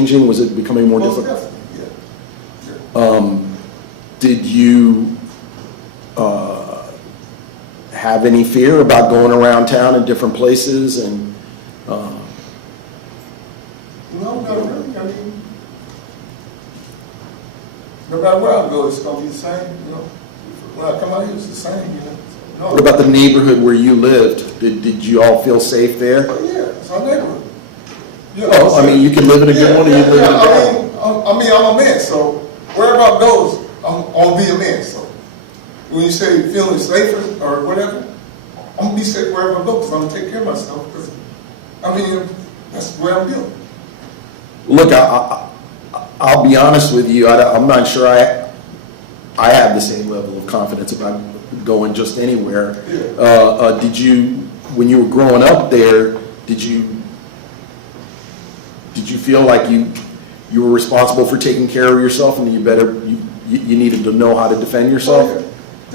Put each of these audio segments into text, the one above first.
changing? Was it becoming more difficult? Definitely, yeah. Did you have any fear about going around town in different places? And No, not really. I mean, no matter where I go, it's gonna be the same. You know, when I come out here, it's the same. You know. No. what about the neighborhood where you lived? Did you all feel safe there? But yeah, it's our neighborhood. You know, Oh, I mean, you can live in a good one, or you live in a bad one. I mean, I'm a man, so wherever I go, I'm gonna be a man. So when you say feeling safer or whatever, I'm gonna be safe wherever I go because I'm gonna take care of myself. Because I mean, that's the way I'm built. Look, I'll be honest with you. I'm not sure I have the same level of confidence about going just anywhere. Yeah. Did you, when you were growing up there, did you feel like you were responsible for taking care of yourself, and you needed to know how to defend yourself? Oh, yeah,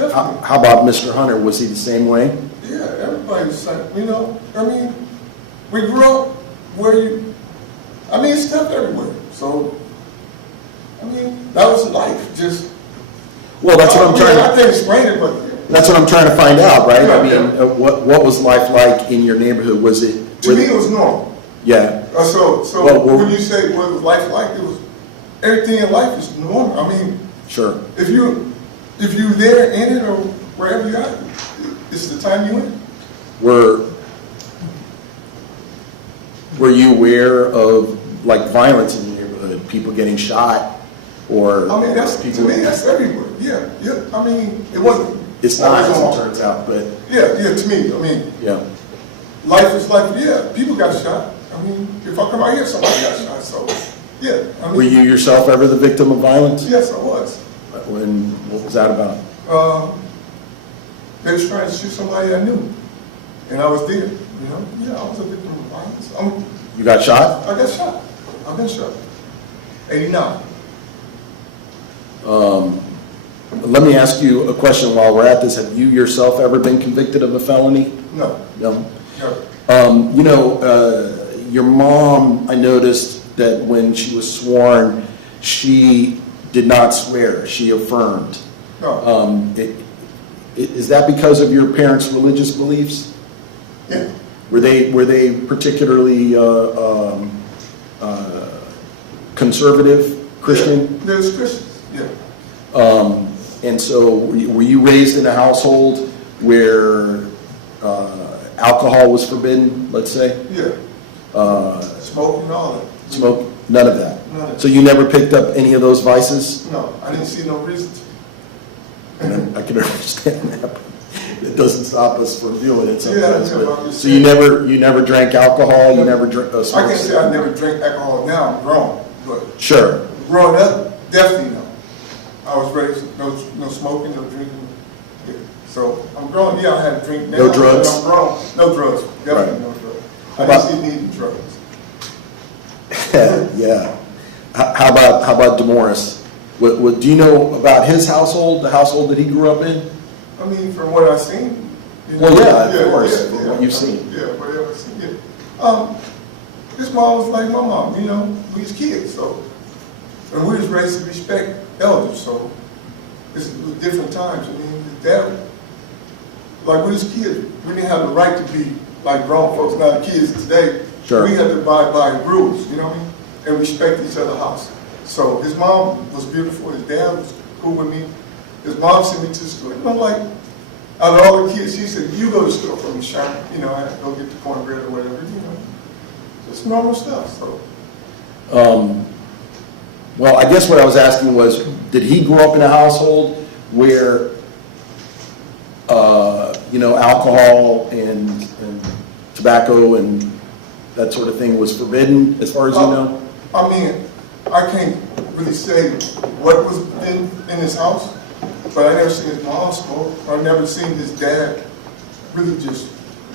definitely. How about Mr. Hunter? Was he the same way? Yeah, everybody's the same. You know, I mean, we grew up where it's stuff everywhere. So, I mean, that was life. Just. Well, that's what I'm trying to. I can't explain it, but. That's what I'm trying to find out, right? Yeah, I mean, what was life like in your neighborhood? Was it? To me, it was normal. Yeah. So Well, when you say what was life like, it was everything in life is normal. I mean, Sure. if you there in it or wherever you're at, it's the time you in. Were you aware of like violence in your neighborhood? People getting shot, or I mean, to me that's everywhere. Yeah. I mean, it wasn't. It's not, as it turns out, but Yeah. To me, I mean, yeah. life is like, yeah, people got shot. I mean, if I come out here, somebody got shot. So, yeah. I mean, Were you yourself ever the victim of violence? Yes, I was. What was that about? They was trying to shoot somebody I knew, and I was there. You know, yeah, I was a victim of violence. You got shot? I got shot. I've been shot. 89. Let me ask you a question while we're at this. Have you yourself ever been convicted of a felony? No. No. No. Your mom, I noticed that when she was sworn, she did not swear. She affirmed. No. Is that because of your parents' religious beliefs? Yeah. Were they particularly conservative Christian? Yeah. There's Christians. Yeah. And so were you raised in a household where alcohol was forbidden, let's say? Yeah. Smoking, all that. Smoke? None of that? None of that. So you never picked up any of those vices? No, I didn't see no reason to. And I can understand that. It doesn't stop us from doing it sometimes. Yeah, but, so you never drank alcohol? You never drank? I can't say I never drank alcohol. Now I'm grown, but Sure. growing up, definitely no. I was raised no smoking, no drinking. Yeah. So I'm grown. Yeah, I had a drink now. No drugs? I'm grown. No drugs. Definitely Right. no drugs. How I about- didn't see needing drugs. Yeah. How about Demorris? What do you know about his household, the household that he grew up in? I mean, from what I've seen. Well, yeah, of course, from what you've seen. Yeah, whatever I've seen. Yeah. His mom was like my mom. You know, we was kids, so and we was raised to respect elders. So it was different times. I mean, his dad, like we was kids, we didn't have the right to be like grown folks. Now the kids today, Sure. we had to abide by the rules. You know what I mean? And respect each other's house. So his mom was beautiful. His dad was cool with me. His mom sent me to school. And I'm like, out of all the kids, she said, "You go to school for me, Sean. You know, I have to go get the cornbread or whatever. You know, just normal stuff." So. Well, I guess what I was asking was, did he grow up in a household where, alcohol and tobacco and that sort of thing was forbidden, as far as you know? I mean, I can't really say what was in his house, but I never seen his mom smoke. I never seen his dad really just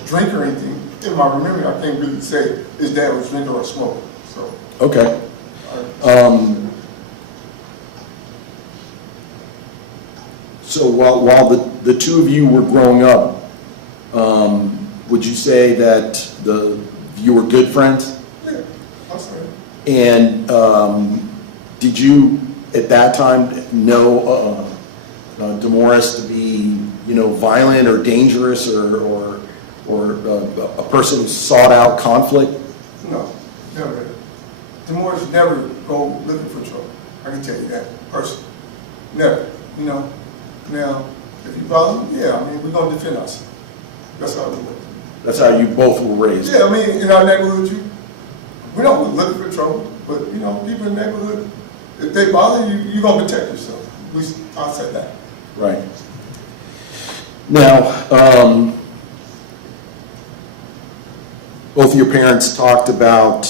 drink or anything. In my memory, I can't really say his dad was drinking or smoking. So. Okay. So while the two of you were growing up, would you say that you were good friends? Yeah, I'm sorry. And did you, at that time, know Demorris to be, violent or dangerous or a person who sought out conflict? No, never. Demorris never go looking for trouble. I can tell you that, personally. Never, Now, if you bother me, yeah, we're going to defend ourselves. That's how we work. That's how you both were raised? Yeah, in our neighborhood, we don't look for trouble, but, people in the neighborhood, if they bother you, you're going to protect yourself. I'll say that. Right. Now, both of your parents talked about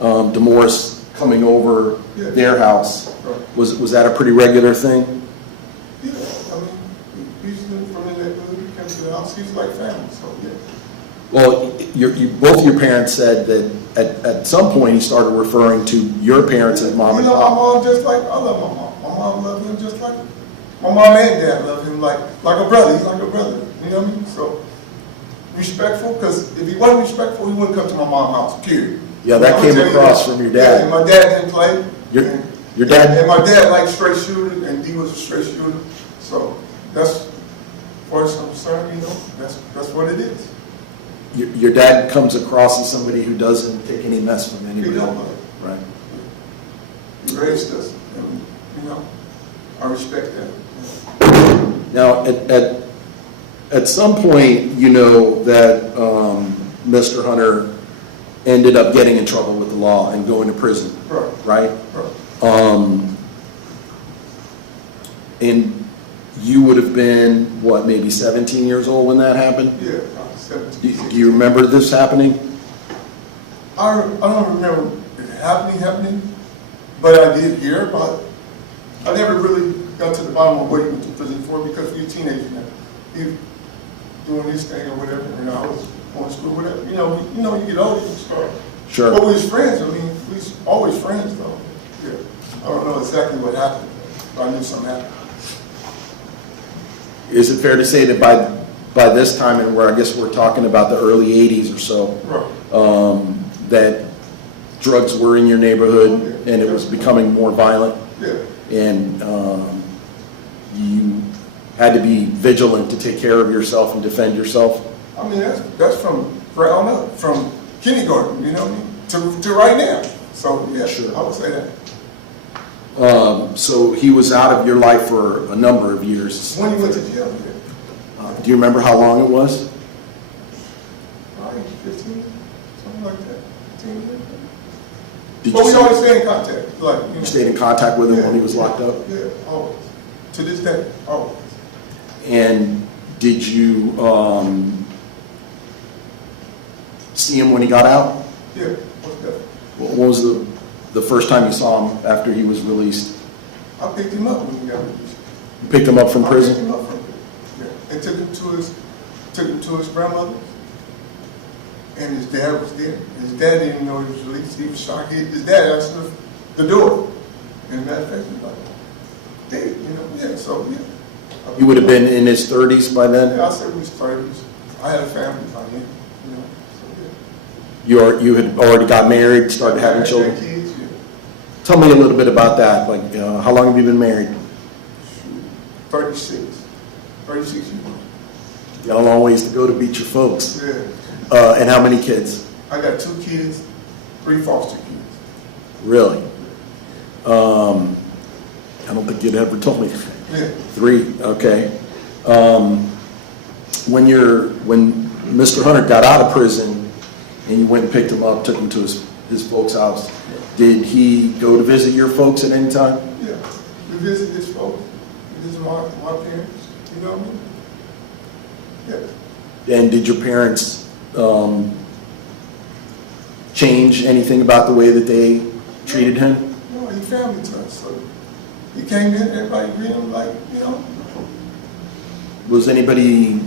Demorris coming over their house. Right. Was that a pretty regular thing? Yeah, he's from the neighborhood, he came to the house, he's like family, so yeah. Well, both of your parents said that at some point he started referring to your parents as mom and my pop. mom just like, I love my mom. My mom loved him just like, my mom and dad loved him like a brother. He's like a brother, you know what I mean? So, respectful, because if he wasn't respectful, he wouldn't come to my mom's house, period. Yeah, that came across from your dad. Yeah, and my dad didn't play. Your dad? And my dad liked straight shooting, and he was a straight shooter. So, that's, as far as I'm concerned, that's what it is. Your dad comes across as somebody who doesn't take any mess from anybody. He don't. Right. He raised us, and, I respect that. Now, at some point, that Mr. Hunter ended up getting in trouble with the law and going to prison, right? And you would have been, what, maybe 17 years old when that happened? Yeah, I was 17. Do you remember this happening? I don't remember it happening, but I did hear about it. I never really got to the bottom of what he went to prison for because we were teenagers now. He was doing this thing or whatever, and I was going to school, whatever. You get older, you start. Sure. But we was friends. We was always friends, though. Yeah. I don't know exactly what happened, but I knew something happened. Is it fair to say that by this time, and where I guess we're talking about the early 80s or so, that drugs were in your neighborhood and it was becoming more violent? Yeah. And you had to be vigilant to take care of yourself and defend yourself? That's from ground up, from kindergarten, to right now. So, yeah, sure. I would say that. So he was out of your life for a number of years. When he went to jail, do you remember how long it was? Probably 15, something like that. 15 years. Did But we always stay in contact. You stayed in contact with him when he was locked up? Yeah, always. To this day, always. And did you see him when he got out? Yeah, most definitely. What was the first time you saw him after he was released? I picked him up when he got released. You picked him up from prison? I picked him up from prison. Yeah. And took him to his grandmother's. And his dad was there. His dad didn't even know he was released. He was shocked. His dad answered the door. And matter of fact, he was like, hey, yeah, so yeah. You would have been in his 30s by then? Yeah, I said we was 30s. I had a family by then, so yeah. You had already got married, started having children? Kids, yeah. Tell me a little bit about that. Like, how long have you been married? 36 years. You got a long ways to go to beat your folks. Yeah. And how many kids? I got 2 kids, 3 foster kids. Really? I don't think you'd ever told me that. Yeah. 3, okay. When Mr. Hunter got out of prison and you went and picked him up, took him to his folks' house, did he go to visit your folks at any time? Yeah. We visit his folks. We visit my parents. You know what I mean? Yeah. And did your parents change anything about the way that they treated him? No, he family to us. So he came in, everybody greeted him like, Was anybody,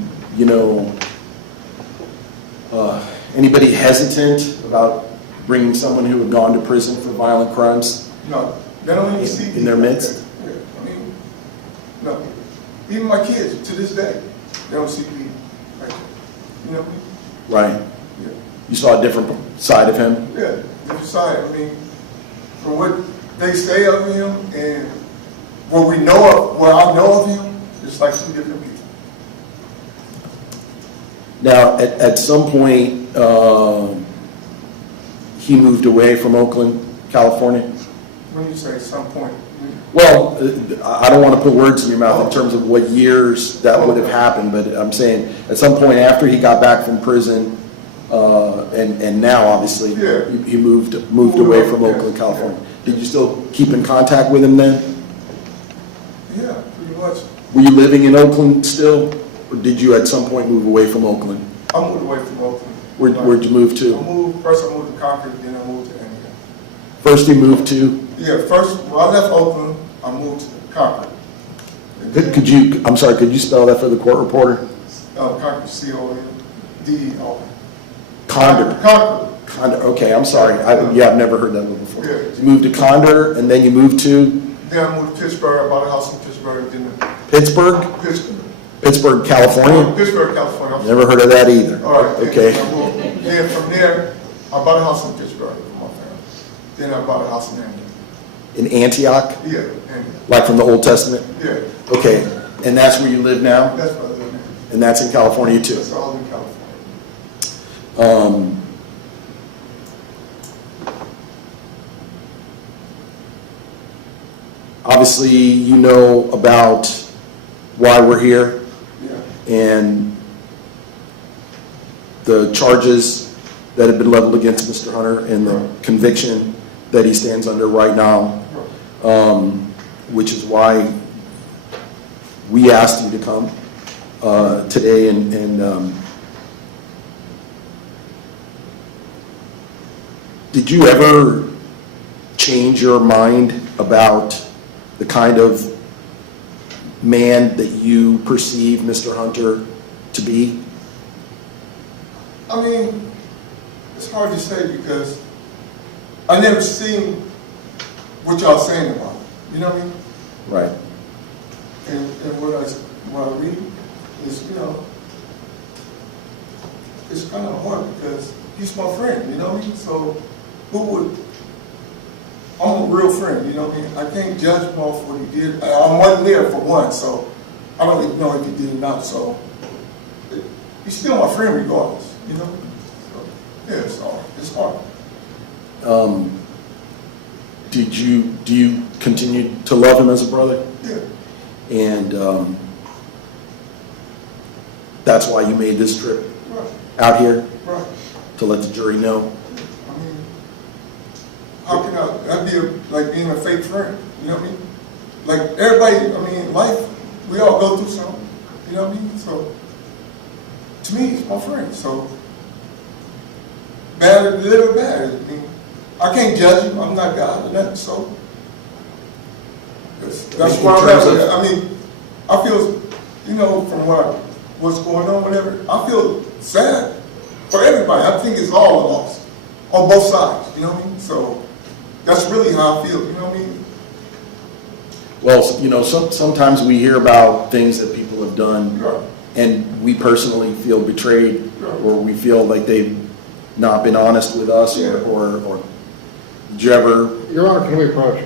anybody hesitant about bringing someone who had gone to prison for violent crimes? No, they don't even see in their midst? Yeah, no. Even my kids, to this day, they don't see me like that. You know what I mean? Right. Yeah. You saw a different side of him? Yeah, different side. from what they say of him and what we know of, what I know of him, it's like two different people. Now, at some point, he moved away from Oakland, California? When you say some point, Well, I don't want to put words in your mouth in terms of what years that would have happened, but I'm saying at some point after he got back from prison, and now obviously Yeah. he moved away from Yeah. Oakland, California. Did you still keep in contact with him then? yeah, pretty much. Were you living in Oakland still, or did you at some point move away from Oakland? I moved away from Oakland. Where'd you move to? First I moved to Concord, then I moved to Indiana. First you moved to? Yeah, first, when I left Oakland, I moved to Concord. Could you spell that for the court reporter? Concord, C-O-N-D-E-R. Condor. Concord. Condor, okay, I'm sorry. I've never heard that one before. Yeah. You moved to Condor, and then you moved to Then I moved to Pittsburgh. I bought a house in Pittsburgh. Pittsburgh? Pittsburgh, California? Pittsburgh, California. Never heard of that either. All right. Okay. Then from there, I bought a house in Pittsburgh with my family. Then I bought a house in Antioch. In Antioch? Yeah, Antioch. Like from the Old Testament? Yeah, Okay, and that's where you live now? that's what I live in. And that's in California too? That's all in California. Obviously, you know about why we're here Yeah. and the charges that have been leveled against Mr. Hunter and the conviction that he stands under right now, which is why we asked you to come today and did you ever change your mind about the kind of man that you perceive Mr. Hunter to be? I mean, it's hard to say because I never seen what y'all saying about it. You know what I mean? Right. And what I read is, you know, it's kind of hard because he's my friend, you know what I mean? So who would, I'm a real friend, you know what I mean? I can't judge him off what he did. I wasn't there for one, so I don't even know if he did or not. So he's still my friend regardless, you know? So, yeah, it's hard. Do you continue to love him as a brother? Yeah. And that's why you made this trip Right. out here, Right. to let the jury know? I mean, how can that'd be like being a fake friend, you know what I mean? Like everybody, I mean, life, we all go through something, you know what I mean? So, to me, he's my friend, so, bad or good or bad, I mean, I can't judge him, I'm not God or nothing, so, that's In where I'm terms at with of- it. I mean, I feel, you know, from what's going on, whatever, I feel sad for everybody. I think it's all a loss on both sides, you know what I mean? So that's really how I feel, you know what I mean? Well, you know, sometimes we hear about things that people have done, Right. and we personally feel betrayed, Right. or we feel like they've not been honest with us, Yeah. or did you ever? Your Honor, can we approach?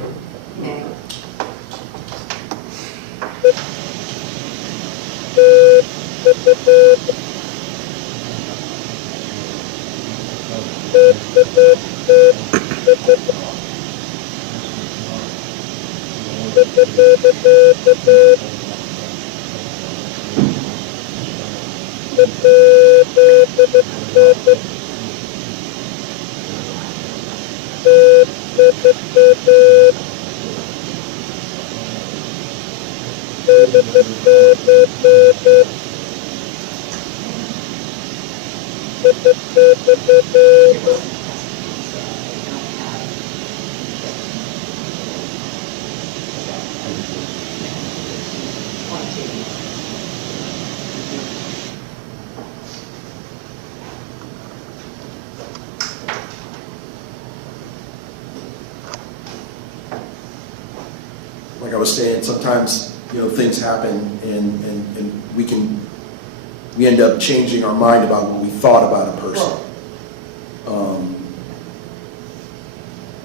Like I was saying, sometimes, you know, things happen and we end up changing our mind about what we thought about a person.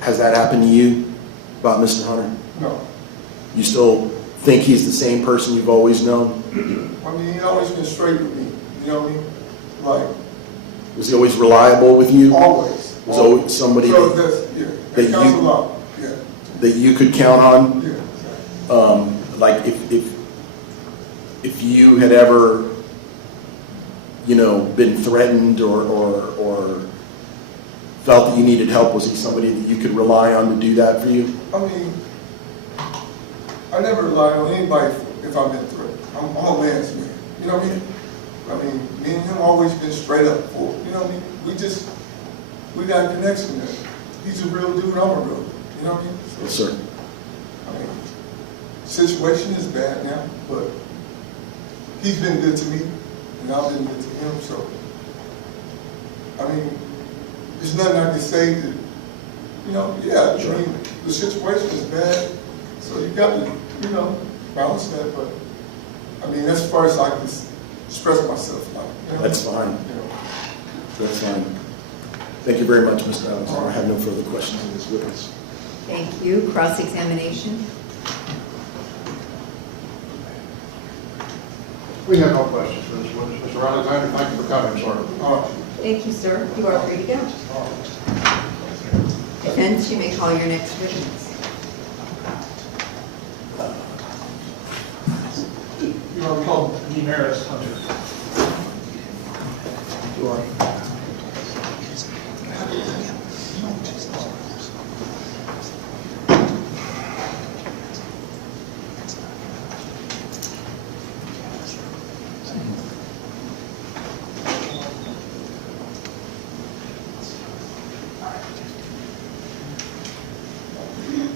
Has has that happened to you about Mr. Hunter? No. You still think he's the same person you've always known? I mean, he's always been straight with me, you know what I mean? Like, Was he always reliable with you? always. Was always somebody So that, that's, yeah, that that counts you- a lot, yeah, that you could count on? yeah. Like if you had ever, been threatened or felt that you needed help, was he somebody that you could rely on to do that for you? I mean, I never rely on anybody if I've been threatened. I'm a man's man, you know what I mean? I mean, me and him always been straight up for, you know what I mean? We got a connection there. He's a real dude, I'm a real dude, you know what I mean? So, Yes, sir. I mean, situation is bad now, but he's been good to me, and I've been good to him, so, I mean, there's nothing I can say that, yeah, Sure. I mean, the situation is bad, so you got to, balance that, but, I mean, as far as I can express myself, like, That's fine. That's fine. Thank you very much, Mr. Alexander. I have no further questions on this witness. Thank you. Cross-examination. We have no questions for this witness. Mr. Alexander, thank you for coming, sir. Thank you, sir. You are free to go. Defense, you may call your next witness. You are called Demorris Hunter. You are.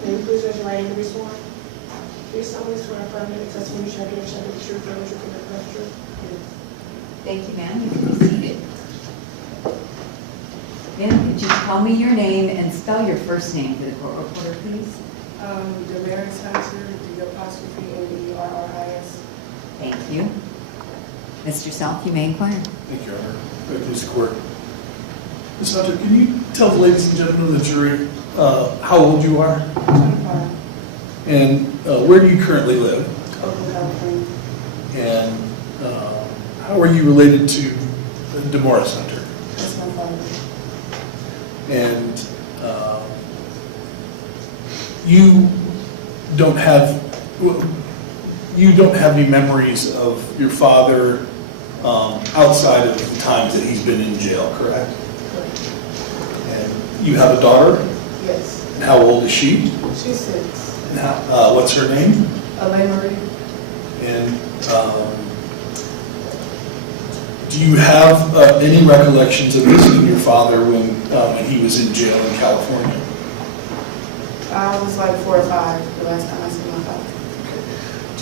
May you please raise your right hand and be sworn? Do you solemnly swear or affirm that the testimony you shall give shall be the truth, and the truth, and nothing but the truth? Thank you, ma'am. You can be seated. Ma'am, could you tell me your name and spell your first name for the court reporter, please? Demorris Hunter, D-apostrophe-M-E-R-R-I-S. Thank you. Mr. Self, you may inquire. Thank you, Your Honor. Please, the court. Ms. Hunter, can you tell the ladies and gentlemen of the jury how old you are 25, and where do you currently live? Oakland, California. And how are you related to Demorris Hunter? That's my father. And you don't have any memories of your father outside of the times that he's been in jail, correct? Correct. And you have a daughter? Yes. And how old is she? She's 6. And what's her name? Elaine Marie. And do you have any recollections of visiting your father when he was in jail in California? I was like 4 or 5 the last time I saw my father.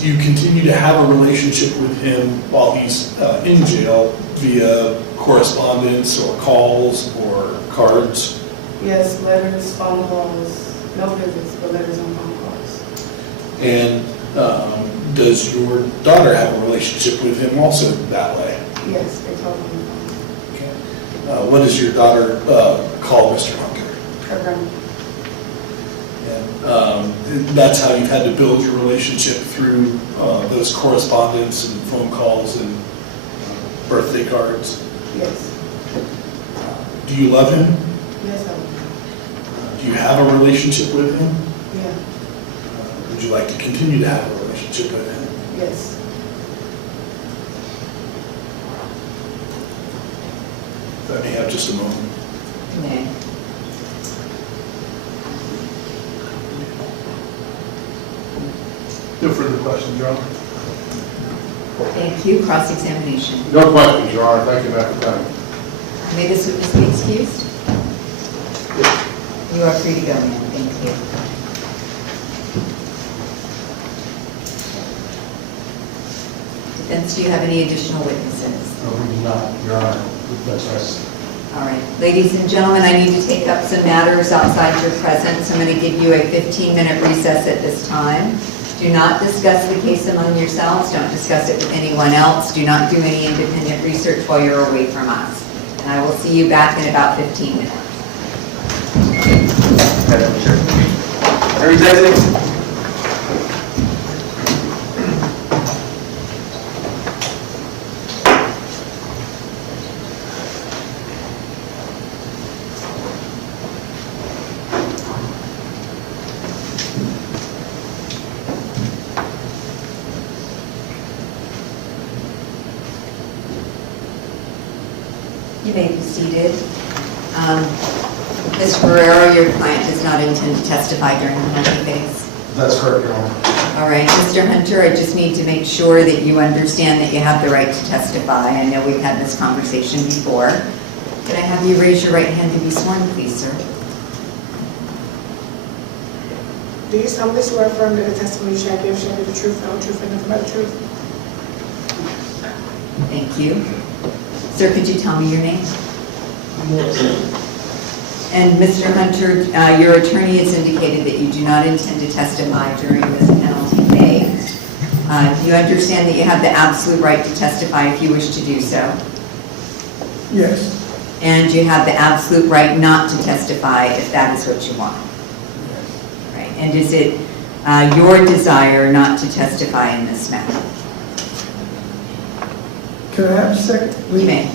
Do you continue to have a relationship with him while he's in jail via correspondence or calls or cards? Yes, letters, phone calls, no visits, but letters and phone calls. And does your daughter have a relationship with him also that way? Yes, they told me on the phone. Okay. What does your daughter call Mr. Hunter? Her grandma. And that's how you've had to build your relationship through those correspondence and phone calls and birthday cards. Yes. Do you love him? Yes, I will. Do you have a relationship with him? Yeah. Would you like to continue to have a relationship with him? Yes. Let me have just a moment. You may. No further questions, Your Honor. Thank you. Cross-examination. No questions, Your Honor. Thank you, ma'am, for coming. May this witness be excused? You are free to go, ma'am. Thank you. Defense, do you have any additional witnesses? No, we do not, Your Honor. That's right. All right. Ladies and gentlemen, I need to take up some matters outside your presence. I'm going to give you a 15-minute recess at this time. Do not discuss the case among yourselves. Don't discuss it with anyone else. Do not do any independent research while you're away from us. And I will see you back in about 15 minutes. That's what sure. Are you executive? You may be seated. Ms. Ferrero, your client does not intend to testify during the penalty phase. That's correct, Your Honor. All right, Mr. Hunter, I just need to make sure that you understand that you have the right to testify. I know we've had this conversation before. Could I have you raise your right hand to be sworn, please, sir? Do you solemnly swear or affirm that the testimony you shall give shall be the truth, the whole truth, and nothing but the truth? Thank you. Sir, could you tell me your name? And Mr. Hunter, your attorney has indicated that you do not intend to testify during this penalty phase. Do you understand that you have the absolute right to testify if you wish to do so? Yes. And you have the absolute right not to testify if that is what you want? Right. And is it your desire not to testify in this matter? Can I have a second? You may.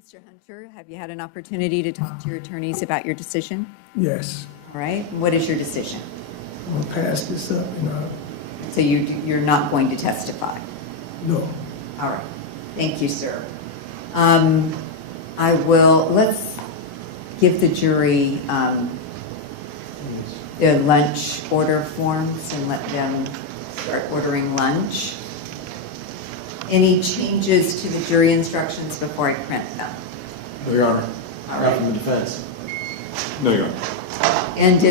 Mr. Hunter, have you had an opportunity to talk to your attorneys about your decision? Yes. All right, what is your decision? I'm gonna pass this up, So you're not going to testify? no. All right, thank you, sir. Let's give the jury the lunch order forms and let them start ordering lunch. Any changes to the jury instructions before I print them? No, Your Honor. All Not right. from the defense. No, Your Honor. And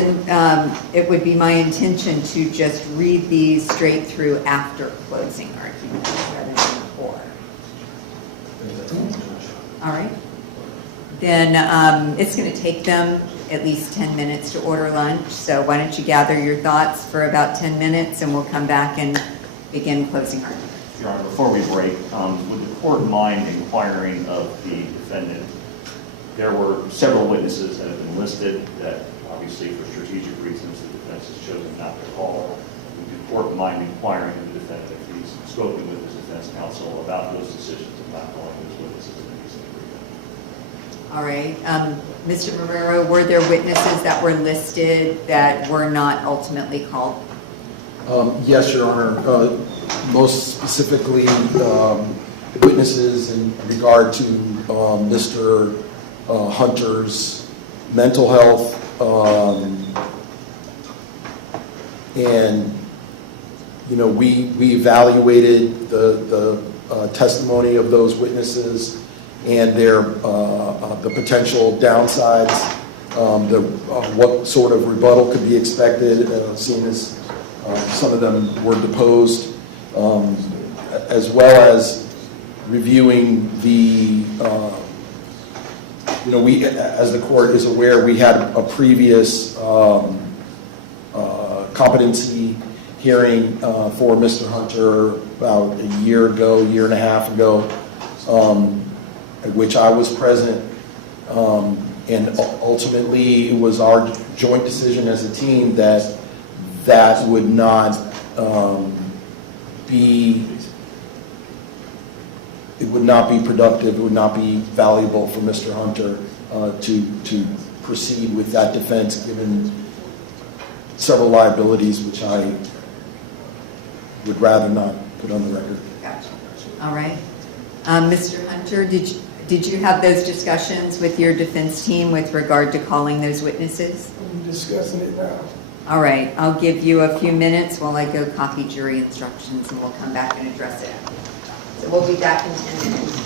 it would be my intention to just read these straight through after closing arguments rather than before. All right. Then it's going to take them at least 10 minutes to order lunch. So why don't you gather your thoughts for about 10 minutes and we'll come back and begin closing arguments. Your Honor, before we break, would the court mind inquiring of the defendant? There were several witnesses that have been listed that obviously for strategic reasons the defense has chosen not to call. Would the court mind inquiring of the defendant if he's spoken with his defense counsel about those decisions of not calling those witnesses in the recent agreement? All right. Mr. Marrero, were there witnesses that were listed that were not ultimately called? Yes, Your Honor. Most specifically, witnesses in regard to Mr. Hunter's mental health, and we evaluated the testimony of those witnesses and their the potential downsides, what sort of rebuttal could be expected, seeing as some of them were deposed, as well as reviewing the, we, as the court is aware, we had a previous competency hearing for Mr. Hunter about a year and a half ago, at which I was present, and ultimately it was our joint decision as a team that would not be productive, it would not be valuable for Mr. Hunter to proceed with that defense, given several liabilities which I would rather not put on the record. Gotcha. All right. Mr. Hunter, did you have those discussions with your defense team with regard to calling those witnesses? I'm discussing it now. All right. I'll give you a few minutes while I go copy jury instructions and we'll come back and address it. So we'll be back in 10 minutes.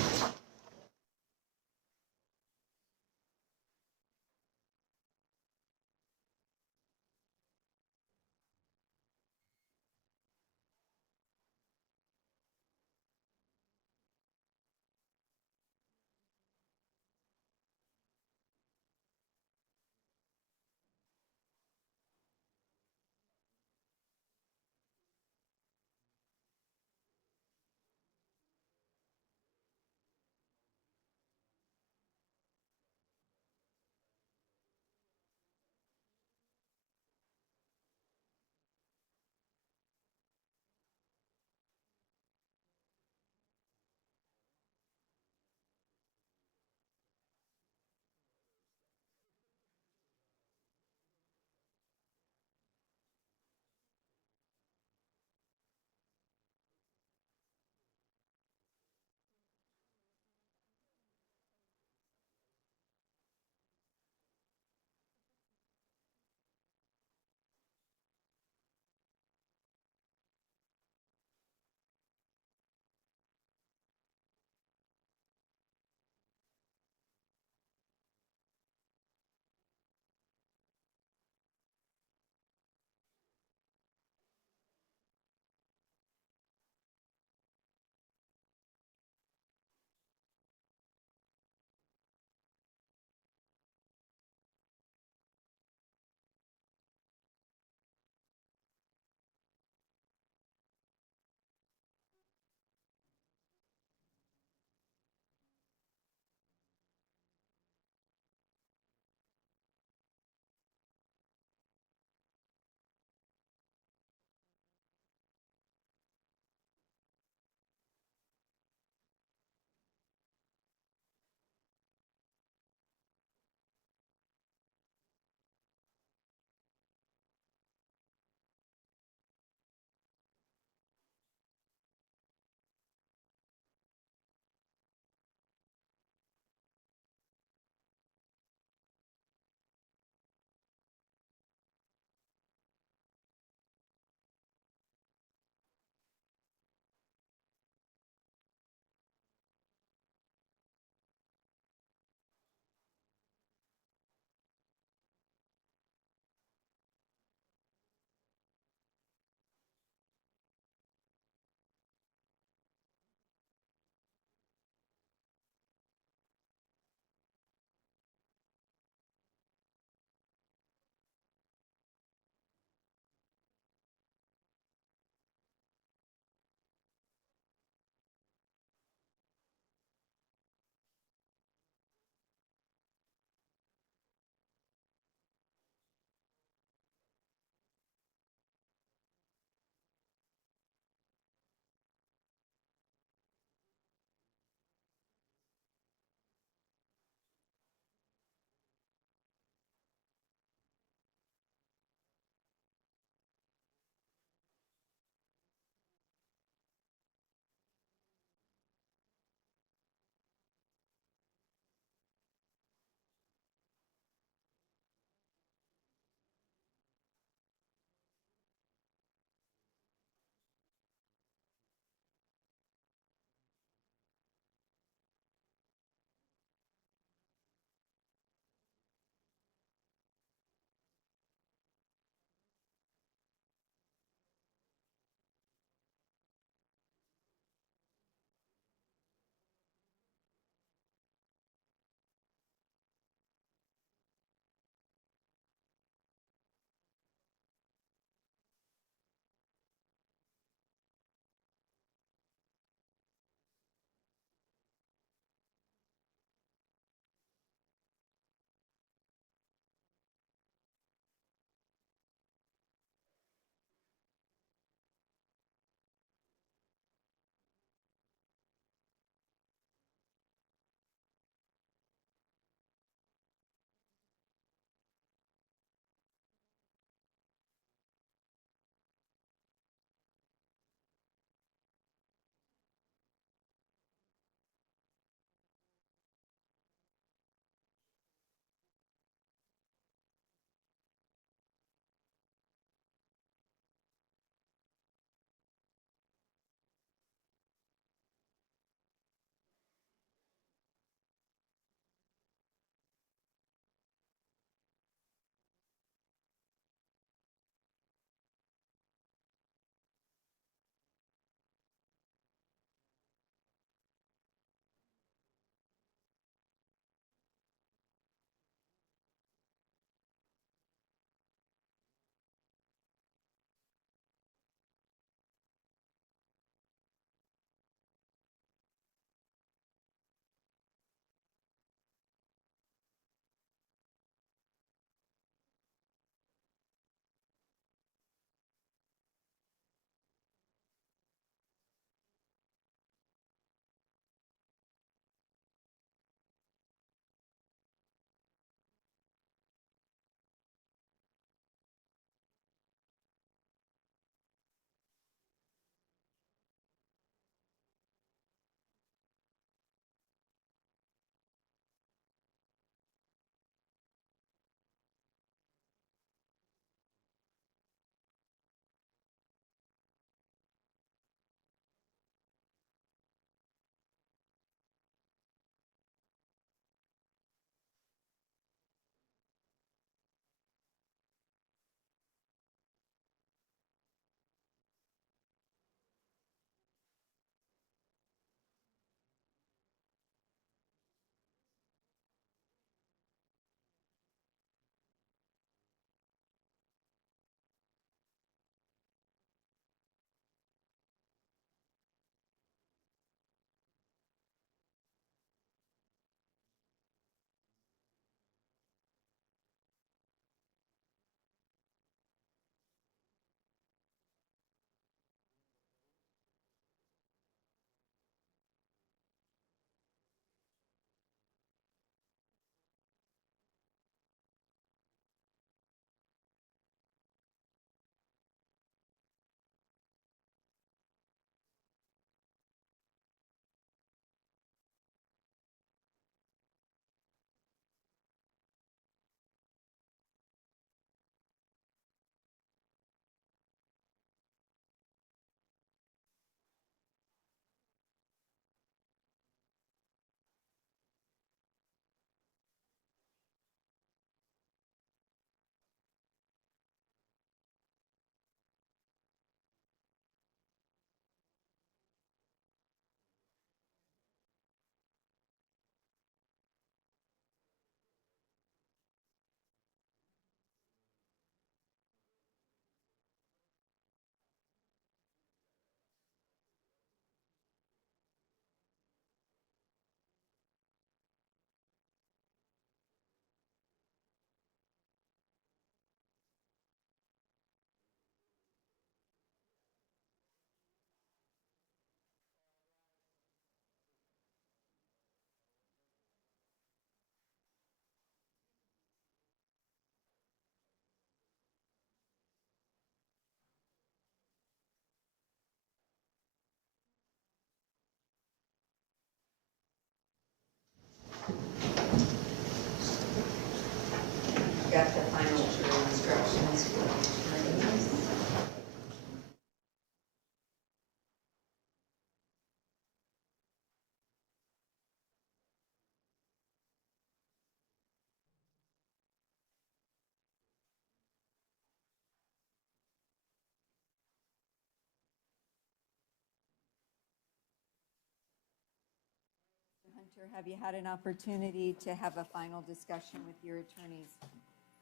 Hunter, have you had an opportunity to have a final discussion with your attorneys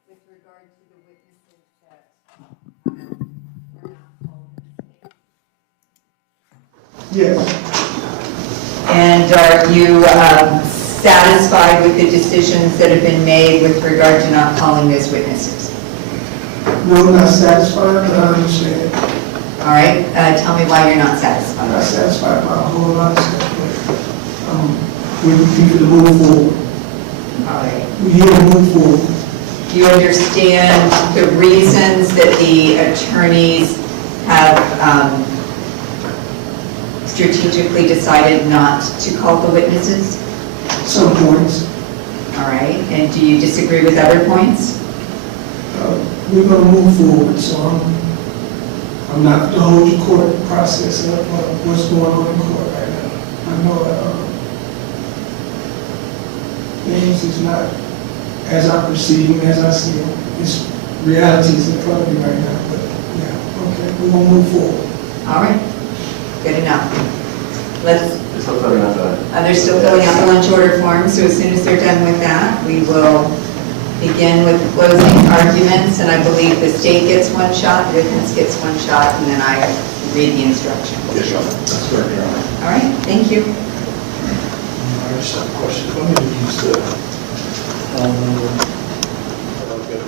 with regard to the witnesses that were not called in this case? Yes. And are you satisfied with the decisions that have been made with regard to not calling those witnesses? No, I'm not satisfied, but I understand. All right, tell me why you're not I'm not satisfied. satisfied by a whole lot of stuff, but we need to move forward. All right. We need to move forward. Do you understand the reasons that the attorneys have strategically decided not to call the witnesses? Some points. All right, and do you disagree with other points? We're going to move forward, so I'm not to hold your court process up what's going on in court right now. I know things is not as I perceive them, as I see them. It's realities in front of me right now, but yeah, okay, we're going to move forward. All right, good enough. Let's, It's still filling out the... they're still filling out the lunch order form, so as soon as they're done with that, we will begin with closing arguments, and I believe the state gets one shot, the defense gets one shot, and then I read the instructions. Yes, Your Honor. That's correct, Your Honor. All right, thank you. I just have a question. If I'm going to use the, I don't get it.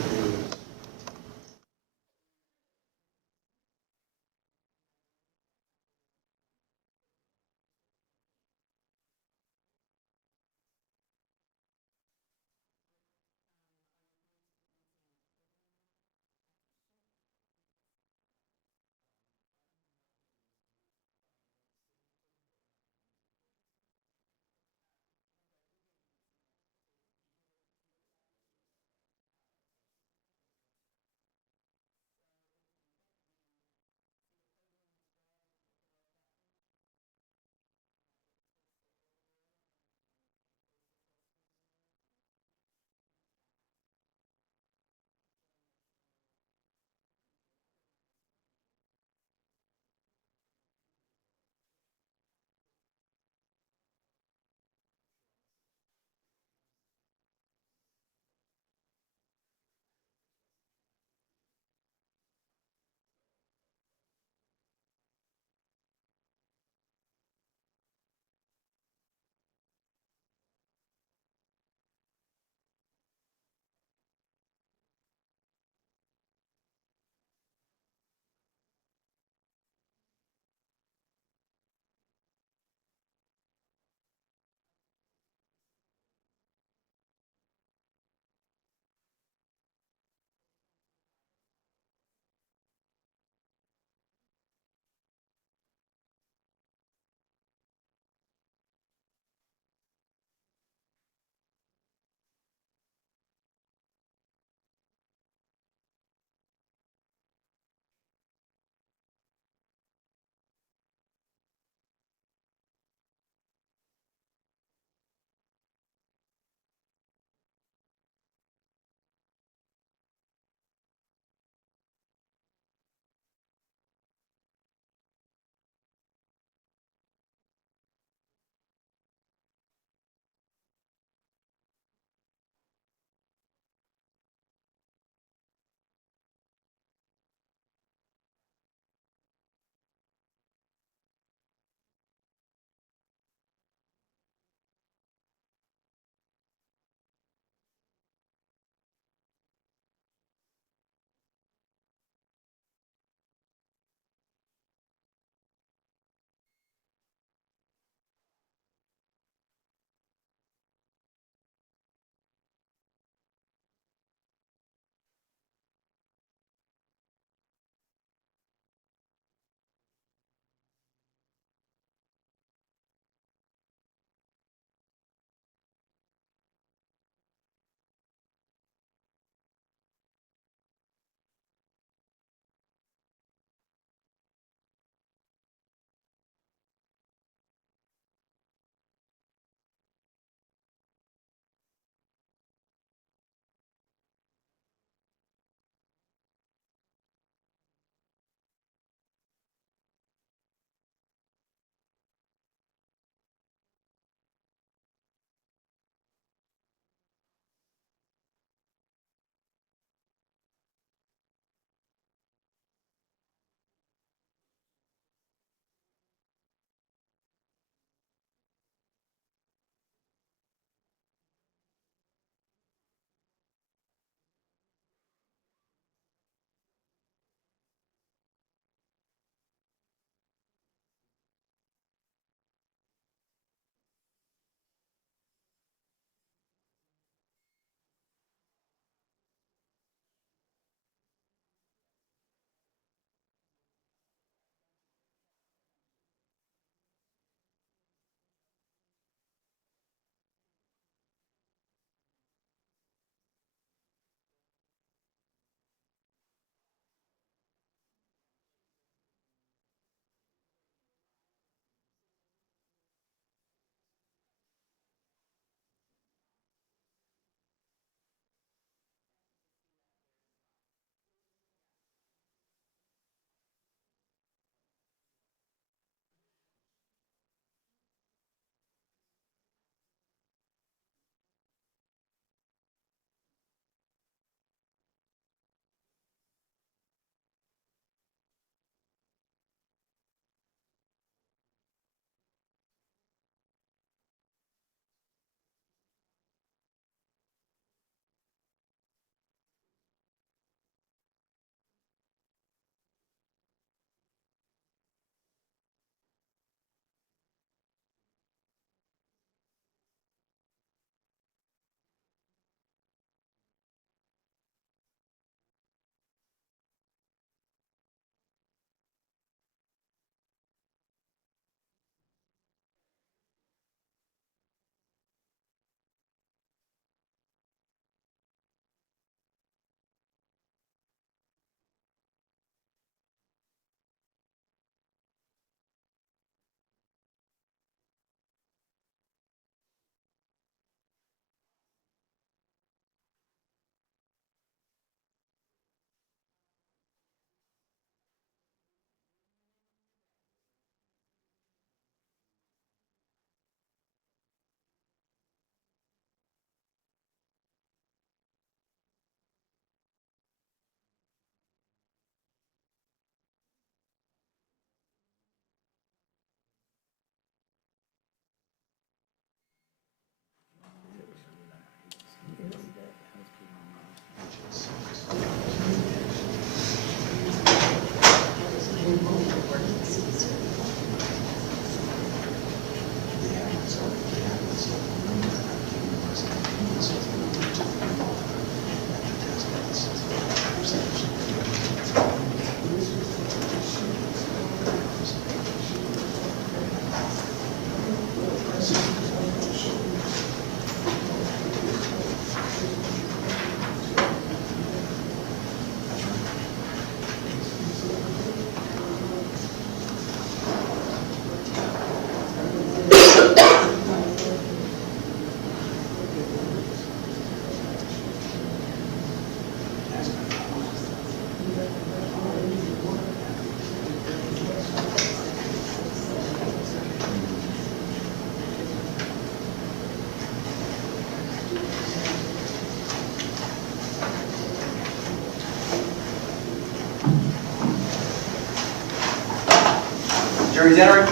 Jury's entering.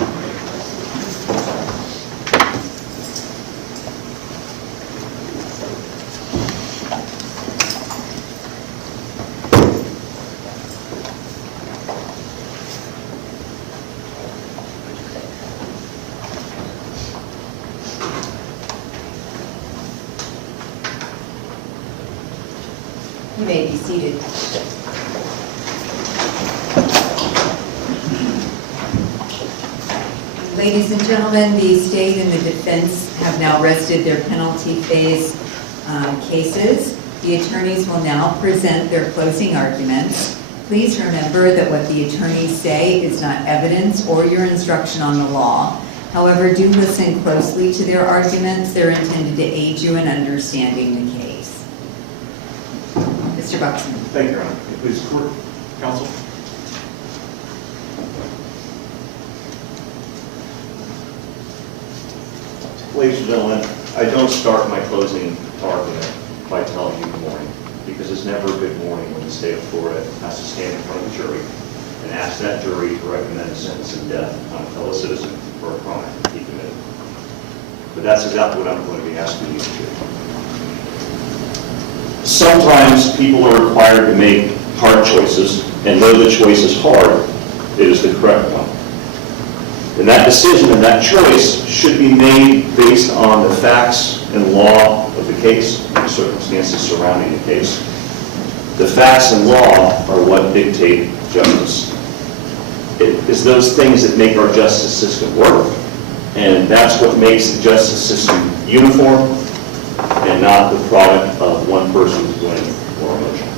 You may be seated. Ladies and gentlemen, the state and the defense have now rested their penalty phase cases. The attorneys will now present their closing arguments. Please remember that what the attorneys say is not evidence or your instruction on the law. However, do listen closely to their arguments. They're intended to aid you in understanding the case. Mr. Buxton. Thank you, Your Honor. Please, court, counsel. Ladies and gentlemen, I don't start my closing argument by telling you good morning, because it's never a good morning when the state of Florida has to stand in front of a jury and ask that jury to recommend a sentence of death on a fellow citizen for a crime he committed. But that's exactly what I'm going to be asking you to do. Sometimes people are required to make hard choices, and though the choice is hard, it is the correct one. And that decision and that choice should be made based on the facts and law of the case, and the circumstances surrounding the case. The facts and law are what dictate justice. It is those things that make our justice system work, and that's what makes the justice system uniform and not the product of one person's whim or emotion.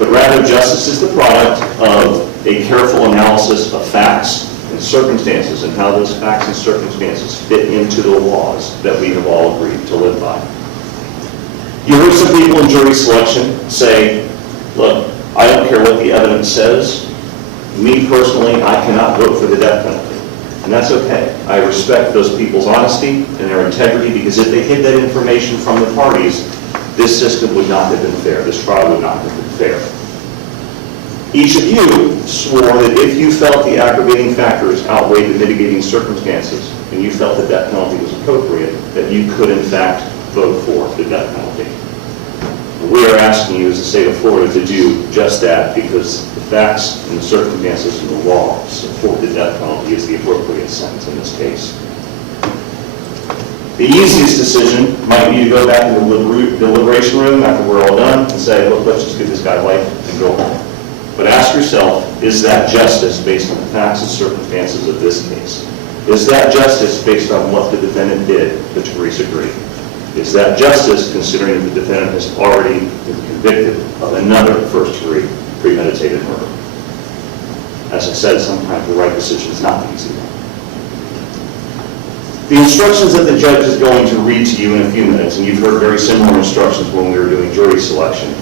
But rather, justice is the product of a careful analysis of facts and circumstances and how those facts and circumstances fit into the laws that we have all agreed to live by. You heard some people in jury selection say, look, I don't care what the evidence says. Me personally, I cannot vote for the death penalty. And that's okay. I respect those people's honesty and their integrity, because if they hid that information from the parties, this system would not have been fair. This trial would not have been fair. Each of you swore that if you felt the aggravating factors outweighed the mitigating circumstances and you felt that that penalty was appropriate, that you could in fact vote for the death penalty. We are asking you as the state of Florida to do just that, because the facts and the circumstances and the law support the death penalty as the appropriate sentence in this case. The easiest decision might be to go back in the deliberation room after we're all done and say, look, let's just give this guy life and go home. But ask yourself, is that justice based on the facts and circumstances of this case? Is that justice based on what the defendant did to Theresa Green? Is that justice considering that the defendant has already been convicted of another first-degree premeditated murder? As I said, sometimes the right decision is not the easy one. The instructions that the judge is going to read to you in a few minutes, and you've heard very similar instructions when we were doing jury selection,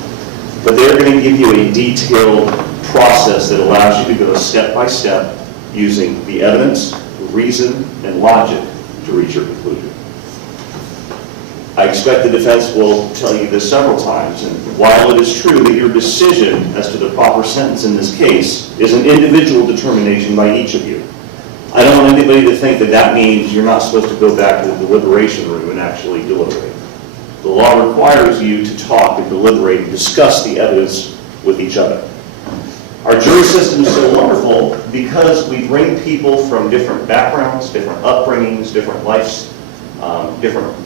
but they're going to give you a detailed process that allows you to go step by step using the evidence, reason, and logic to reach your conclusion. I expect the defense will tell you this several times, and while it is true that your decision as to the proper sentence in this case is an individual determination by each of you, I don't want anybody to think that that means you're not supposed to go back to the deliberation room and actually deliberate. The law requires you to talk and deliberate and discuss the evidence with each other. Our jury system is so wonderful because we bring people from different backgrounds, different upbringings, different lives, different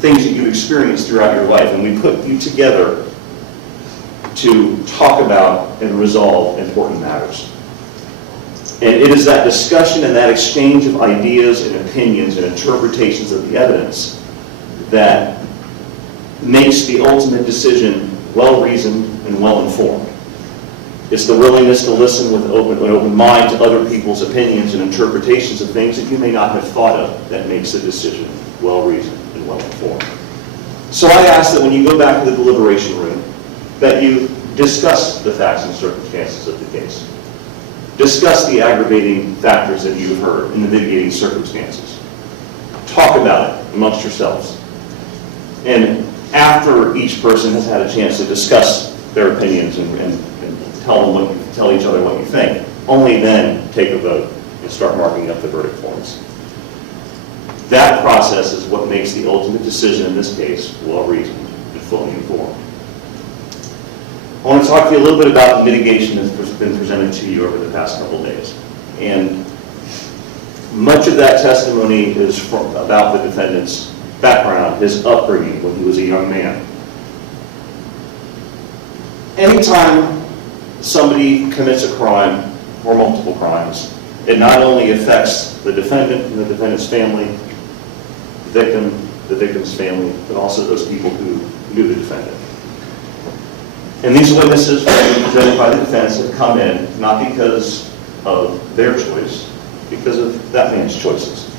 things that you've experienced throughout your life, and we put you together to talk about and resolve important matters. And it is that discussion and that exchange of ideas and opinions and interpretations of the evidence that makes the ultimate decision well-reasoned and well-informed. It's the willingness to listen with an open mind to other people's opinions and interpretations of things that you may not have thought of that makes the decision well-reasoned and well-informed. So I ask that when you go back to the deliberation room, that you discuss the facts and circumstances of the case. Discuss the aggravating factors that you've heard and the mitigating circumstances. Talk about it amongst yourselves. And after each person has had a chance to discuss their opinions and tell each other what you think, only then take a vote and start marking up the verdict forms. That process is what makes the ultimate decision in this case well-reasoned and fully informed. I want to talk to you a little bit about the mitigation that's been presented to you over the past couple of days. And much of that testimony is about the defendant's background, his upbringing when he was a young man. Anytime somebody commits a crime or multiple crimes, it not only affects the defendant and the defendant's family, the victim's family, but also those people who knew the defendant. And these witnesses presented by the defense have come in not because of their choice, because of that man's choices.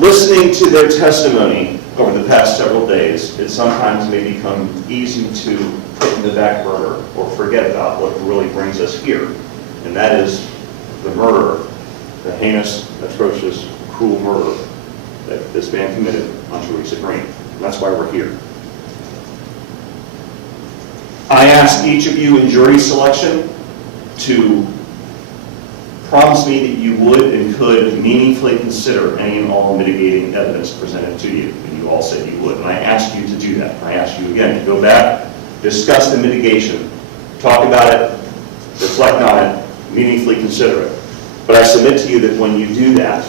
Listening to their testimony over the past several days, it sometimes may become easy to put in the back burner or forget about what really brings us here, and that is the murder, the heinous, atrocious, cruel murder that this man committed on Theresa Green. And that's why we're here. I ask each of you in jury selection to promise me that you would and could meaningfully consider any and all mitigating evidence presented to you. And you all said you would. And I ask you to do that. And I ask you again to go back, discuss the mitigation, talk about it, reflect on it, meaningfully consider it. But I submit to you that when you do that,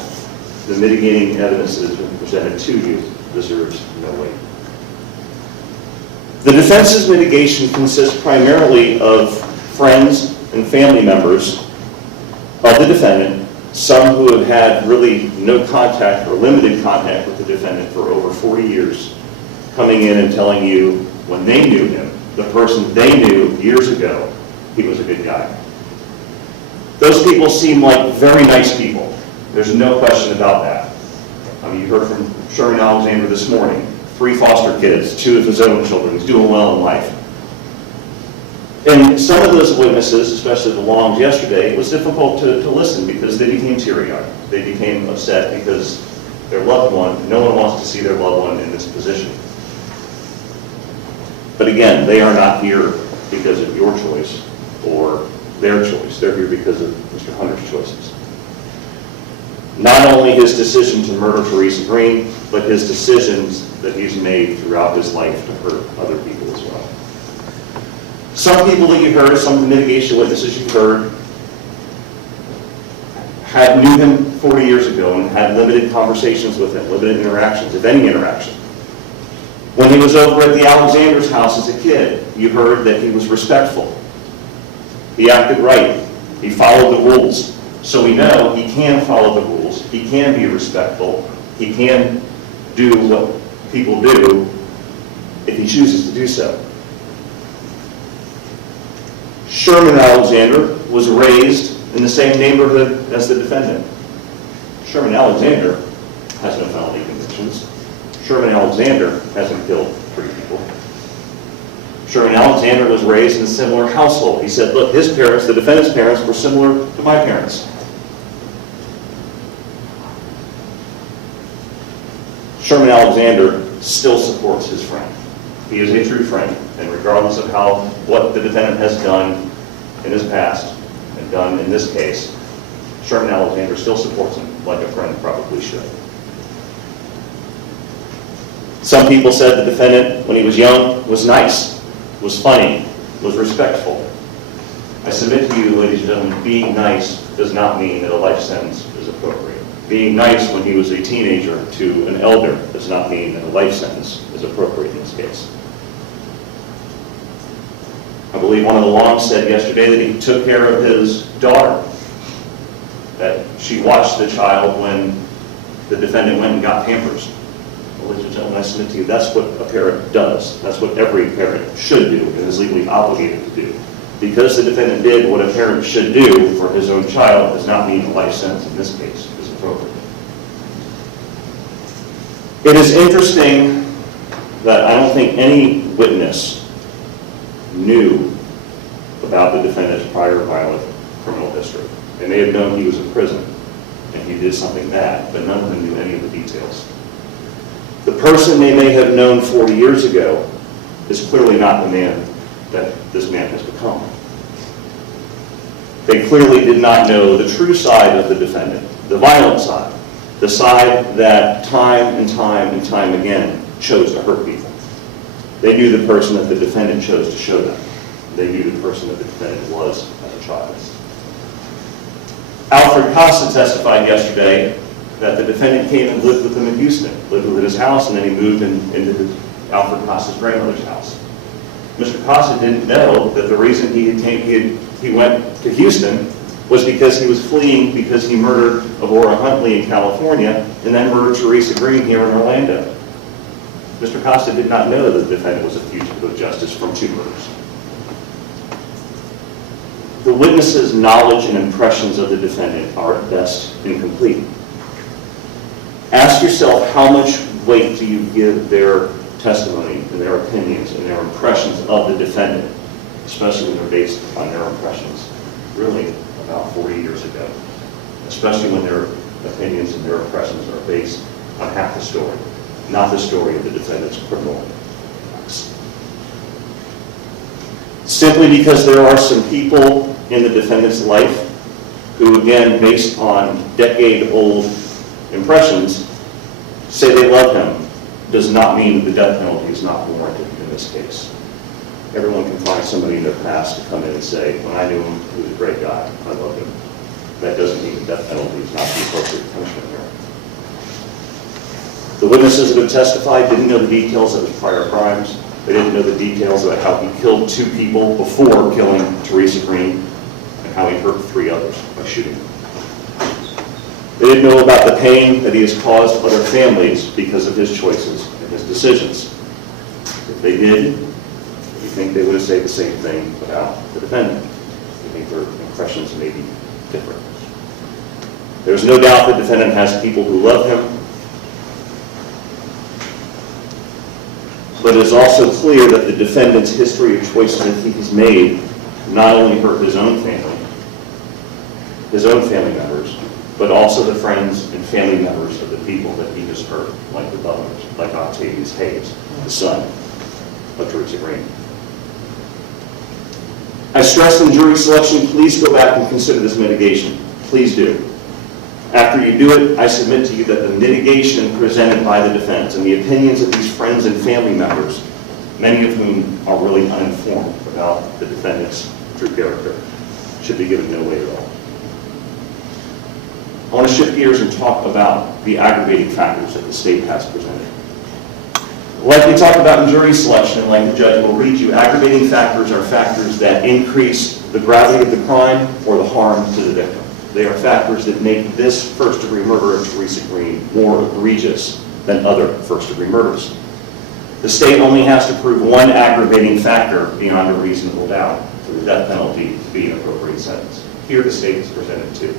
the mitigating evidence that has been presented to you deserves no weight. The defense's mitigation consists primarily of friends and family members of the defendant, some who have had really no contact or limited contact with the defendant for over 40 years, coming in and telling you when they knew him, the person they knew years ago, he was a good guy. Those people seem like very nice people. There's no question about that. I mean, you heard from Sherman Alexander this morning, 3 foster kids, 2 of his own children. He's doing well in life. And some of those witnesses, especially the Longs yesterday, it was difficult to listen because they became teary-eyed. They became upset because their loved one, no one wants to see their loved one in this position. But again, they are not here because of your choice or their choice. They're here because of Mr. Hunter's choices. Not only his decision to murder Theresa Green, but his decisions that he's made throughout his life to hurt other people as well. Some people that you heard, some of the mitigation witnesses you heard, knew him 40 years ago and had limited conversations with him, limited interactions, if any interaction. When he was over at the Alexander's house as a kid, you heard that he was respectful. He acted right. He followed the rules. So we know he can follow the rules. He can be respectful. He can do what people do if he chooses to do so. Sherman Alexander was raised in the same neighborhood as the defendant. Sherman Alexander has no felony convictions. Sherman Alexander hasn't killed 3 people. Sherman Alexander was raised in a similar household. He said, look, his parents, the defendant's parents, were similar to my parents. Sherman Alexander still supports his friend. He is a true friend, and regardless of what the defendant has done in his past and done in this case, Sherman Alexander still supports him like a friend probably should. Some people said the defendant, when he was young, was nice, was funny, was respectful. I submit to you, ladies and gentlemen, being nice does not mean that a life sentence is appropriate. Being nice when he was a teenager to an elder does not mean that a life sentence is appropriate in this case. I believe one of the Longs said yesterday that he took care of his daughter, that she watched the child when the defendant went and got Pampers. Well, ladies and gentlemen, I submit to you, that's what a parent does. That's what every parent should do and is legally obligated to do. Because the defendant did what a parent should do for his own child does not mean a life sentence in this case is appropriate. It is interesting that I don't think any witness knew about the defendant's prior violent criminal history. They may have known he was in prison and he did something bad, but none of them knew any of the details. The person they may have known 40 years ago is clearly not the man that this man has become. They clearly did not know the true side of the defendant, the violent side, the side that time and time and time again chose to hurt people. They knew the person that the defendant chose to show them. They knew the person that the defendant was as a child. Alfred Costa testified yesterday that the defendant came and lived with him in Houston, lived with his house, and then he moved into Alfred Costa's grandmother's house. Mr. Costa didn't know that the reason he went to Houston was because he was fleeing because he murdered Aurora Huntley in California and then murdered Theresa Green here in Orlando. Mr. Costa did not know that the defendant was a fugitive of justice from 2 murders. The witness's knowledge and impressions of the defendant are at best incomplete. Ask yourself, how much weight do you give their testimony and their opinions and their impressions of the defendant, especially when they're based on their impressions, really about 40 years ago, especially when their opinions and their impressions are based on half the story, not the story of the defendant's criminal acts. Simply because there are some people in the defendant's life who, again, based on decade-old impressions, say they love him, does not mean that the death penalty is not warranted in this case. Everyone can find somebody in their past to come in and say, when I knew him, he was a great guy, I loved him. That doesn't mean the death penalty is not the appropriate punishment here. The witnesses that have testified didn't know the details of his prior crimes. They didn't know the details about how he killed 2 people before killing Theresa Green and how he hurt 3 others by shooting them. They didn't know about the pain that he has caused other families because of his choices and his decisions. If they did, you think they would have said the same thing about the defendant. You think their impressions may be different. There's no doubt the defendant has people who love him, but it is also clear that the defendant's history of choices that he has made not only hurt his own family members, but also the friends and family members of the people that he has hurt, like the Butlers, like Octavius Hayes, the son of Theresa Green. I stressed in jury selection, please go back and consider this mitigation. Please do. After you do it, I submit to you that the mitigation presented by the defense and the opinions of these friends and family members, many of whom are really uninformed about the defendant's true character, should be given no weight at all. I want to shift gears and talk about the aggravating factors that the state has presented. Like we talked about in jury selection, and like the judge will read you, aggravating factors are factors that increase the gravity of the crime or the harm to the victim. They are factors that make this first-degree murder of Theresa Green more egregious than other first-degree murders. The state only has to prove one aggravating factor beyond a reasonable doubt for the death penalty to be an appropriate sentence. Here the state has presented 2.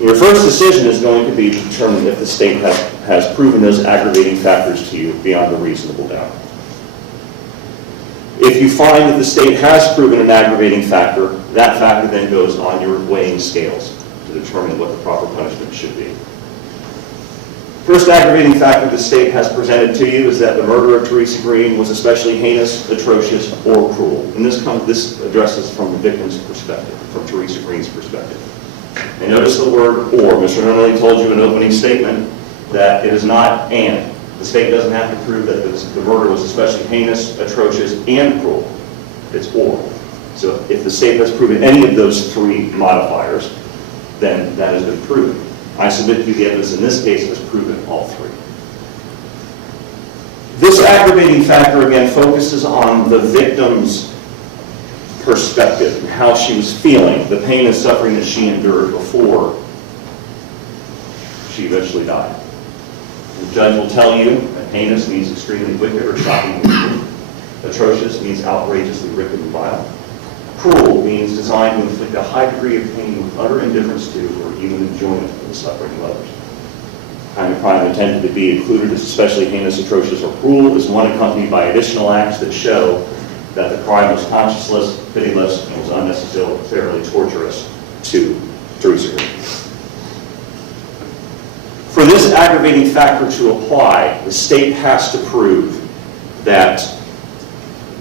Your first decision is going to be to determine if the state has proven those aggravating factors to you beyond a reasonable doubt. If you find that the state has proven an aggravating factor, that factor then goes on your weighing scales to determine what the proper punishment should be. First aggravating factor the state has presented to you is that the murder of Theresa Green was especially heinous, atrocious, or cruel. And this addresses from the victim's perspective, from Theresa Green's perspective. And notice the word or. Mr. Nunley told you in an opening statement that it is not and. The state doesn't have to prove that the murder was especially heinous, atrocious, and cruel. It's or. So if the state has proven any of those 3 modifiers, then that has been proven. I submit to you the evidence in this case has proven all 3. This aggravating factor, again, focuses on the victim's perspective and how she was feeling, the pain and suffering that she endured before she eventually died. The judge will tell you that heinous means extremely wicked or shockingly wicked. Atrocious means outrageously wicked and vile. Cruel means designed to inflict a high degree of pain with utter indifference to or even enjoyment of the suffering of others. The kind of crime intended to be included as especially heinous, atrocious, or cruel is one accompanied by additional acts that show that the crime was conscienceless, pitiless, and was unnecessarily torturous to Theresa Green. For this aggravating factor to apply, the state has to prove that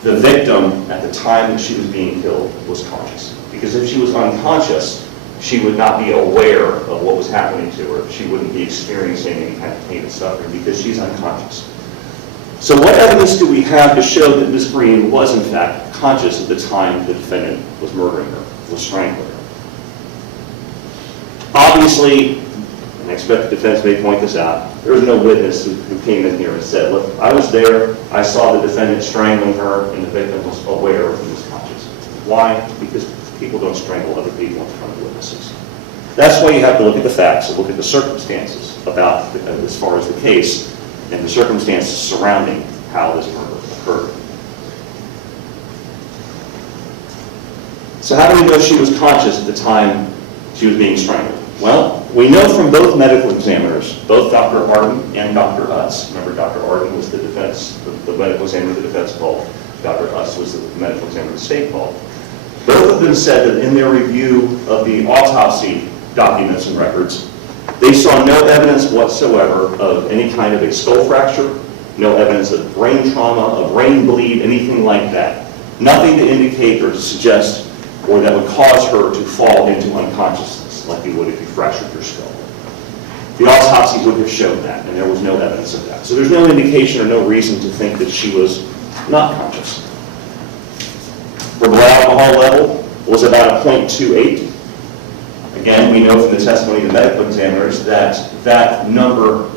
the victim at the time that she was being killed was conscious. Because if she was unconscious, she would not be aware of what was happening to her. She wouldn't be experiencing any kind of pain and suffering because she's unconscious. So what evidence do we have to show that Ms. Green was in fact conscious at the time the defendant was murdering her, was strangling her? Obviously, and I expect the defense may point this out, there was no witness who came in here and said, look, I was there, I saw the defendant strangling her, and the victim was aware of he was conscious. Why? Because people don't strangle other people in front of witnesses. That's why you have to look at the facts and look at the circumstances about, as far as the case, and the circumstances surrounding how this murder occurred. So how do we know she was conscious at the time she was being strangled? Well, we know from both medical examiners, both Dr. Arden and Dr. Utz. Remember, Dr. Arden was the defense, the medical examiner the defense called. Dr. Utz was the medical examiner the state called. Both of them said that in their review of the autopsy documents and records, they saw no evidence whatsoever of any kind of a skull fracture, no evidence of brain trauma, a brain bleed, anything like that. Nothing to indicate or to suggest or that would cause her to fall into unconsciousness like you would if you fractured your skull. The autopsy would have shown that, and there was no evidence of that. So there's no indication or no reason to think that she was not conscious. Her blood alcohol level was about a 0.28. Again, we know from the testimony of the medical examiners that that number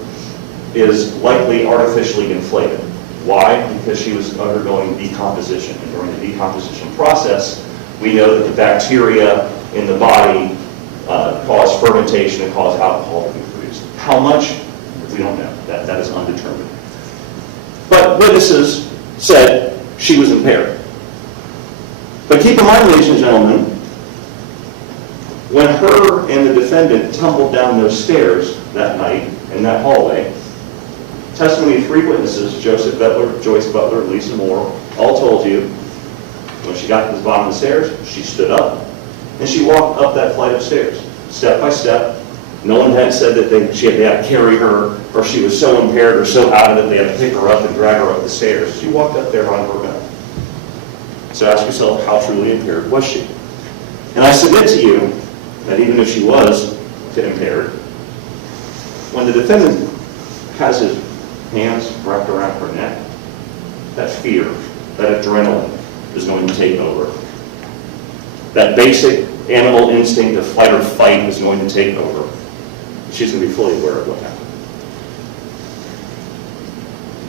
is likely artificially inflated. Why? Because she was undergoing decomposition. And during the decomposition process, we know that the bacteria in the body cause fermentation and cause alcohol to be produced. How much? We don't know. That is undetermined. But witnesses said she was impaired. But keep in mind, ladies and gentlemen, when her and the defendant tumbled down those stairs that night in that hallway, testimony of 3 witnesses, Joseph Butler, Joyce Butler, and Lisa Moore, all told you when she got to the bottom of the stairs, she stood up and she walked up that flight of stairs, step by step. No one had said that they had to carry her or she was so impaired or so out of it they had to pick her up and drag her up the stairs. She walked up there on her own. So ask yourself, how truly impaired was she? And I submit to you that even if she was impaired, when the defendant has his hands wrapped around her neck, that fear, that adrenaline is going to take over. That basic animal instinct of fight or fight is going to take over. She's going to be fully aware of what happened.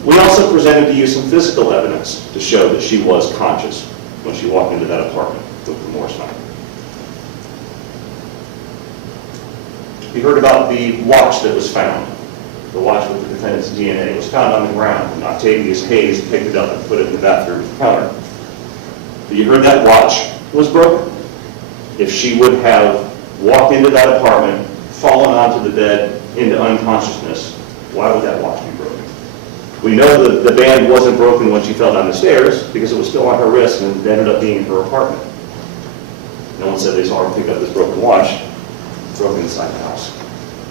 We also presented to you some physical evidence to show that she was conscious when she walked into that apartment with Demorris Hunter. You heard about the watch that was found. The watch with the defendant's DNA. It was found on the ground, and Octavius Hayes picked it up and put it in the bathroom counter. But you heard that watch was broken. If she would have walked into that apartment, fallen onto the bed, into unconsciousness, why would that watch be broken? We know that the band wasn't broken when she fell down the stairs because it was still on her wrist and it ended up being in her apartment. No one said they saw her pick up this broken watch, broken inside the house.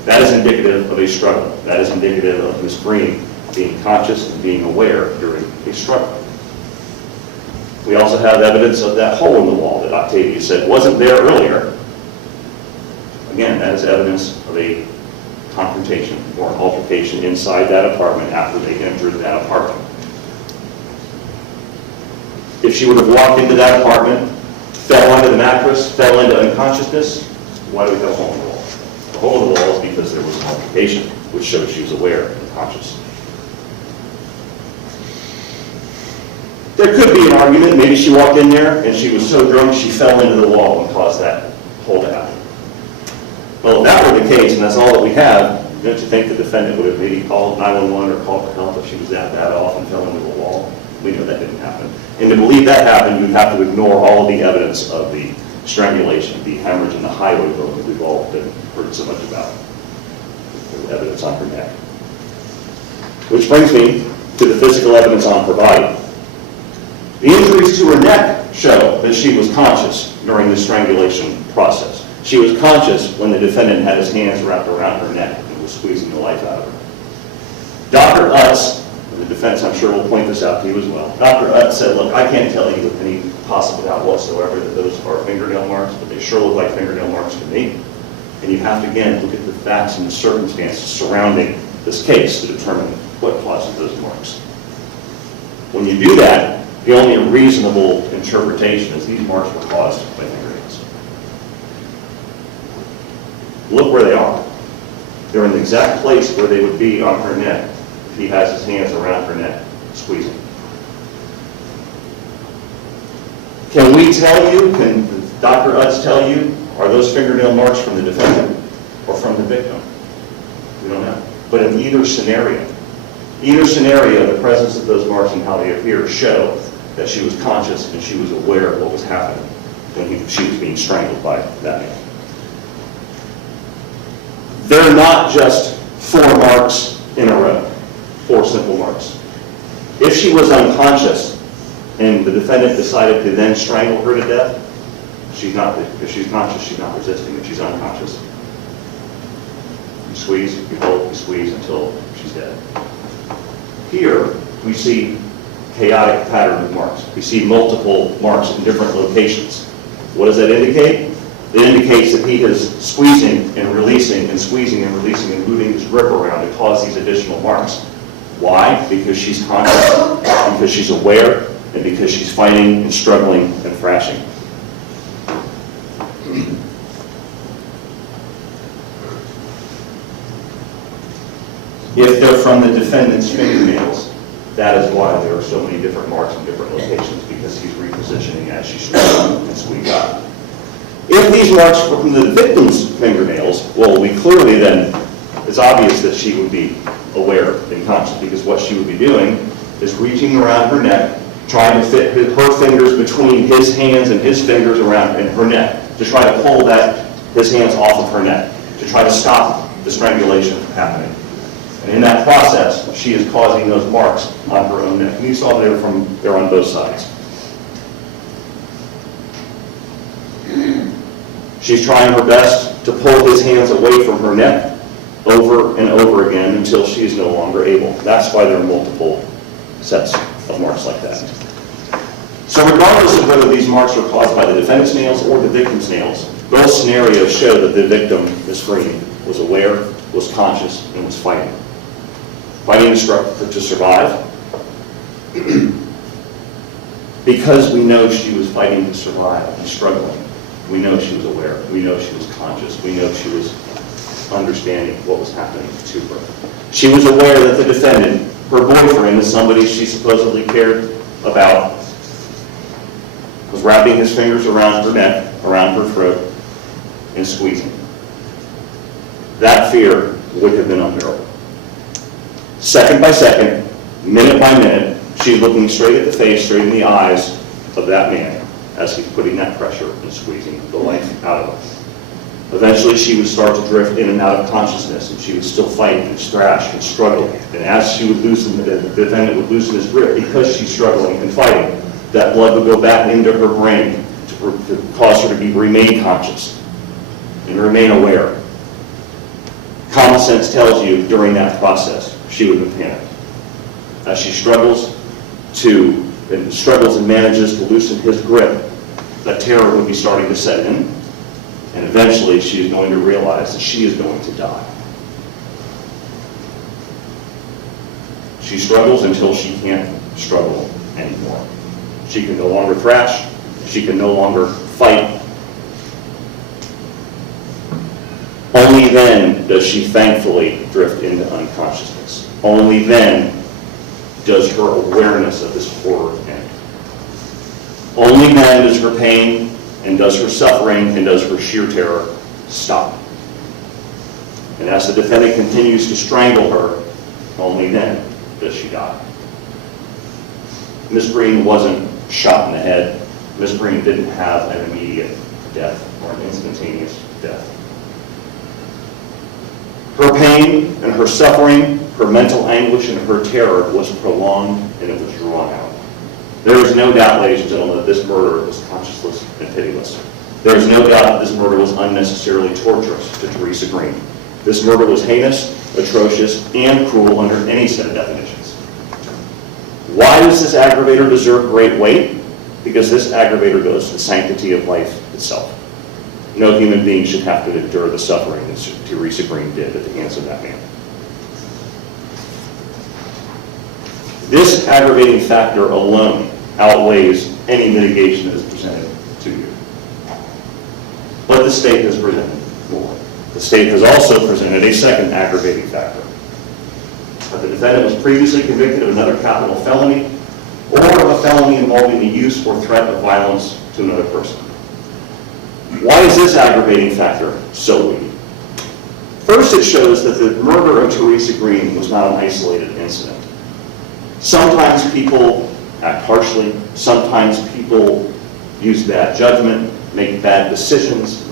That is indicative of a struggle. That is indicative of Ms. Green being conscious and being aware during a struggle. We also have evidence of that hole in the wall that Octavius said wasn't there earlier. Again, that is evidence of a confrontation or an altercation inside that apartment after they entered that apartment. If she would have walked into that apartment, fell onto the mattress, fell into unconsciousness, why do we have a hole in the wall? The hole in the wall is because there was an altercation, which showed she was aware and conscious. There could be an argument, maybe she walked in there and she was so drunk she fell into the wall and caused that hole to happen. Well, if that were the case, and that's all that we have, don't you think the defendant would have maybe called 911 or called for help if she was that bad off and fell into the wall? We know that didn't happen. And to believe that happened, you'd have to ignore all of the evidence of the strangulation, the hemorrhage, and the highway burn that we've all heard so much about. The evidence on her neck. Which brings me to the physical evidence on her body. The injuries to her neck show that she was conscious during the strangulation process. She was conscious when the defendant had his hands wrapped around her neck and was squeezing the life out of her. Dr. Utz The defense, I'm sure, will point this out to you as well. Dr. Utt said, look, I can't tell you with any possible doubt whatsoever that those are fingernail marks, but they sure look like fingernail marks to me. And you have to, again, look at the facts and the circumstances surrounding this case to determine what causes those marks. When you do that, the only reasonable interpretation is these marks were caused by fingernails. Look where they are. They're in the exact place where they would be on her neck if he has his hands around her neck, squeezing. Can we tell you, can Dr. Utz tell you, are those fingernail marks from the defendant or from the victim? We don't know. But in either scenario, the presence of those marks and how they appear show that she was conscious and she was aware of what was happening when she was being strangled by that man. They're not just 4 marks in a row, 4 simple marks. If she was unconscious and the defendant decided to then strangle her to death, she's not, if she's conscious, she's not resisting. If she's unconscious, you squeeze, you hold, you squeeze until she's dead. Here, we see chaotic pattern of marks. We see multiple marks in different locations. What does that indicate? It indicates that he is squeezing and releasing and squeezing and releasing and moving his grip around to cause these additional marks. Why? Because she's conscious, because she's aware, and because she's fighting and struggling and thrashing. If they're from the defendant's fingernails, that is why there are so many different marks in different locations, because he's repositioning as she's struggling and squeezing out. If these marks were from the victim's fingernails, well, we clearly then, it's obvious that she would be aware and conscious, because what she would be doing is reaching around her neck, trying to fit her fingers between his hands and his fingers around in her neck, to try to pull his hands off of her neck, to try to stop the strangulation from happening. And in that process, she is causing those marks on her own neck. And you saw they're on both sides. She's trying her best to pull his hands away from her neck over and over again until she is no longer able. That's why there are multiple sets of marks like that. So regardless of whether these marks are caused by the defendant's nails or the victim's nails, both scenarios show that the victim, Ms. Green, was aware, was conscious, and was fighting. Fighting to survive. Because we know she was fighting to survive and struggling, we know she was aware, we know she was conscious, we know she was understanding what was happening to her. She was aware that the defendant, her boyfriend, is somebody she supposedly cared about, was wrapping his fingers around her neck, around her throat, and squeezing. That fear would have been unbearable. Second by second, minute by minute, she's looking straight at the face, straight in the eyes of that man as he's putting that pressure and squeezing the life out of her. Eventually, she would start to drift in and out of consciousness, and she would still fight and thrash and struggle. And as she would loosen, the defendant would loosen his grip because she's struggling and fighting. That blood would go back into her brain to cause her to remain conscious and remain aware. Common sense tells you during that process, she would have panicked. As she struggles and manages to loosen his grip, that terror would be starting to set in, and eventually she is going to realize that she is going to die. She struggles until she can't struggle anymore. She can no longer thrash, she can no longer fight. Only then does she thankfully drift into unconsciousness. Only then does her awareness of this horror end. Only then does her pain and does her suffering and does her sheer terror stop. And as the defendant continues to strangle her, only then does she die. Ms. Green wasn't shot in the head. Ms. Green didn't have an immediate death or an instantaneous death. Her pain and her suffering, her mental anguish and her terror was prolonged and it was drawn out. There is no doubt, ladies and gentlemen, that this murder was conscienceless and pitiless. There is no doubt that this murder was unnecessarily torturous to Theresa Green. This murder was heinous, atrocious, and cruel under any set of definitions. Why does this aggravator deserve great weight? Because this aggravator goes to the sanctity of life itself. No human being should have to endure the suffering that Theresa Green did at the hands of that man. This aggravating factor alone outweighs any mitigation that is presented to you. But the state has presented more. The state has also presented a second aggravating factor. That the defendant was previously convicted of another capital felony or a felony involving the use or threat of violence to another person. Why is this aggravating factor so weak? First, it shows that the murder of Theresa Green was not an isolated incident. Sometimes people act harshly, sometimes people use bad judgment, make bad decisions.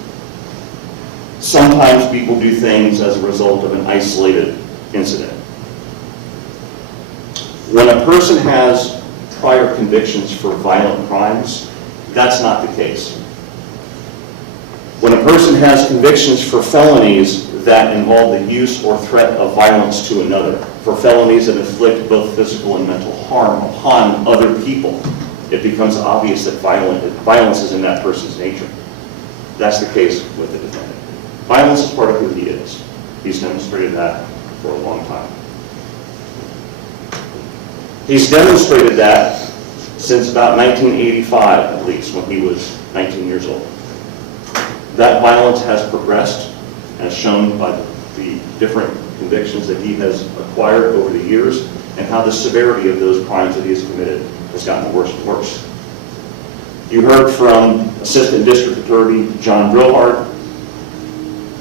Sometimes people do things as a result of an isolated incident. When a person has prior convictions for violent crimes, that's not the case. When a person has convictions for felonies that involve the use or threat of violence to another, for felonies that inflict both physical and mental harm upon other people, it becomes obvious that violence is in that person's nature. That's the case with the defendant. Violence is part of who he is. He's demonstrated that for a long time. He's demonstrated that since about 1985, at least, when he was 19 years old. That violence has progressed, as shown by the different convictions that he has acquired over the years, and how the severity of those crimes that he has committed has gotten worse and worse. You heard from Assistant District Attorney John Brillhart.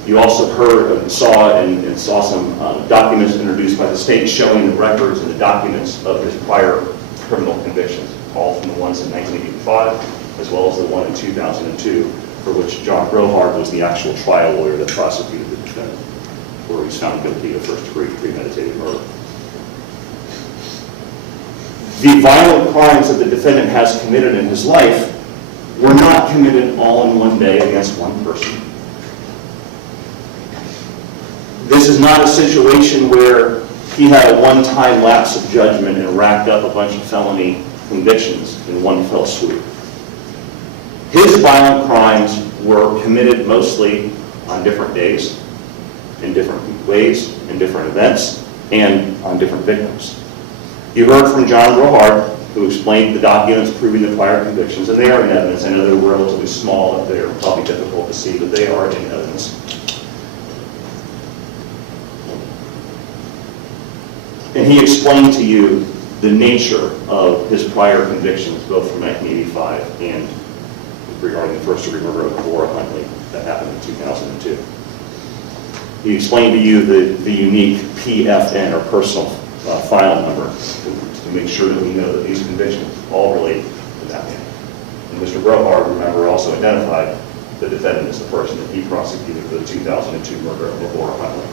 You also heard, saw some documents introduced by the state showing the records and the documents of his prior criminal convictions, all from the ones in 1985, as well as the one in 2002, for which John Brillhart was the actual trial lawyer that prosecuted the defendant, where he was found guilty of first-degree premeditated murder. The violent crimes that the defendant has committed in his life were not committed all in one day against one person. This is not a situation where he had a one-time lapse of judgment and racked up a bunch of felony convictions in one fell swoop. His violent crimes were committed mostly on different days, in different ways, in different events, and on different victims. You heard from John Brillhart, who explained the documents proving the prior convictions, and they are in evidence. I know they're relatively small, and they're probably difficult to see, but they are in evidence. And he explained to you the nature of his prior convictions, both from 1985 and regarding the first-degree murder of Demorris Hunter that happened in 2002. He explained to you the unique PFN, or personal file number, to make sure that we know that these convictions all relate to that man. And Mr. Brillhart, remember, also identified the defendant as the person that he prosecuted for the 2002 murder of Demorris Hunter.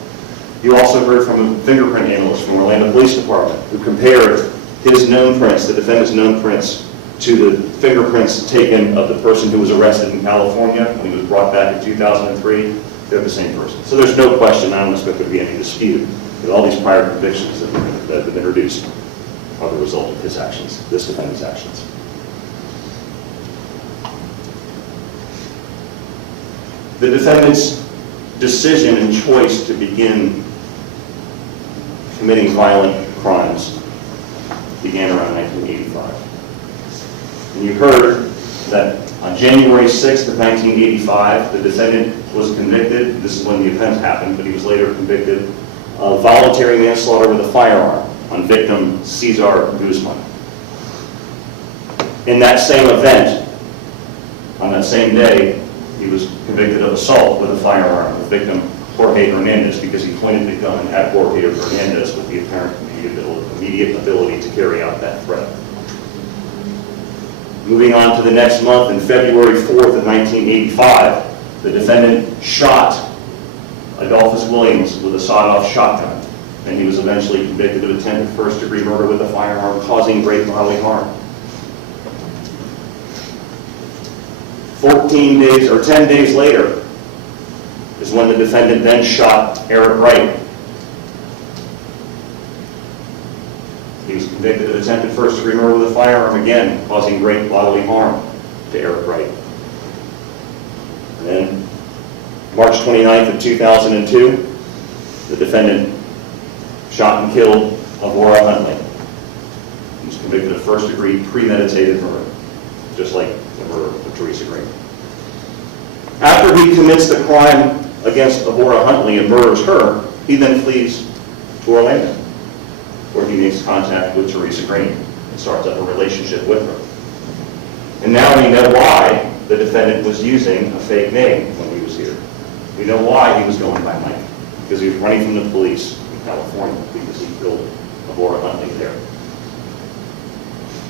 You also heard from a fingerprint analyst from Orlando Police Department who compared his known prints, the defendant's known prints, to the fingerprints taken of the person who was arrested in California when he was brought back in 2003. They're the same person. So there's no question, I don't expect there to be any dispute, that all these prior convictions that have been introduced are the result of his actions, this defendant's actions. The defendant's decision and choice to begin committing violent crimes began around 1985. And you heard that on January 6th of 1985, the defendant was convicted, this is when the offense happened, but he was later convicted of voluntary manslaughter with a firearm on victim Cesar Guzman. In that same event, on that same day, he was convicted of assault with a firearm with victim Jorge Hernandez because he pointed the gun at Jorge Hernandez with the apparent immediate ability to carry out that threat. Moving on to the next month, in February 4th of 1985, the defendant shot Adolphus Williams with a sawed-off shotgun, and he was eventually convicted of attempted first-degree murder with a firearm causing great bodily harm. 10 days later is when the defendant then shot Eric Wright. He was convicted of attempted first-degree murder with a firearm, again, causing great bodily harm to Eric Wright. And then, March 29th of 2002, the defendant shot and killed Aurora Huntley. He was convicted of first-degree premeditated murder, just like the murder of Theresa Green. After he commits the crime against Aurora Huntley and murders her, he then flees to Orlando, where he makes contact with Theresa Green and starts up a relationship with her. And now we know why the defendant was using a fake name when he was here. We know why he was going by Mike, because he was running from the police in California because he killed Aurora Huntley there.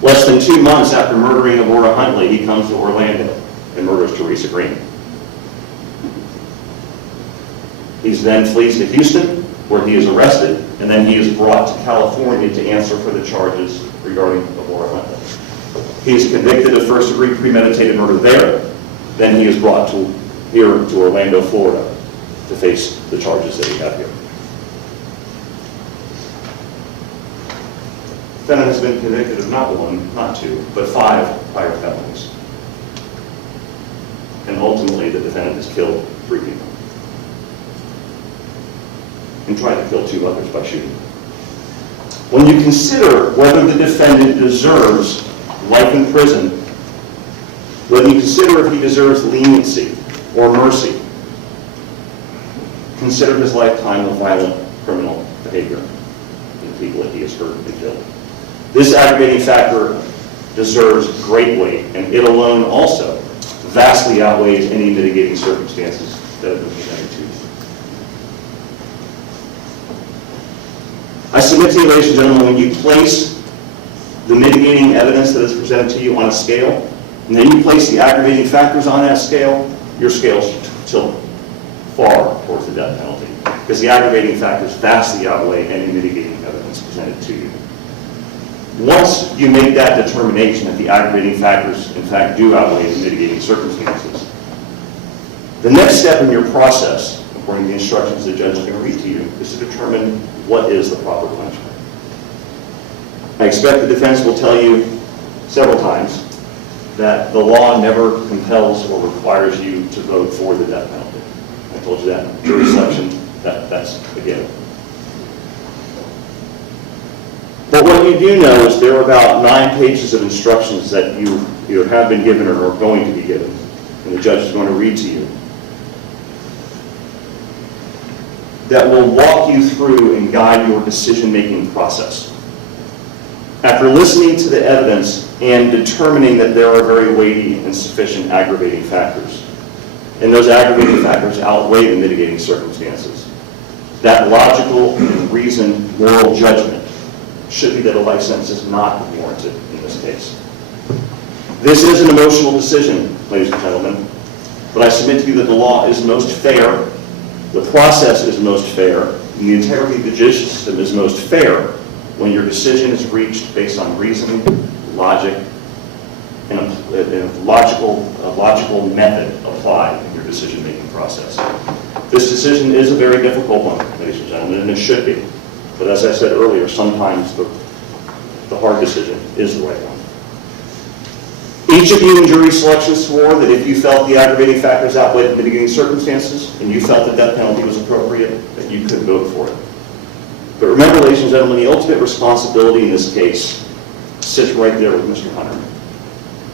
Less than 2 months after murdering Aurora Huntley, he comes to Orlando and murders Theresa Green. He then flees to Houston, where he is arrested, and then he is brought to California to answer for the charges regarding Aurora Huntley. He is convicted of first-degree premeditated murder there. Then he is brought here to Orlando, Florida, to face the charges that he had here. The defendant has been convicted of not 1, not 2, but 5 prior felonies. And ultimately, the defendant has killed 3 people and tried to kill 2 others by shooting. When you consider whether the defendant deserves life in prison, whether you consider if he deserves leniency or mercy, consider his lifetime of violent criminal behavior in the people that he has hurt and killed. This aggravating factor deserves great weight, and it alone also vastly outweighs any mitigating circumstances that have been presented to you. I submit to you, ladies and gentlemen, when you place the mitigating evidence that is presented to you on a scale, and then you place the aggravating factors on that scale, your scales tilt far towards the death penalty, because the aggravating factors vastly outweigh any mitigating evidence presented to you. Once you make that determination that the aggravating factors, in fact, do outweigh the mitigating circumstances, the next step in your process, according to the instructions the judge is going to read to you, is to determine what is the proper punishment. I expect the defense will tell you several times that the law never compels or requires you to vote for the death penalty. I told you that in jury selection, that's a given. But what you do know is there are about 9 pages of instructions that you either have been given or are going to be given, and the judge is going to read to you, that will walk you through and guide your decision-making process. After listening to the evidence and determining that there are very weighty and sufficient aggravating factors, and those aggravating factors outweigh the mitigating circumstances, that logical and reasoned moral judgment should be that a life sentence is not warranted in this case. This is an emotional decision, ladies and gentlemen, but I submit to you that the law is most fair, the process is most fair, and the integrity of the judicial system is most fair when your decision is reached based on reason, logic, and a logical method applied in your decision-making process. This decision is a very difficult one, ladies and gentlemen, and it should be. But as I said earlier, sometimes the hard decision is the right one. Each of you in jury selection swore that if you felt the aggravating factors outweighed the mitigating circumstances, and you felt the death penalty was appropriate, that you could vote for it. But remember, ladies and gentlemen, the ultimate responsibility in this case sits right there with Mr. Hunter.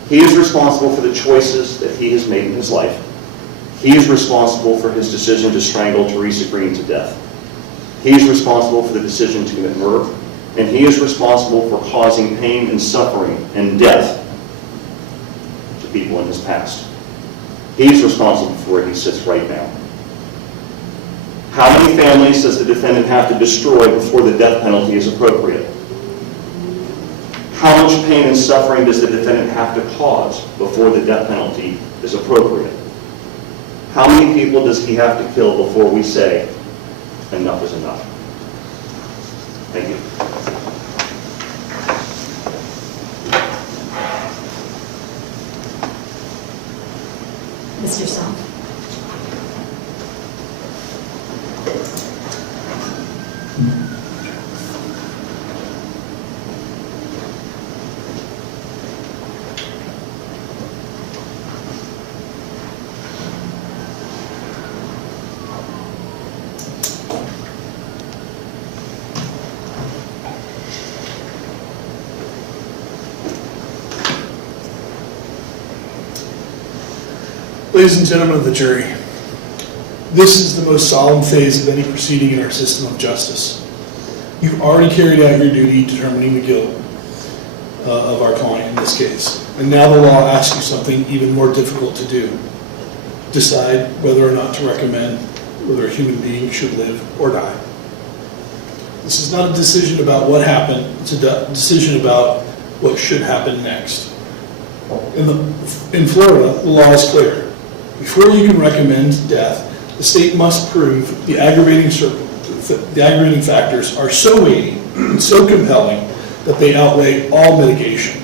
He is responsible for the choices that he has made in his life. He is responsible for his decision to strangle Theresa Green to death. He is responsible for the decision to commit murder, and he is responsible for causing pain and suffering and death to people in his past. He is responsible for where he sits right now. How many families does the defendant have to destroy before the death penalty is appropriate? How much pain and suffering does the defendant have to cause before the death penalty is appropriate? How many people does he have to kill before we say, enough is enough? Thank you. Mr. Self. Ladies and gentlemen of the jury, this is the most solemn phase of any proceeding in our system of justice. You've already carried out your duty determining the guilt of our client in this case. And now the law asks you something even more difficult to do. Decide whether or not to recommend whether a human being should live or die. This is not a decision about what happened, it's a decision about what should happen next. In Florida, the law is clear. Before you can recommend death, the state must prove the aggravating factors are so weighty and so compelling that they outweigh all mitigation,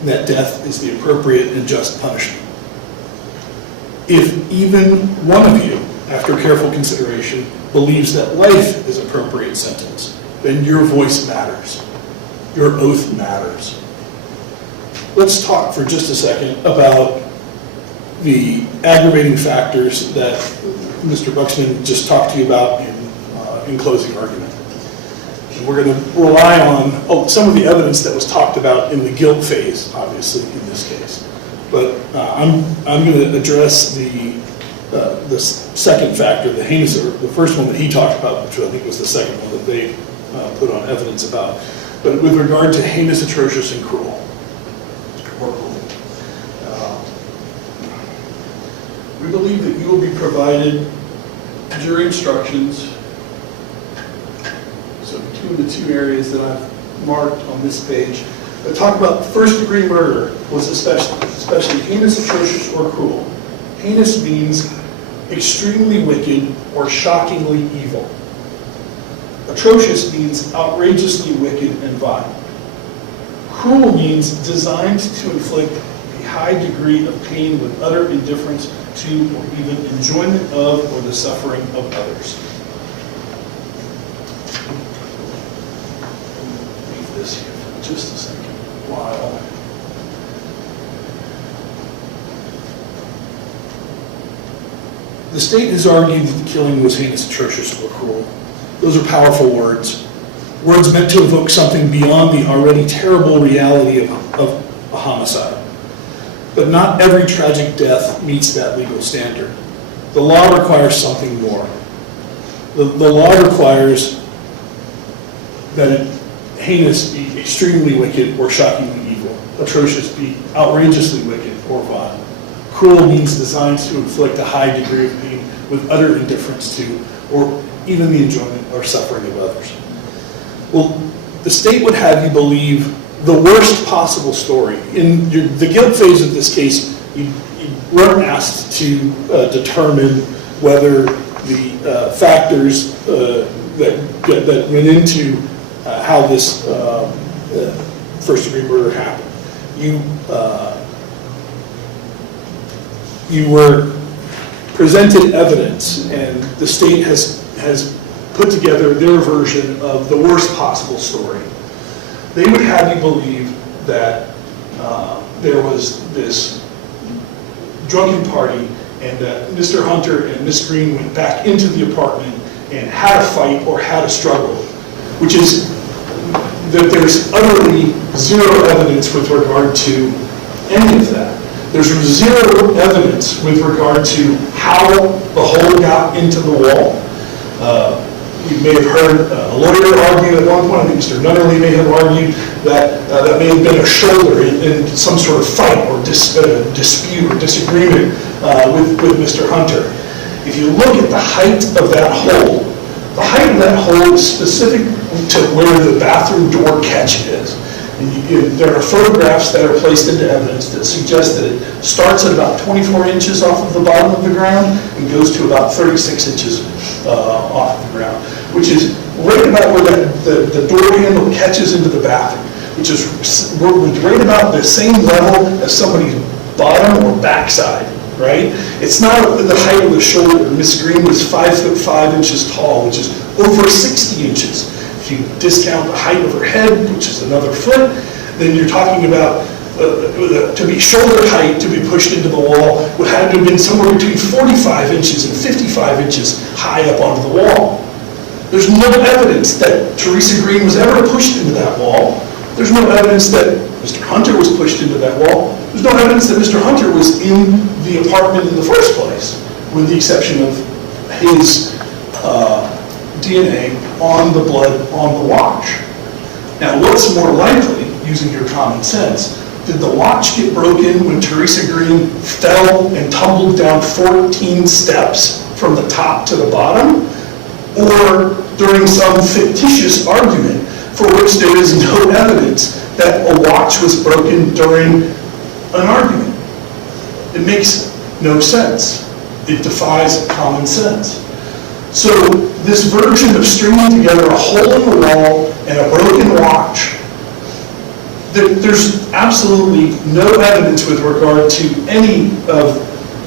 and that death is the appropriate and just punishment. If even one of you, after careful consideration, believes that life is an appropriate sentence, then your voice matters. Your oath matters. Let's talk for just a second about the aggravating factors that Mr. Buxman just talked to you about in closing argument. And we're going to rely on some of the evidence that was talked about in the guilt phase, obviously, in this case. But I'm going to address the second factor, the heinous, or the first one that he talked about, which I think was the second one that they put on evidence about. But with regard to heinous, atrocious, and cruel. We believe that you will be provided jury instructions. So between the two areas that I've marked on this page, that talk about first-degree murder was especially heinous, atrocious, or cruel. Heinous means extremely wicked or shockingly evil. Atrocious means outrageously wicked and vile. Cruel means designed to inflict a high degree of pain with utter indifference to or even enjoyment of or the suffering of others. Leave this here for just a second while. The state has argued that the killing was heinous, atrocious, or cruel. Those are powerful words. Words meant to evoke something beyond the already terrible reality of a homicide. But not every tragic death meets that legal standard. The law requires something more. The law requires that heinous be extremely wicked or shockingly evil. Atrocious be outrageously wicked or vile. Cruel means designed to inflict a high degree of pain with utter indifference to or even the enjoyment or suffering of others. Well, the state would have you believe the worst possible story. In the guilt phase of this case, you weren't asked to determine whether the factors that went into how this first-degree murder happened. You were presented evidence, and the state has put together their version of the worst possible story. They would have you believe that there was this drunken party and that Mr. Hunter and Miss Green went back into the apartment and had a fight or had a struggle, which is that there's utterly zero evidence with regard to any of that. There's zero evidence with regard to how the hole got into the wall. You may have heard a lawyer argue at one point, I think Mr. Nunnerly may have argued that that may have been a shoulder in some sort of fight or dispute or disagreement with Mr. Hunter. If you look at the height of that hole, the height of that hole is specific to where the bathroom door catch is. And there are photographs that are placed into evidence that suggest that it starts at about 24 inches off of the bottom of the ground and goes to about 36 inches off the ground, which is right about where the door handle catches into the bathroom, which is right about the same level as somebody's bottom or backside, right? It's not the height of the shoulder. Miss Green was 5'5" tall, which is over 60 inches. If you discount the height of her head, which is another foot, then you're talking about to be shoulder height to be pushed into the wall would have to have been somewhere between 45 inches and 55 inches high up onto the wall. There's no evidence that Theresa Green was ever pushed into that wall. There's no evidence that Mr. Hunter was pushed into that wall. There's no evidence that Mr. Hunter was in the apartment in the first place, with the exception of his DNA on the blood on the watch. Now, what's more likely, using your common sense, did the watch get broken when Theresa Green fell and tumbled down 14 steps from the top to the bottom? Or during some fictitious argument for which there is no evidence that a watch was broken during an argument? It makes no sense. It defies common sense. So this version of stringing together a hole in the wall and a broken watch, there's absolutely no evidence with regard to any of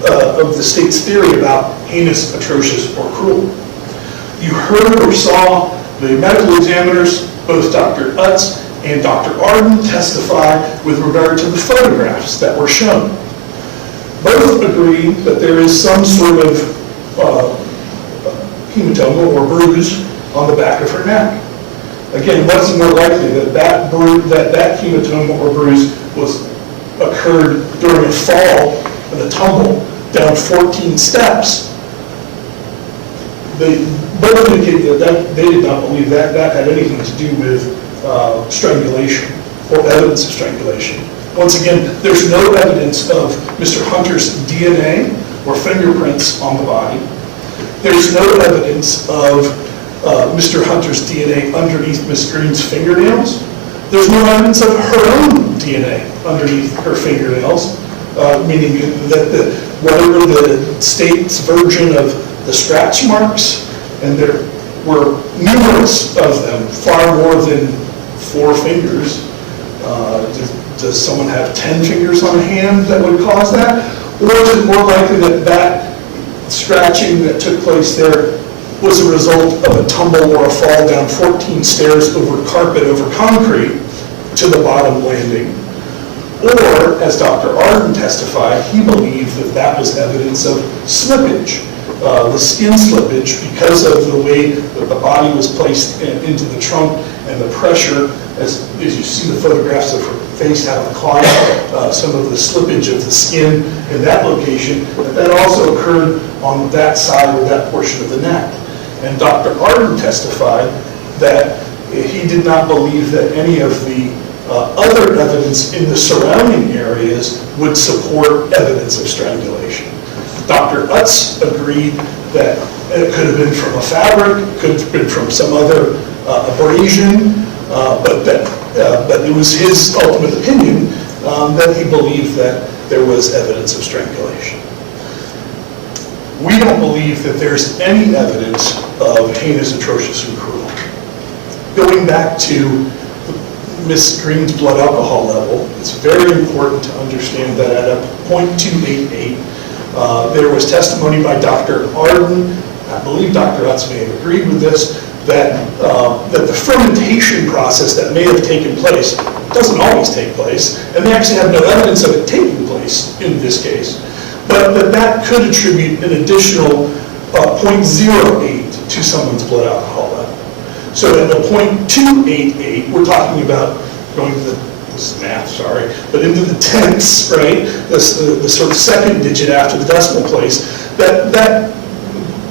the state's theory about heinous, atrocious, or cruel. You heard or saw the medical examiners, both Dr. Utz and Dr. Arden, testify with regard to the photographs that were shown. Both agree that there is some sort of hematoma or bruise on the back of her neck. Again, what's more likely that hematoma or bruise occurred during a fall and a tumble down 14 steps? They both indicated that they did not believe that had anything to do with strangulation or evidence of strangulation. Once again, there's no evidence of Mr. Hunter's DNA or fingerprints on the body. There's no evidence of Mr. Hunter's DNA underneath Ms. Green's fingernails. There's no evidence of her own DNA underneath her fingernails, meaning that whatever the state's version of the scratch marks, and there were numerous of them, far more than 4 fingers. Does someone have 10 fingers on a hand that would cause that? Or is it more likely that scratching that took place there was a result of a tumble or a fall down 14 stairs over carpet, over concrete, to the bottom landing? Or, as Dr. Arden testified, he believed that was evidence of slippage, the skin slippage, because of the way that the body was placed into the trunk and the pressure, as you see the photographs of her face out of the closet, some of the slippage of the skin in that location, that also occurred on that side or that portion of the neck. And Dr. Arden testified that he did not believe that any of the other evidence in the surrounding areas would support evidence of strangulation. Dr. Utz agreed that it could have been from a fabric, could have been from some other abrasion, but it was his ultimate opinion that he believed that there was evidence of strangulation. We don't believe that there's any evidence of heinous, atrocious, and cruel. Going back to Ms. Green's blood alcohol level, it's very important to understand that at a 0.288, there was testimony by Dr. Arden, I believe Dr. Utz may have agreed with this, that the fermentation process that may have taken place doesn't always take place, and they actually have no evidence of it taking place in this case, but that could attribute an additional 0.08 to someone's blood alcohol level. So at a 0.288, we're talking about going to this is math, sorry, but into the tenths, right? The sort of second digit after the decimal place, that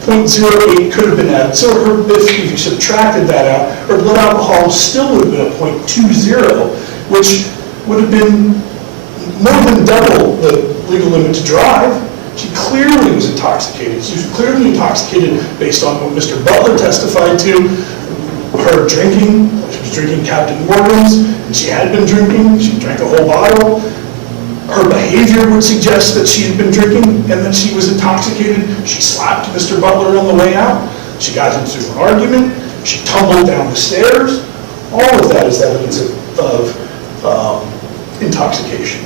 0.08 could have been added. So if you subtracted that out, her blood alcohol still would have been a 0.20, which would have been more than double the legal limit to drive. She clearly was intoxicated. She was clearly intoxicated based on what Mr. Butler testified to. Her drinking, she was drinking Captain Morgan's, and she had been drinking. She drank a whole bottle. Her behavior would suggest that she had been drinking and that she was intoxicated. She slapped Mr. Butler on the way out. She got into an argument. She tumbled down the stairs. All of that is evidence of intoxication.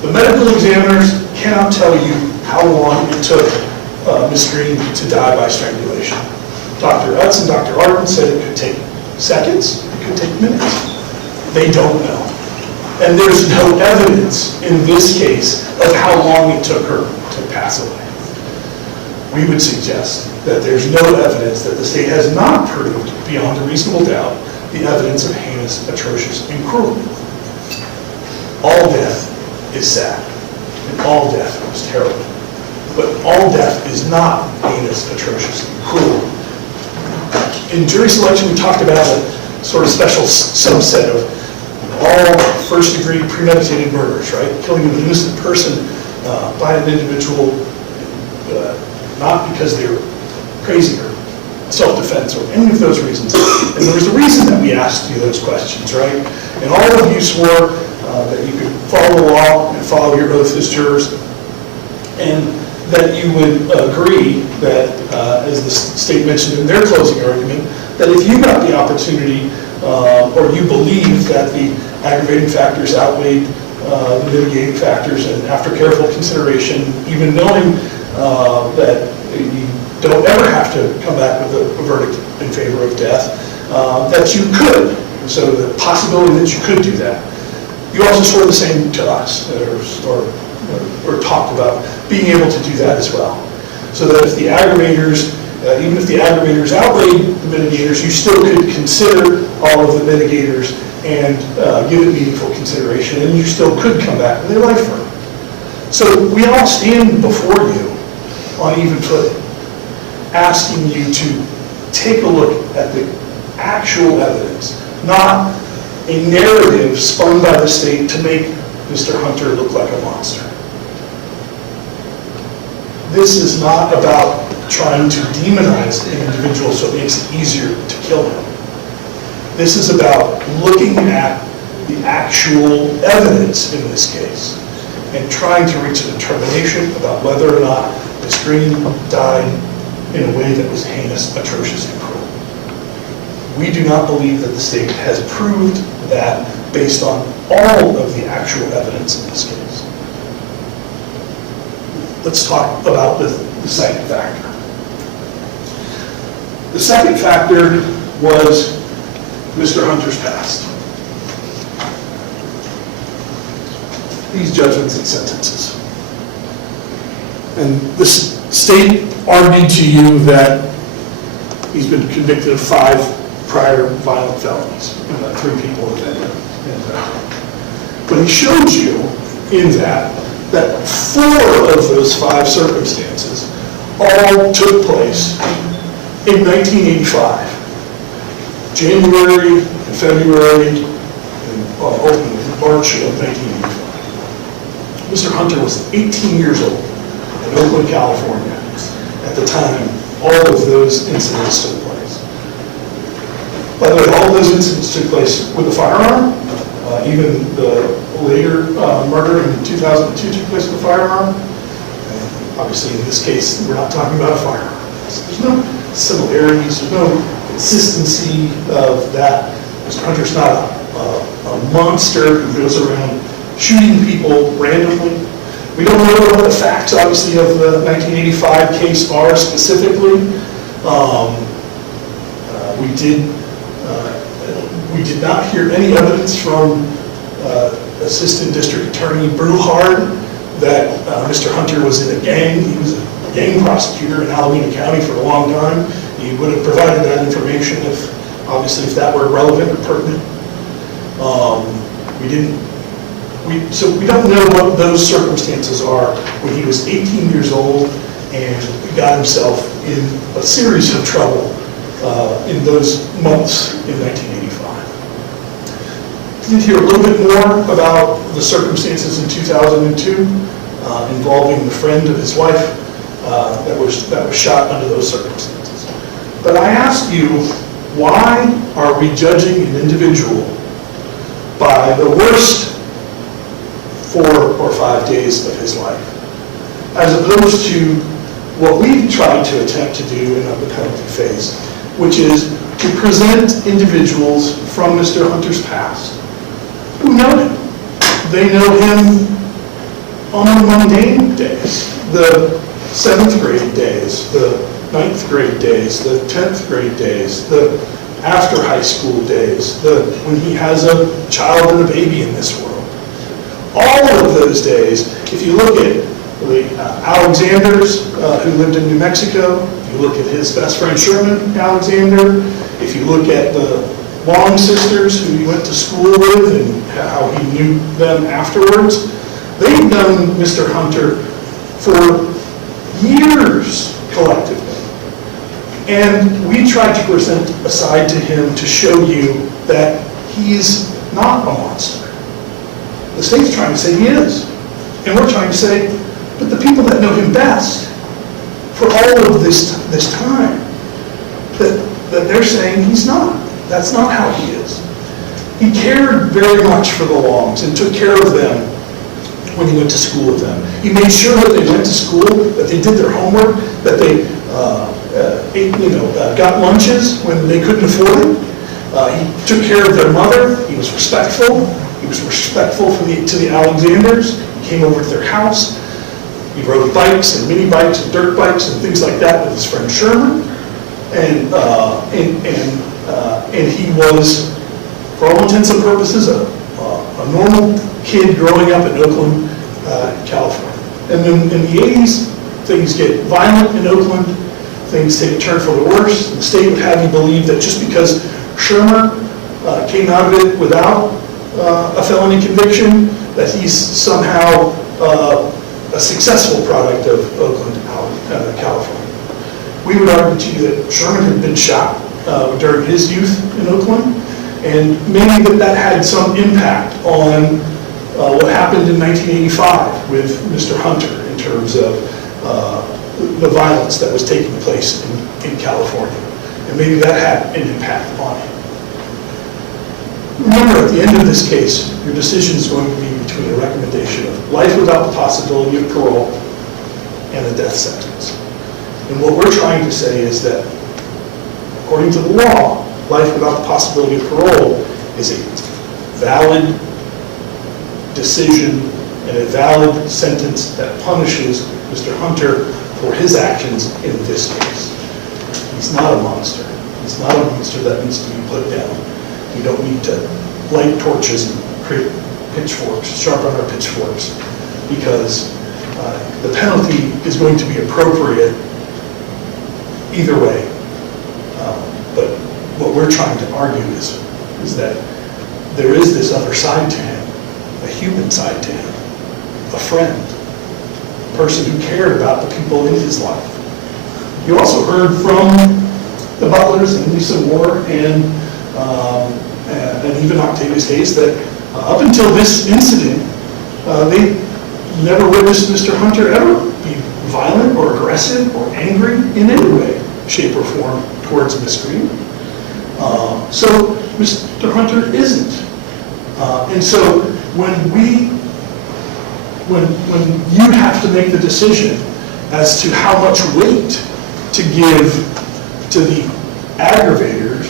The medical examiners cannot tell you how long it took Ms. Green to die by strangulation. Dr. Utz and Dr. Arden said it could take seconds, it could take minutes. They don't know. And there's no evidence in this case of how long it took her to pass away. We would suggest that there's no evidence that the state has not proved beyond a reasonable doubt the evidence of heinous, atrocious, and cruel. all death is sad, and all death is terrible. But all death is not heinous, atrocious, and cruel. In jury selection, we talked about a sort of special subset of all first-degree premeditated murders, right? Killing an innocent person by an individual, not because they were crazy or self-defense or any of those reasons. And there was a reason that we asked you those questions, right? And all of you swore that you could follow the law and follow your oath as jurors, and that you would agree that, as the state mentioned in their closing argument, that if you got the opportunity, or you believe that the aggravating factors outweighed the mitigating factors, and after careful consideration, even knowing that you don't ever have to come back with a verdict in favor of death, that you could. So the possibility that you could do that. You also swore the same to us, or talked about being able to do that as well. So that if the aggravators, even if the aggravators outweighed the mitigators, you still could consider all of the mitigators and give it meaningful consideration, and you still could come back with a life term. So we all stand before you on even footing, asking you to take a look at the actual evidence, not a narrative spun by the state to make Mr. Hunter look like a monster. This is not about trying to demonize an individual so it makes it easier to kill him. This is about looking at the actual evidence in this case and trying to reach a determination about whether or not Ms. Green died in a way that was heinous, atrocious, and cruel. We do not believe that the state has proved that based on all of the actual evidence in this case. Let's talk about the second factor. The second factor was Mr. Hunter's past. These judgments and sentences. And the state argued to you that he's been convicted of 5 prior violent felonies, and that 3 people have been in there. But he showed you in that 4 of those 5 circumstances all took place in 1985. January and February and March of 1985. Mr. Hunter was 18 years old in Oakland, California at the time all of those incidents took place. By the way, all of those incidents took place with a firearm. Even the later murder in 2002 took place with a firearm. And obviously, in this case, we're not talking about a firearm. So there's no similarities, there's no consistency of that. Mr. Hunter's not a monster who goes around shooting people randomly. We don't know what the facts, obviously, of the 1985 case are specifically. We did not hear any evidence from Assistant District Attorney Bruhard that Mr. Hunter was in a gang. He was a gang prosecutor in Alameda County for a long time. He would have provided that information if that were relevant or pertinent. So we don't know what those circumstances are when he was 18 years old and got himself in a series of trouble in those months in 1985. Did hear a little bit more about the circumstances in 2002 involving the friend of his wife that was shot under those circumstances. But I ask you, why are we judging an individual by the worst 4 or 5 days of his life, as opposed to what we've tried to attempt to do in the penalty phase, which is to present individuals from Mr. Hunter's past who know him. They know him on the mundane days, the 7th grade days, the 9th grade days, the 10th grade days, the after high school days, when he has a child and a baby in this world. All of those days, if you look at the Alexanders who lived in New Mexico, if you look at his best friend Sherman Alexander, if you look at the Long sisters who he went to school with and how he knew them afterwards. They've known Mr. Hunter for years collectively. And we tried to present a side to him to show you that he's not a monster. The state's trying to say he is. And we're trying to say, but the people that know him best for all of this time, that they're saying he's not. That's not how he is. He cared very much for the Longs and took care of them when he went to school with them. He made sure that they went to school, that they did their homework, that they got lunches when they couldn't afford it. He took care of their mother. He was respectful. He was respectful to the Alexanders. He came over to their house. He rode bikes and mini bikes and dirt bikes and things like that with his friend Sherman. And he was, for all intents and purposes, a normal kid growing up in Oakland, California. And then in the 80s, things get violent in Oakland. Things take a turn for the worse. The state would have you believe that just because Shermer came out of it without a felony conviction, that he's somehow a successful product of Oakland, California. We would argue to you that Sherman had been shot during his youth in Oakland, and maybe that had some impact on what happened in 1985 with Mr. Hunter in terms of the violence that was taking place in California. And maybe that had an impact on him. Remember, at the end of this case, your decision is going to be between a recommendation of life without the possibility of parole and a death sentence. And what we're trying to say is that, according to the law, life without the possibility of parole is a valid decision and a valid sentence that punishes Mr. Hunter for his actions in this case. He's not a monster. He's not a monster that needs to be put down. We don't need to light torches and create pitchforks, sharpen our pitchforks, because the penalty is going to be appropriate either way. But what we're trying to argue is that there is this other side to him, a human side to him, a friend, a person who cared about the people in his life. You also heard from the Butlers and Lisa Moore and even Octavius Hayes that up until this incident, they never witnessed Mr. Hunter ever be violent or aggressive or angry in any way, shape, or form towards Miss Green. So Mr. Hunter isn't. And so when you have to make the decision as to how much weight to give to the aggravators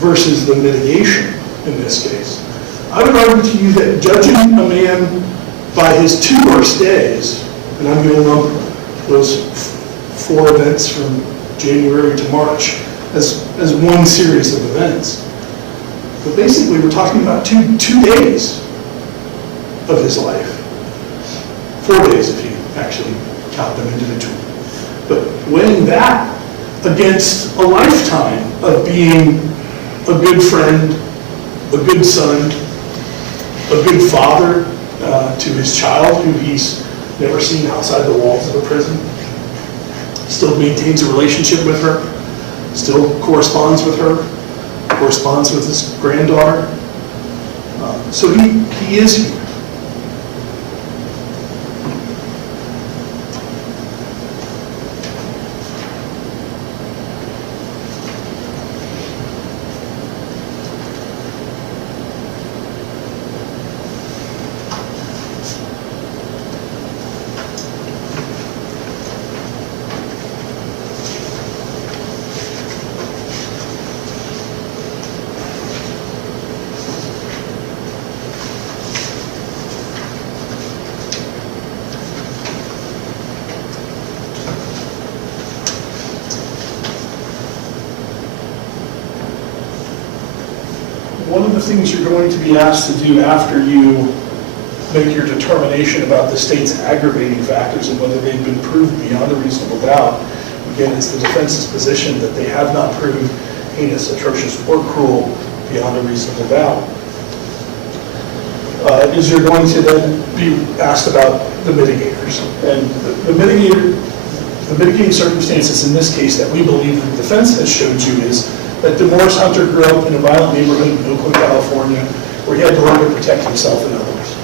versus the mitigation in this case, I would argue to you that judging a man by his two worst days, and I'm going to lump those 4 events from January to March as one series of events. But basically, we're talking about two days of his life. 4 days if you actually count them individually. But weighing that against a lifetime of being a good friend, a good son, a good father to his child who he's never seen outside the walls of a prison, still maintains a relationship with her, still corresponds with her, corresponds with his granddaughter. So he is human. One of the things you're going to be asked to do after you make your determination about the state's aggravating factors and whether they've been proved beyond a reasonable doubt, again, it's the defense's position that they have not proved heinous, atrocious, or cruel beyond a reasonable doubt, is you're going to then be asked about the mitigators. And the mitigating circumstances in this case that we believe the defense has showed you is that Demorris Hunter grew up in a violent neighborhood in Oakland, California, where he had to learn to protect himself and others.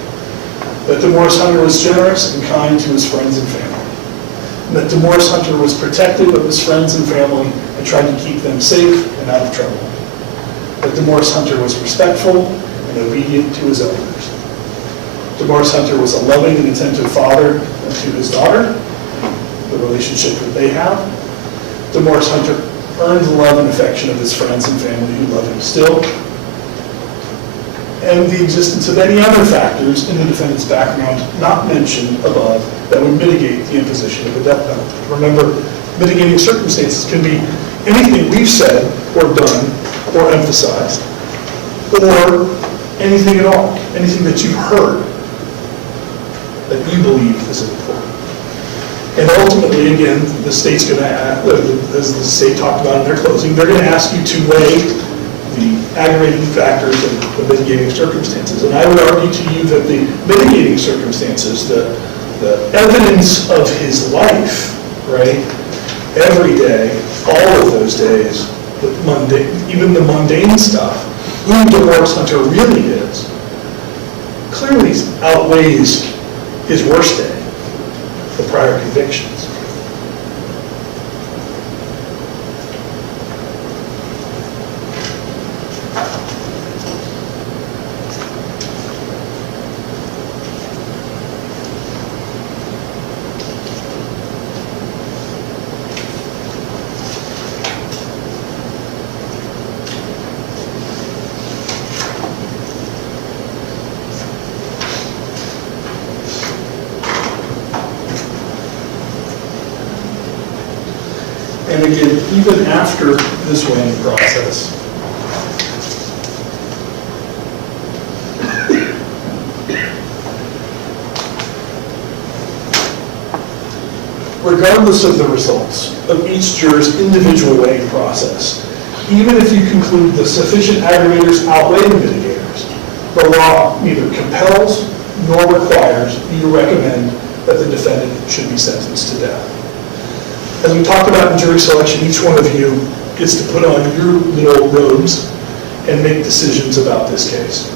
That Demorris Hunter was generous and kind to his friends and family. And that Demorris Hunter was protective of his friends and family and tried to keep them safe and out of trouble. That Demorris Hunter was respectful and obedient to his elders. Demorris Hunter was a loving and attentive father to his daughter, the relationship that they have. Demorris Hunter earned the love and affection of his friends and family who love him still. And the existence of any other factors in the defendant's background not mentioned above that would mitigate the imposition of a death penalty. Remember, mitigating circumstances can be anything we've said or done or emphasized, or anything at all, anything that you've heard that you believe is important. And ultimately, again, the state's going to, as the state talked about in their closing, they're going to ask you to weigh the aggravating factors and the mitigating circumstances. And I would argue to you that the mitigating circumstances, the evidence of his life, right, every day, all of those days, even the mundane stuff, who Demorris Hunter really is, clearly outweighs his worst day, the prior convictions. And again, even after this weighing process, regardless of the results of each juror's individual weighing process, even if you conclude the sufficient aggravators outweigh the mitigators, the law neither compels nor requires you to recommend that the defendant should be sentenced to death. As we talked about in jury selection, each one of you gets to put on your little robes and make decisions about this case.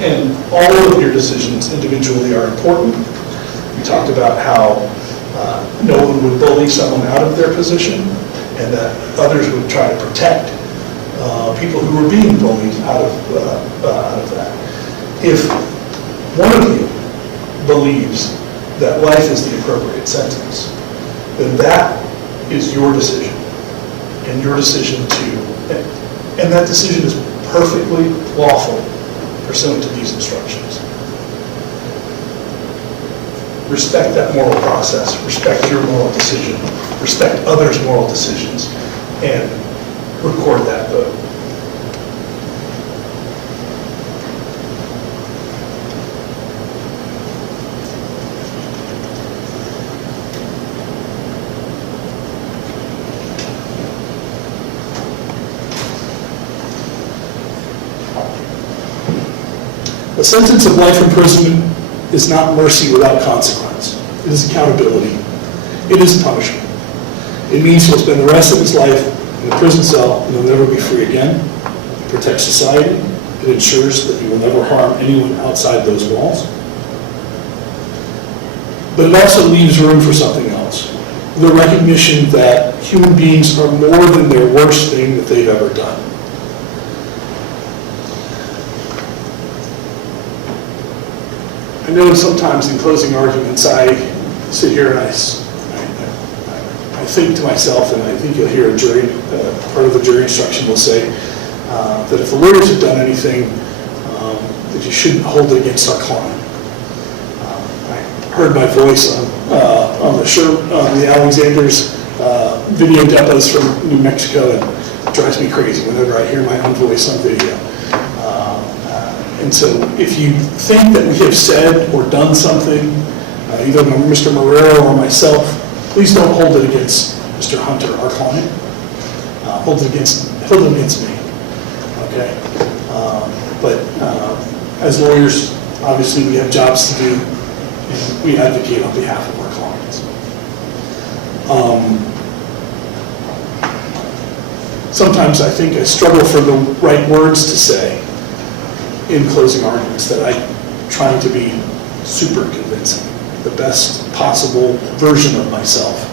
And all of your decisions individually are important. We talked about how no one would bully someone out of their position, and that others would try to protect people who were being bullied out of that. If one of you believes that life is the appropriate sentence, then that is your decision, and your decision and that decision is perfectly lawful pursuant to these instructions. Respect that moral process, respect your moral decision, respect others' moral decisions, and record that vote. A sentence of life imprisonment is not mercy without consequence. It is accountability. It is punishment. It means he'll spend the rest of his life in a prison cell and he'll never be free again. It protects society. It ensures that he will never harm anyone outside those walls. But it also leaves room for something else. The recognition that human beings are more than their worst thing that they've ever done. I know sometimes in closing arguments I sit here and I think to myself, and I think you'll hear a jury, part of the jury instruction will say that if the lawyers have done anything, that you shouldn't hold it against our client. I heard my voice on the Alexander's video depots from New Mexico, and it drives me crazy whenever I hear my own voice on video. And so if you think that we have said or done something, either Mr. Marrero or myself, please don't hold it against Mr. Hunter, our client. Hold it against me. okay? But as lawyers, obviously, we have jobs to do, and we advocate on behalf of our clients. Sometimes I think I struggle for the right words to say in closing arguments, that I'm trying to be super convincing, the best possible version of myself.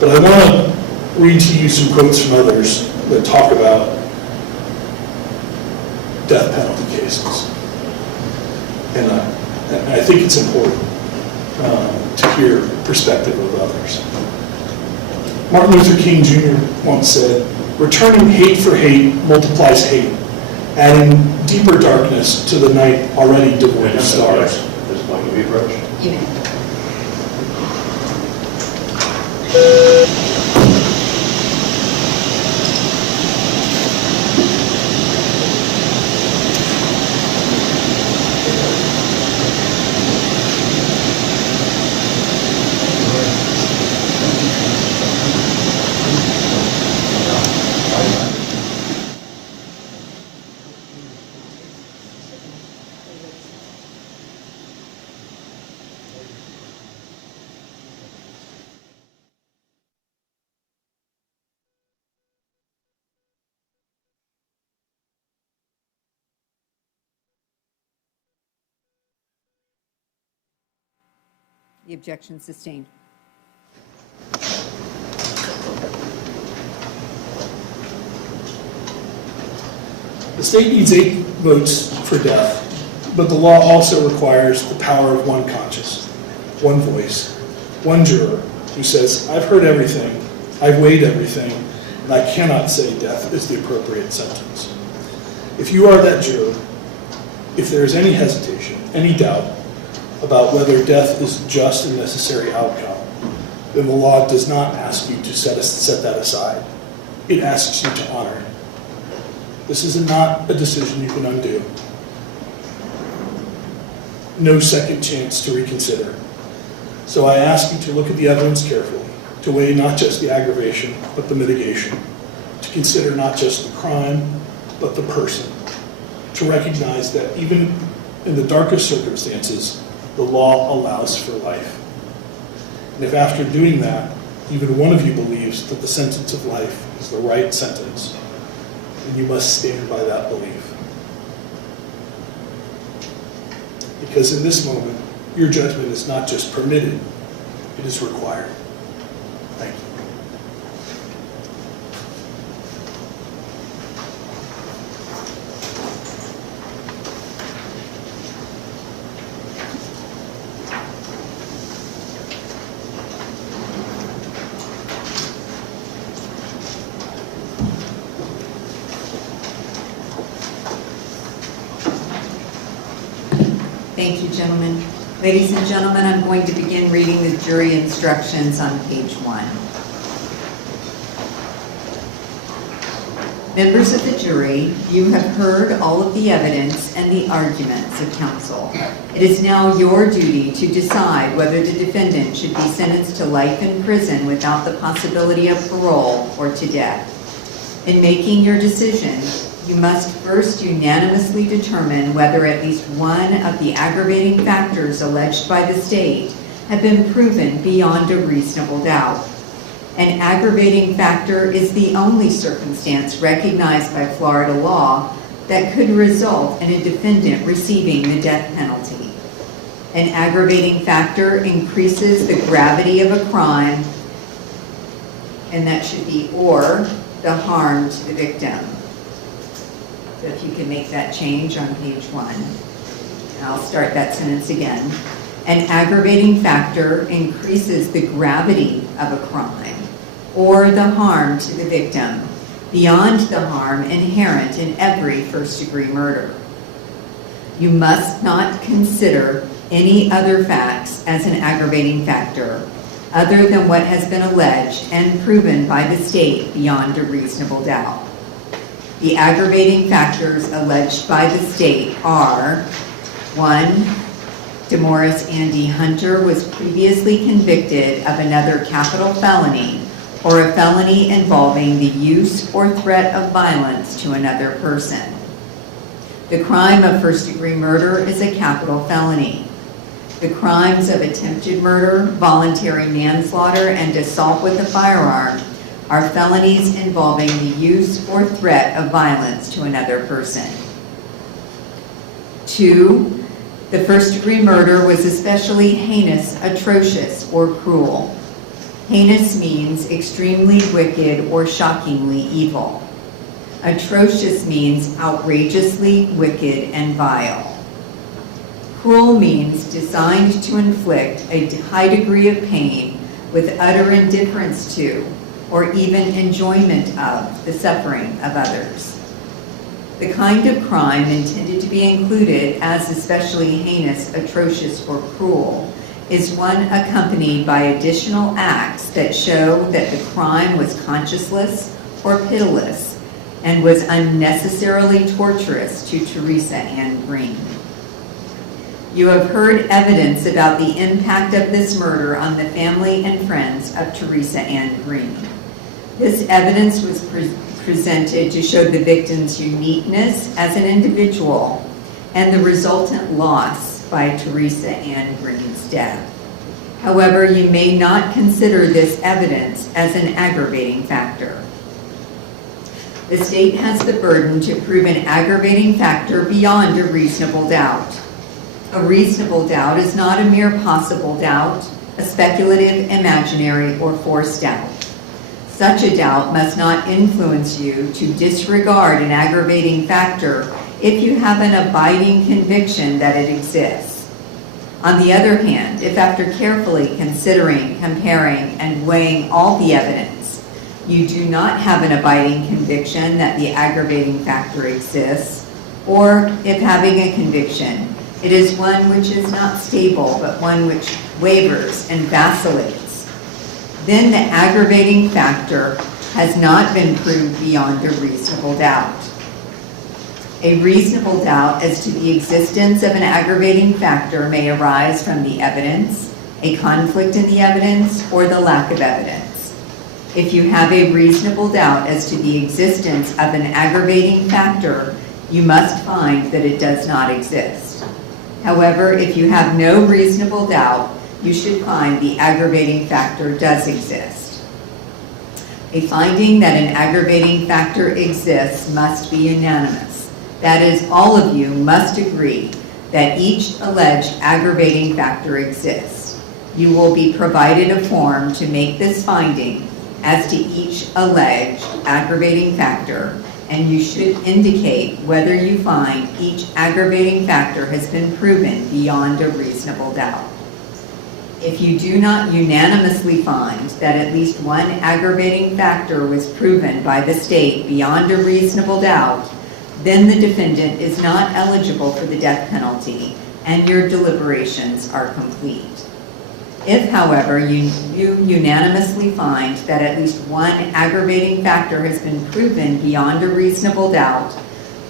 But I want to read to you some quotes from others that talk about death penalty cases. And I think it's important to hear the perspective of others. Martin Luther King Jr. once said, "Returning hate for hate multiplies hate, adding deeper darkness to the night already devoid of stars." This point will be approached. You may. The objection sustained. The state needs 8 votes for death, but the law also requires the power of one conscience, one voice, one juror who says, "I've heard everything, I've weighed everything, and I cannot say death is the appropriate sentence." If you are that juror, if there is any hesitation, any doubt about whether death is just and necessary outcome, then the law does not ask you to set that aside. It asks you to honor it. This is not a decision you can undo. No second chance to reconsider. So I ask you to look at the evidence carefully, to weigh not just the aggravation, but the mitigation, to consider not just the crime, but the person, to recognize that even in the darkest circumstances, the law allows for life. And if after doing that, even one of you believes that the sentence of life is the right sentence, then you must stand by that belief. Because in this moment, your judgment is not just permitted, it is required. Thank you. Thank you, gentlemen. Ladies and gentlemen, I'm going to begin reading the jury instructions on page 1. Members of the jury, you have heard all of the evidence and the arguments of counsel. It is now your duty to decide whether the defendant should be sentenced to life in prison without the possibility of parole or to death. In making your decision, you must first unanimously determine whether at least one of the aggravating factors alleged by the state have been proven beyond a reasonable doubt. An aggravating factor is the only circumstance recognized by Florida law that could result in a defendant receiving the death penalty. An aggravating factor increases the gravity of a crime, and that should be or the harm to the victim. So if you can make that change on page 1. I'll start that sentence again. An aggravating factor increases the gravity of a crime or the harm to the victim beyond the harm inherent in every first-degree murder. You must not consider any other facts as an aggravating factor other than what has been alleged and proven by the state beyond a reasonable doubt. The aggravating factors alleged by the state are: 1, Demorris Hunter was previously convicted of another capital felony or a felony involving the use or threat of violence to another person. The crime of first-degree murder is a capital felony. The crimes of attempted murder, voluntary manslaughter, and assault with a firearm are felonies involving the use or threat of violence to another person. 2, the first-degree murder was especially heinous, atrocious, or cruel. Heinous means extremely wicked or shockingly evil. Atrocious means outrageously wicked and vile. Cruel means designed to inflict a high degree of pain with utter indifference to, or even enjoyment of, the suffering of others. The kind of crime intended to be included as especially heinous, atrocious, or cruel is one accompanied by additional acts that show that the crime was conscienceless or pitiless and was unnecessarily torturous to Theresa Ann Green. You have heard evidence about the impact of this murder on the family and friends of Theresa Ann Green. This evidence was presented to show the victim's uniqueness as an individual and the resultant loss by Theresa Ann Green's death. However, you may not consider this evidence as an aggravating factor. The state has the burden to prove an aggravating factor beyond a reasonable doubt. A reasonable doubt is not a mere possible doubt, a speculative, imaginary, or forced doubt. Such a doubt must not influence you to disregard an aggravating factor if you have an abiding conviction that it exists. On the other hand, if after carefully considering, comparing, and weighing all the evidence, you do not have an abiding conviction that the aggravating factor exists, or if having a conviction, it is one which is not stable, but one which wavers and vacillates, then the aggravating factor has not been proved beyond a reasonable doubt. A reasonable doubt as to the existence of an aggravating factor may arise from the evidence, a conflict in the evidence, or the lack of evidence. If you have a reasonable doubt as to the existence of an aggravating factor, you must find that it does not exist. However, if you have no reasonable doubt, you should find the aggravating factor does exist. A finding that an aggravating factor exists must be unanimous. That is, all of you must agree that each alleged aggravating factor exists. You will be provided a form to make this finding as to each alleged aggravating factor, and you should indicate whether you find each aggravating factor has been proven beyond a reasonable doubt. If you do not unanimously find that at least one aggravating factor was proven by the state beyond a reasonable doubt, then the defendant is not eligible for the death penalty and your deliberations are complete. If, however, you unanimously find that at least one aggravating factor has been proven beyond a reasonable doubt,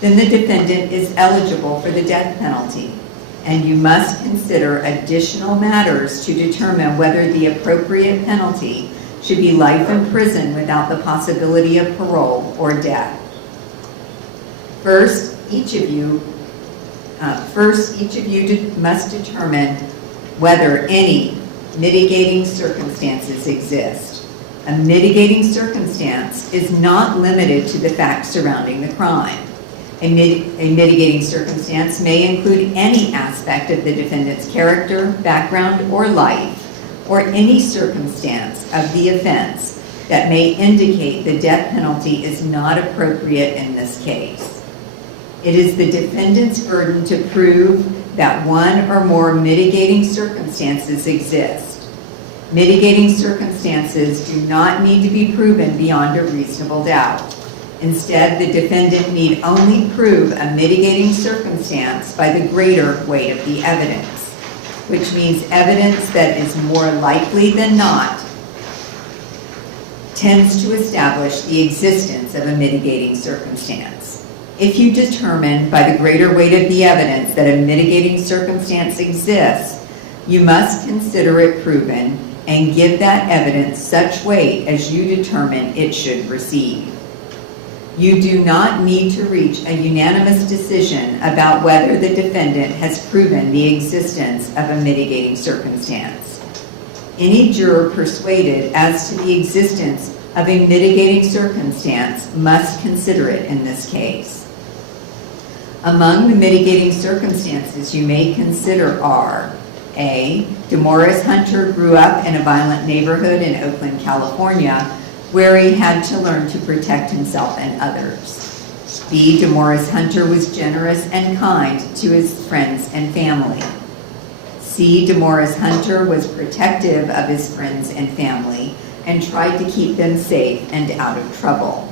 then the defendant is eligible for the death penalty, and you must consider additional matters to determine whether the appropriate penalty should be life in prison without the possibility of parole or death. First, each of you must determine whether any mitigating circumstances exist. A mitigating circumstance is not limited to the facts surrounding the crime. A mitigating circumstance may include any aspect of the defendant's character, background, or life, or any circumstance of the offense that may indicate the death penalty is not appropriate in this case. It is the defendant's burden to prove that one or more mitigating circumstances exist. Mitigating circumstances do not need to be proven beyond a reasonable doubt. Instead, the defendant need only prove a mitigating circumstance by the greater weight of the evidence, which means evidence that is more likely than not tends to establish the existence of a mitigating circumstance. If you determine by the greater weight of the evidence that a mitigating circumstance exists, you must consider it proven and give that evidence such weight as you determine it should receive. You do not need to reach a unanimous decision about whether the defendant has proven the existence of a mitigating circumstance. Any juror persuaded as to the existence of a mitigating circumstance must consider it in this case. Among the mitigating circumstances you may consider are: A, Demorris Hunter grew up in a violent neighborhood in Oakland, California, where he had to learn to protect himself and others. B, Demorris Hunter was generous and kind to his friends and family. C, Demorris Hunter was protective of his friends and family and tried to keep them safe and out of trouble.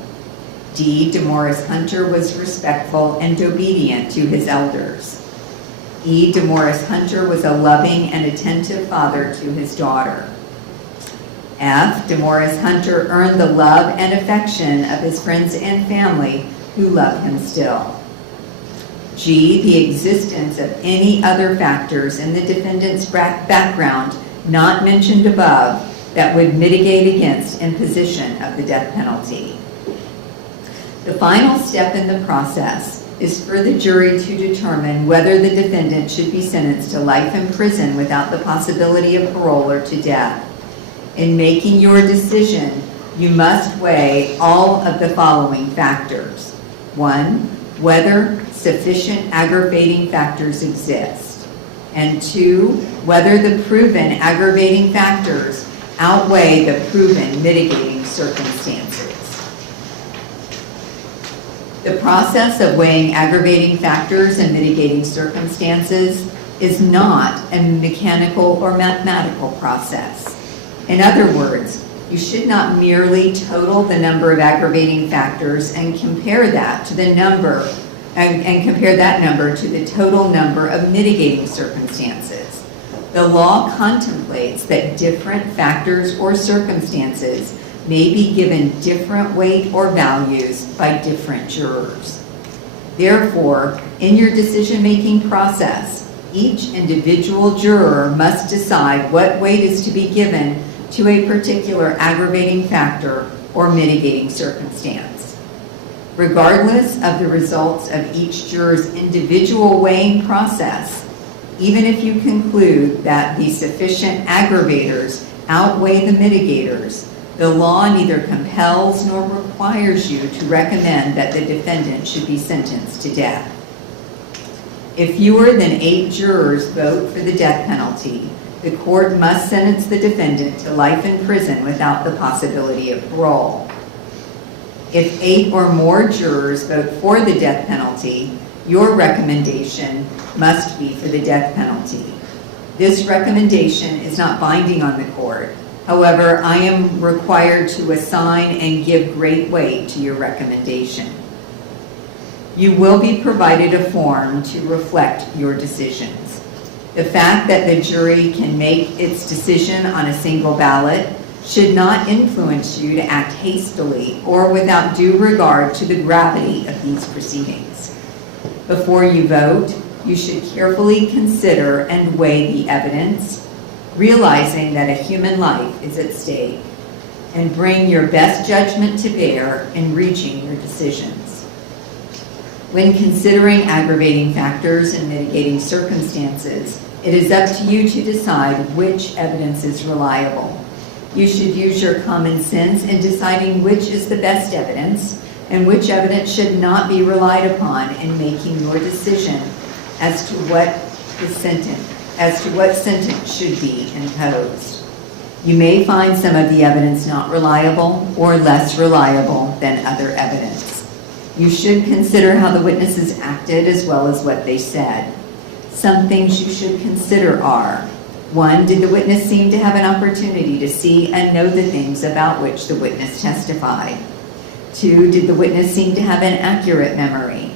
D, Demorris Hunter was respectful and obedient to his elders. E, Demorris Hunter was a loving and attentive father to his daughter. F, Demorris Hunter earned the love and affection of his friends and family who love him still. G, the existence of any other factors in the defendant's background not mentioned above that would mitigate against imposition of the death penalty. The final step in the process is for the jury to determine whether the defendant should be sentenced to life in prison without the possibility of parole or to death. In making your decision, you must weigh all of the following factors. 1, whether sufficient aggravating factors exist. And 2, whether the proven aggravating factors outweigh the proven mitigating circumstances. The process of weighing aggravating factors and mitigating circumstances is not a mechanical or mathematical process. In other words, you should not merely total the number of aggravating factors and compare that to the number and compare that number to the total number of mitigating circumstances. The law contemplates that different factors or circumstances may be given different weight or values by different jurors. Therefore, in your decision-making process, each individual juror must decide what weight is to be given to a particular aggravating factor or mitigating circumstance. Regardless of the results of each juror's individual weighing process, even if you conclude that the sufficient aggravators outweigh the mitigators, the law neither compels nor requires you to recommend that the defendant should be sentenced to death. If fewer than 8 jurors vote for the death penalty, the court must sentence the defendant to life in prison without the possibility of parole. If 8 or more jurors vote for the death penalty, your recommendation must be for the death penalty. This recommendation is not binding on the court. However, I am required to assign and give great weight to your recommendation. You will be provided a form to reflect your decisions. The fact that the jury can make its decision on a single ballot should not influence you to act hastily or without due regard to the gravity of these proceedings. Before you vote, you should carefully consider and weigh the evidence, realizing that a human life is at stake, and bring your best judgment to bear in reaching your decisions. When considering aggravating factors and mitigating circumstances, it is up to you to decide which evidence is reliable. You should use your common sense in deciding which is the best evidence and which evidence should not be relied upon in making your decision as to what sentence should be imposed. You may find some of the evidence not reliable or less reliable than other evidence. You should consider how the witnesses acted as well as what they said. Some things you should consider are: 1, did the witness seem to have an opportunity to see and know the things about which the witness testified? 2, did the witness seem to have an accurate memory?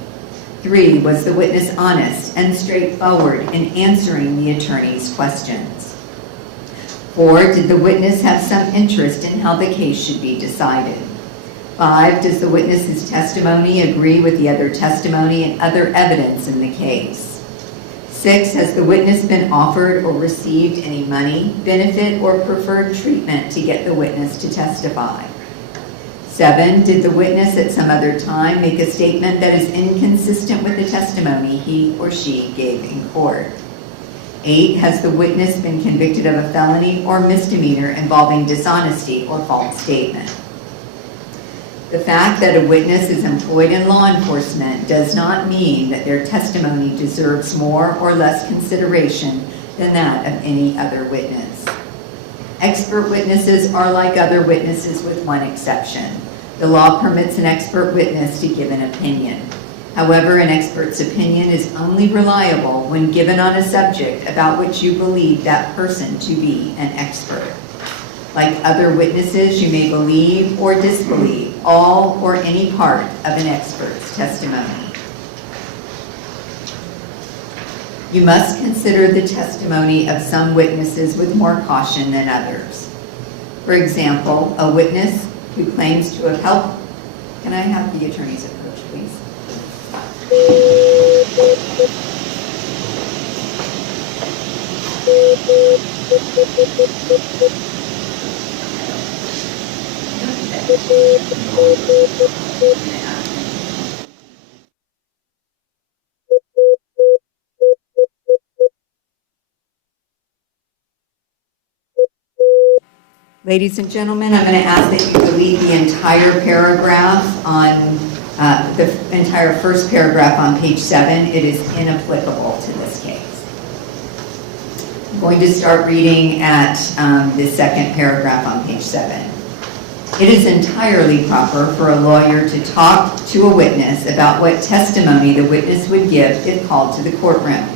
3, was the witness honest and straightforward in answering the attorney's questions? 4, did the witness have some interest in how the case should be decided? 5, does the witness's testimony agree with the other testimony and other evidence in the case? 6, has the witness been offered or received any money, benefit, or preferred treatment to get the witness to testify? 7, did the witness at some other time make a statement that is inconsistent with the testimony he or she gave in court? 8, has the witness been convicted of a felony or misdemeanor involving dishonesty or false statement? The fact that a witness is employed in law enforcement does not mean that their testimony deserves more or less consideration than that of any other witness. Expert witnesses are like other witnesses with one exception. The law permits an expert witness to give an opinion. However, an expert's opinion is only reliable when given on a subject about which you believe that person to be an expert. Like other witnesses, you may believe or disbelieve all or any part of an expert's testimony. You must consider the testimony of some witnesses with more caution than others. For example, a witness who claims to have helped. Can I have the attorney's approach, please? Ladies and gentlemen, I'm going to ask that you delete the entire paragraph on the entire first paragraph on page 7. It is inapplicable to this case. I'm going to start reading at the second paragraph on page 7. It is entirely proper for a lawyer to talk to a witness about what testimony the witness would give if called to the courtroom.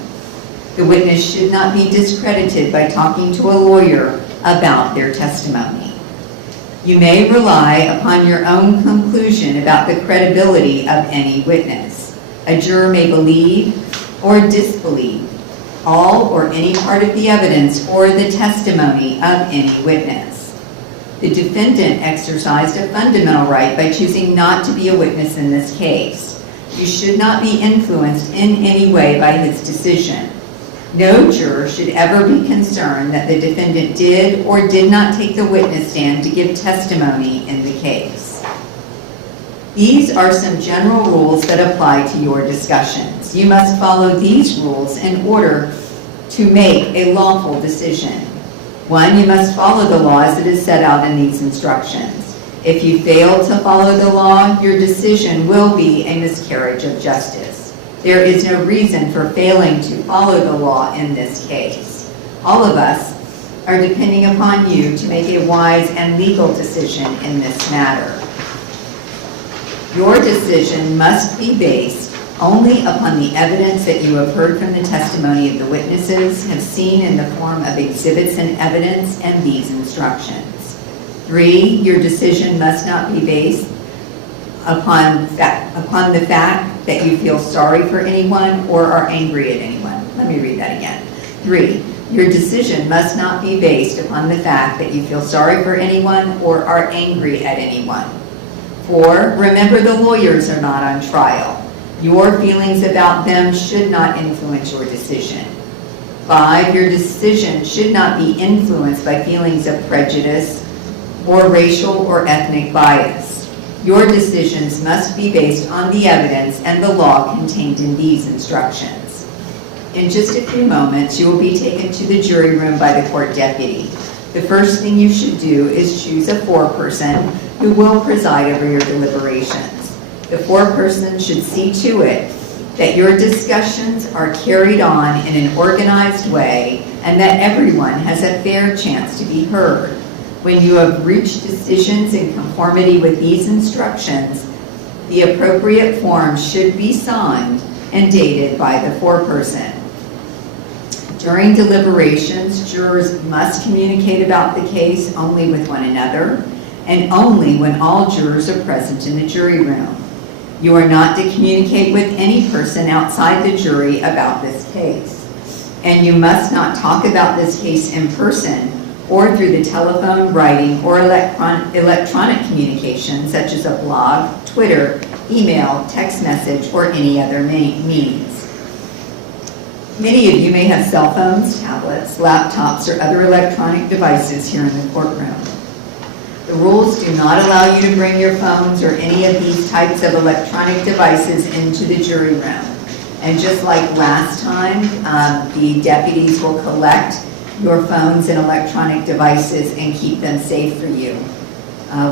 The witness should not be discredited by talking to a lawyer about their testimony. You may rely upon your own conclusion about the credibility of any witness. A juror may believe or disbelieve all or any part of the evidence or the testimony of any witness. The defendant exercised a fundamental right by choosing not to be a witness in this case. You should not be influenced in any way by his decision. No juror should ever be concerned that the defendant did or did not take the witness stand to give testimony in the case. These are some general rules that apply to your discussions. You must follow these rules in order to make a lawful decision. 1, you must follow the law as it is set out in these instructions. If you fail to follow the law, your decision will be a miscarriage of justice. There is no reason for failing to follow the law in this case. All of us are depending upon you to make a wise and legal decision in this matter. Your decision must be based only upon the evidence that you have heard from the testimony of the witnesses, have seen in the form of exhibits and evidence, and these instructions. 3, your decision must not be based upon the fact that you feel sorry for anyone or are angry at anyone. Let me read that again. 3, your decision must not be based upon the fact that you feel sorry for anyone or are angry at anyone. 4, remember the lawyers are not on trial. Your feelings about them should not influence your decision. 5, your decision should not be influenced by feelings of prejudice or racial or ethnic bias. Your decisions must be based on the evidence and the law contained in these instructions. In just a few moments, you will be taken to the jury room by the court deputy. The first thing you should do is choose a foreperson who will preside over your deliberations. The foreperson should see to it that your discussions are carried on in an organized way and that everyone has a fair chance to be heard. When you have reached decisions in conformity with these instructions, the appropriate form should be signed and dated by the foreperson. During deliberations, jurors must communicate about the case only with one another and only when all jurors are present in the jury room. You are not to communicate with any person outside the jury about this case. And you must not talk about this case in person or through the telephone, writing, or electronic communication, such as a blog, Twitter, email, text message, or any other means. Many of you may have cell phones, tablets, laptops, or other electronic devices here in the courtroom. The rules do not allow you to bring your phones or any of these types of electronic devices into the jury room. And just like last time, the deputies will collect your phones and electronic devices and keep them safe for you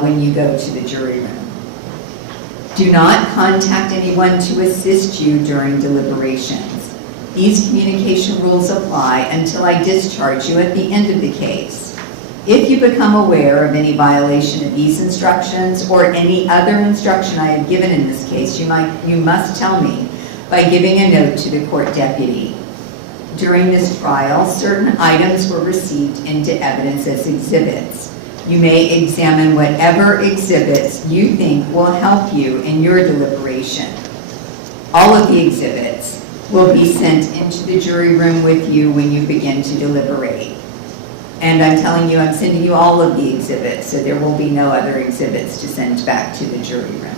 when you go to the jury room. Do not contact anyone to assist you during deliberations. These communication rules apply until I discharge you at the end of the case. If you become aware of any violation of these instructions or any other instruction I have given in this case, you must tell me by giving a note to the court deputy. During this trial, certain items were received into evidence as exhibits. You may examine whatever exhibits you think will help you in your deliberation. All of the exhibits will be sent into the jury room with you when you begin to deliberate. And I'm telling you, I'm sending you all of the exhibits, so there will be no other exhibits to send back to the jury room.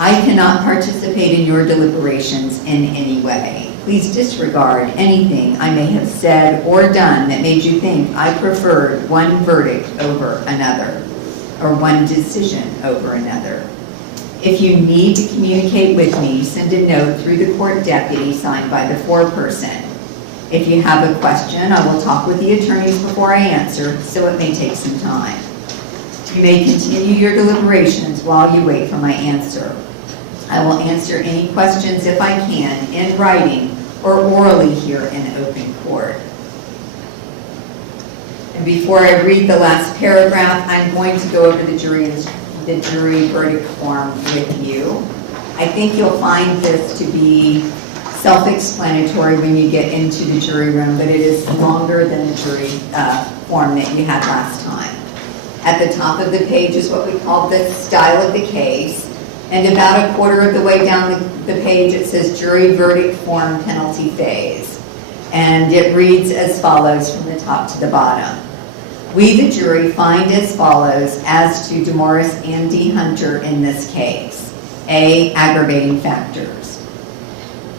I cannot participate in your deliberations in any way. Please disregard anything I may have said or done that made you think I preferred one verdict over another, or one decision over another. If you need to communicate with me, send a note through the court deputy signed by the foreperson. If you have a question, I will talk with the attorneys before I answer, so it may take some time. You may continue your deliberations while you wait for my answer. I will answer any questions if I can in writing or orally here in open court. And before I read the last paragraph, I'm going to go over the jury verdict form with you. I think you'll find this to be self-explanatory when you get into the jury room, but it is longer than the jury form that you had last time. At the top of the page is what we call the style of the case, and about a quarter of the way down the page it says jury verdict form penalty phase. And it reads as follows from the top to the bottom. We, the jury, find as follows as to Demorris and D. Hunter in this case. A, aggravating factors.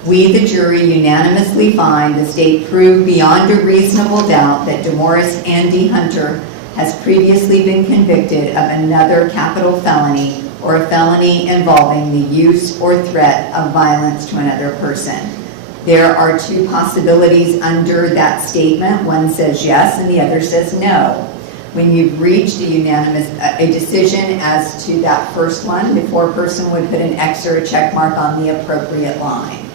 We, the jury, unanimously find the state proved beyond a reasonable doubt that Demorris and D. Hunter has previously been convicted of another capital felony or a felony involving the use or threat of violence to another person. There are two possibilities under that statement. One says yes and the other says no. When you've reached a decision as to that first one, the foreperson would put an X or a check mark on the appropriate line.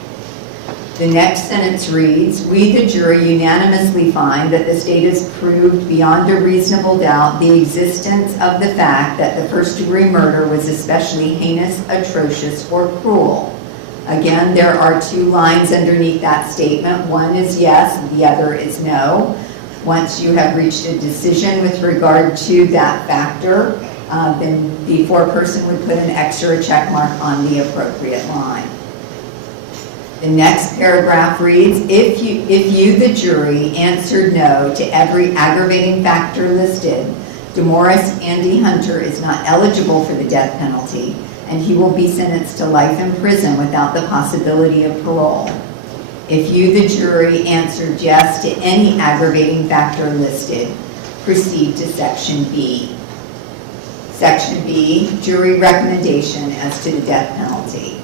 The next sentence reads, we, the jury, unanimously find that the state has proved beyond a reasonable doubt the existence of the fact that the first-degree murder was especially heinous, atrocious, or cruel. Again, there are two lines underneath that statement. One is yes, the other is no. Once you have reached a decision with regard to that factor, then the foreperson would put an X or a check mark on the appropriate line. The next paragraph reads, if you, the jury, answered no to every aggravating factor listed, Demorris Andy Hunter is not eligible for the death penalty, and he will be sentenced to life in prison without the possibility of parole. If you, the jury, answered yes to any aggravating factor listed, proceed to Section B. Section B, jury recommendation as to the death penalty.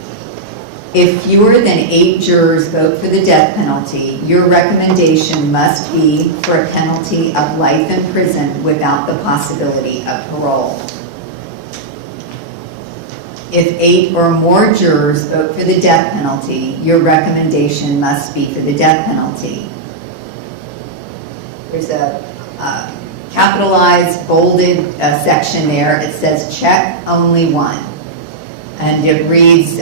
If fewer than 8 jurors vote for the death penalty, your recommendation must be for a penalty of life in prison without the possibility of parole. If 8 or more jurors vote for the death penalty, your recommendation must be for the death penalty. There's a capitalized, bolded section there. It says check only one. And it reads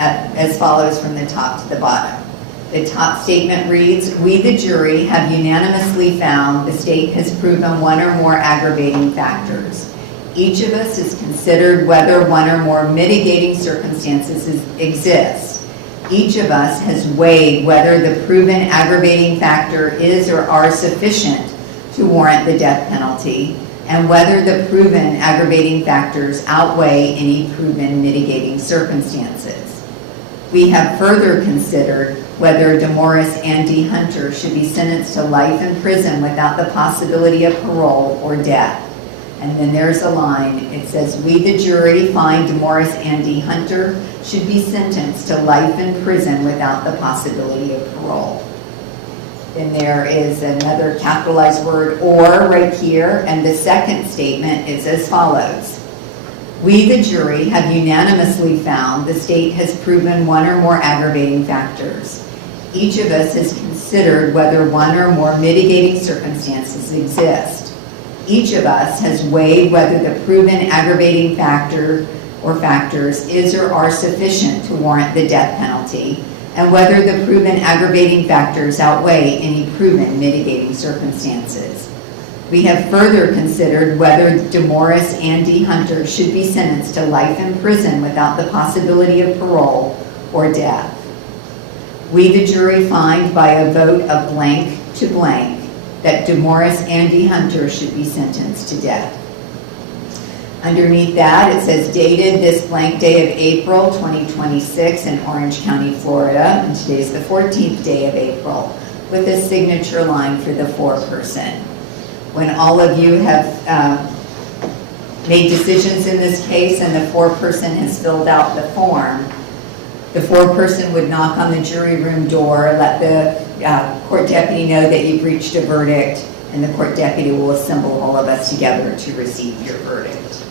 as follows from the top to the bottom. The top statement reads, we, the jury, have unanimously found the state has proven one or more aggravating factors. Each of us has considered whether one or more mitigating circumstances exist. Each of us has weighed whether the proven aggravating factor is or are sufficient to warrant the death penalty, and whether the proven aggravating factors outweigh any proven mitigating circumstances. We have further considered whether Demorris Andy Hunter should be sentenced to life in prison without the possibility of parole or death. And then there's a line, it says, "We, the jury, find Demorris Andy Hunter should be sentenced to life in prison without the possibility of parole." Then there is another capitalized word, "or," right here, and the second statement is as follows. "We, the jury, have unanimously found the state has proven one or more aggravating factors. Each of us has considered whether one or more mitigating circumstances exist. Each of us has weighed whether the proven aggravating factor or factors is or are sufficient to warrant the death penalty, and whether the proven aggravating factors outweigh any proven mitigating circumstances. We have further considered whether Demorris Andy Hunter should be sentenced to life in prison without the possibility of parole or death. We, the jury, find by a vote of blank to blank that Demorris Andy Hunter should be sentenced to death." Underneath that, it says, "Dated this blank day of April 2026 in Orange County, Florida," and today's the 14th day of April, with a signature line for the foreperson. When all of you have made decisions in this case and the foreperson has filled out the form, the foreperson would knock on the jury room door, let the court deputy know that you've reached a verdict, and the court deputy will assemble all of us together to receive your verdict.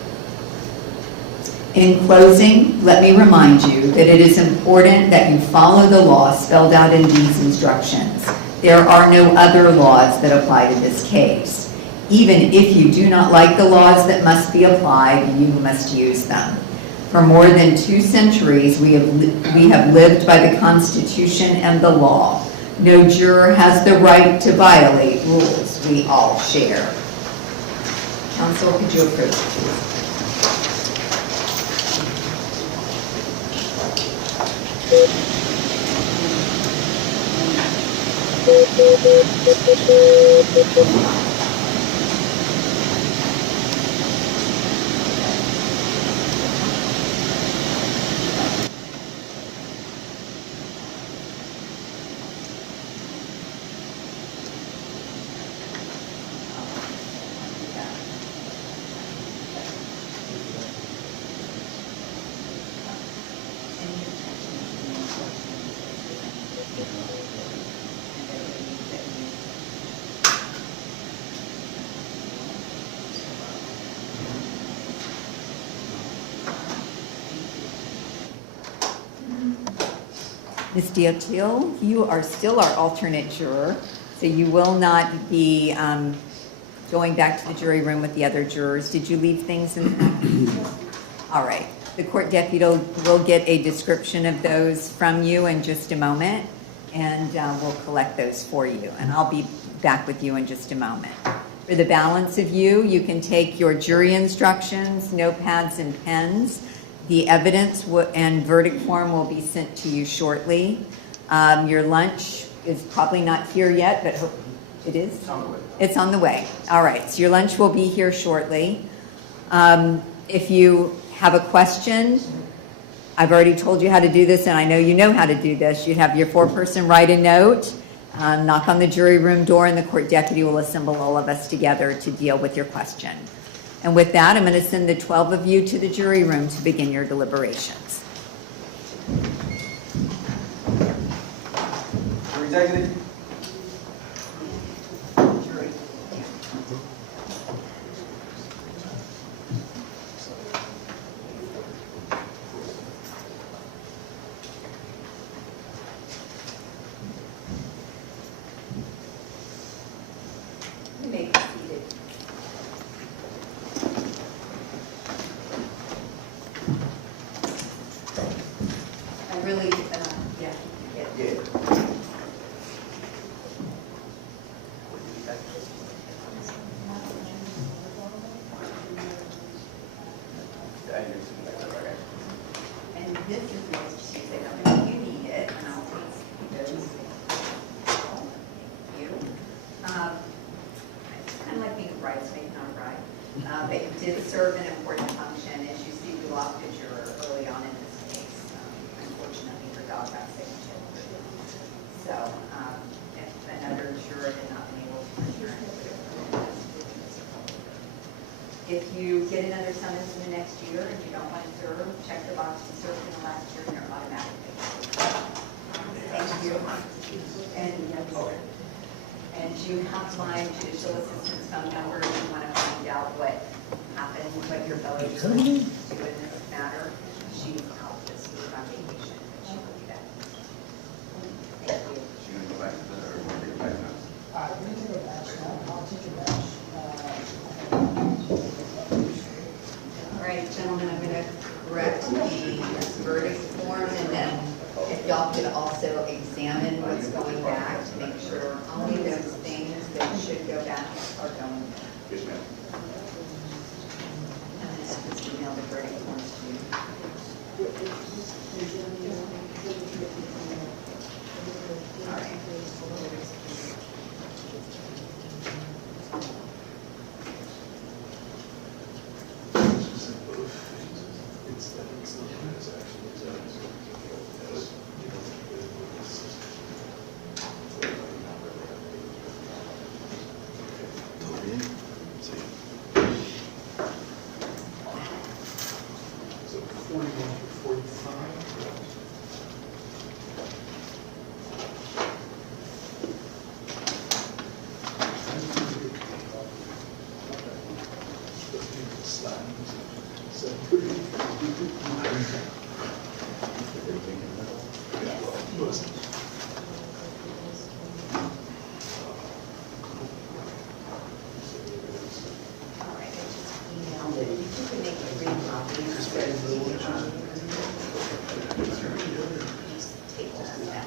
In closing, let me remind you that it is important that you follow the law spelled out in these instructions. There are no other laws that apply to this case. Even if you do not like the laws that must be applied, you must use them. For more than 2 centuries, we have lived by the Constitution and the law. No juror has the right to violate rules we all share. Counsel, could you approach, please? Ms. Diotil, you are still our alternate juror, so you will not be going back to the jury room with the other jurors. Did you leave things in the All right. The court deputy will get a description of those from you in just a moment, and we'll collect those for you. And I'll be back with you in just a moment. For the balance of you, you can take your jury instructions, notepads, and pens. The evidence and verdict form will be sent to you shortly. Your lunch is probably not here yet, but it is? It's on the way. It's on the way. All right, so your lunch will be here shortly. If you have a question, I've already told you how to do this, and I know you know how to do this. You'd have your foreperson write a note, knock on the jury room door, and the court deputy will assemble all of us together to deal with your question. And with that, I'm going to send the 12 of you to the jury room to begin your deliberations. Executive. You may be seated. I really, yeah. And this is what she said, you need it, and I'll take those. Thank you. It's kind of like being a bridesmaid, not a bride. But you did serve an important function as you see you lost a juror early on in this case. Unfortunately, her dog got sick. If you get another summons in the next year and you don't want to serve, check the box to serve in the last year and you're automatically. Thank you. And you have my judicial assistance phone number if you want to find out what happened, what your fellow judge do in this matter. She's out this week on vacation, but she will be back. Thank you. She's going to go back to the, or want to get back now? We can go back now. I'll take a batch. All right, gentlemen, I'm going to correct the verdict form, and then if y'all could also examine what's going back to make sure only those things that should go back are going back. Yes, ma'am. And then just email the verdict forms to you. All right. So 41 to 45. All right, I just emailed it. You can make 3 copies. Just take that back.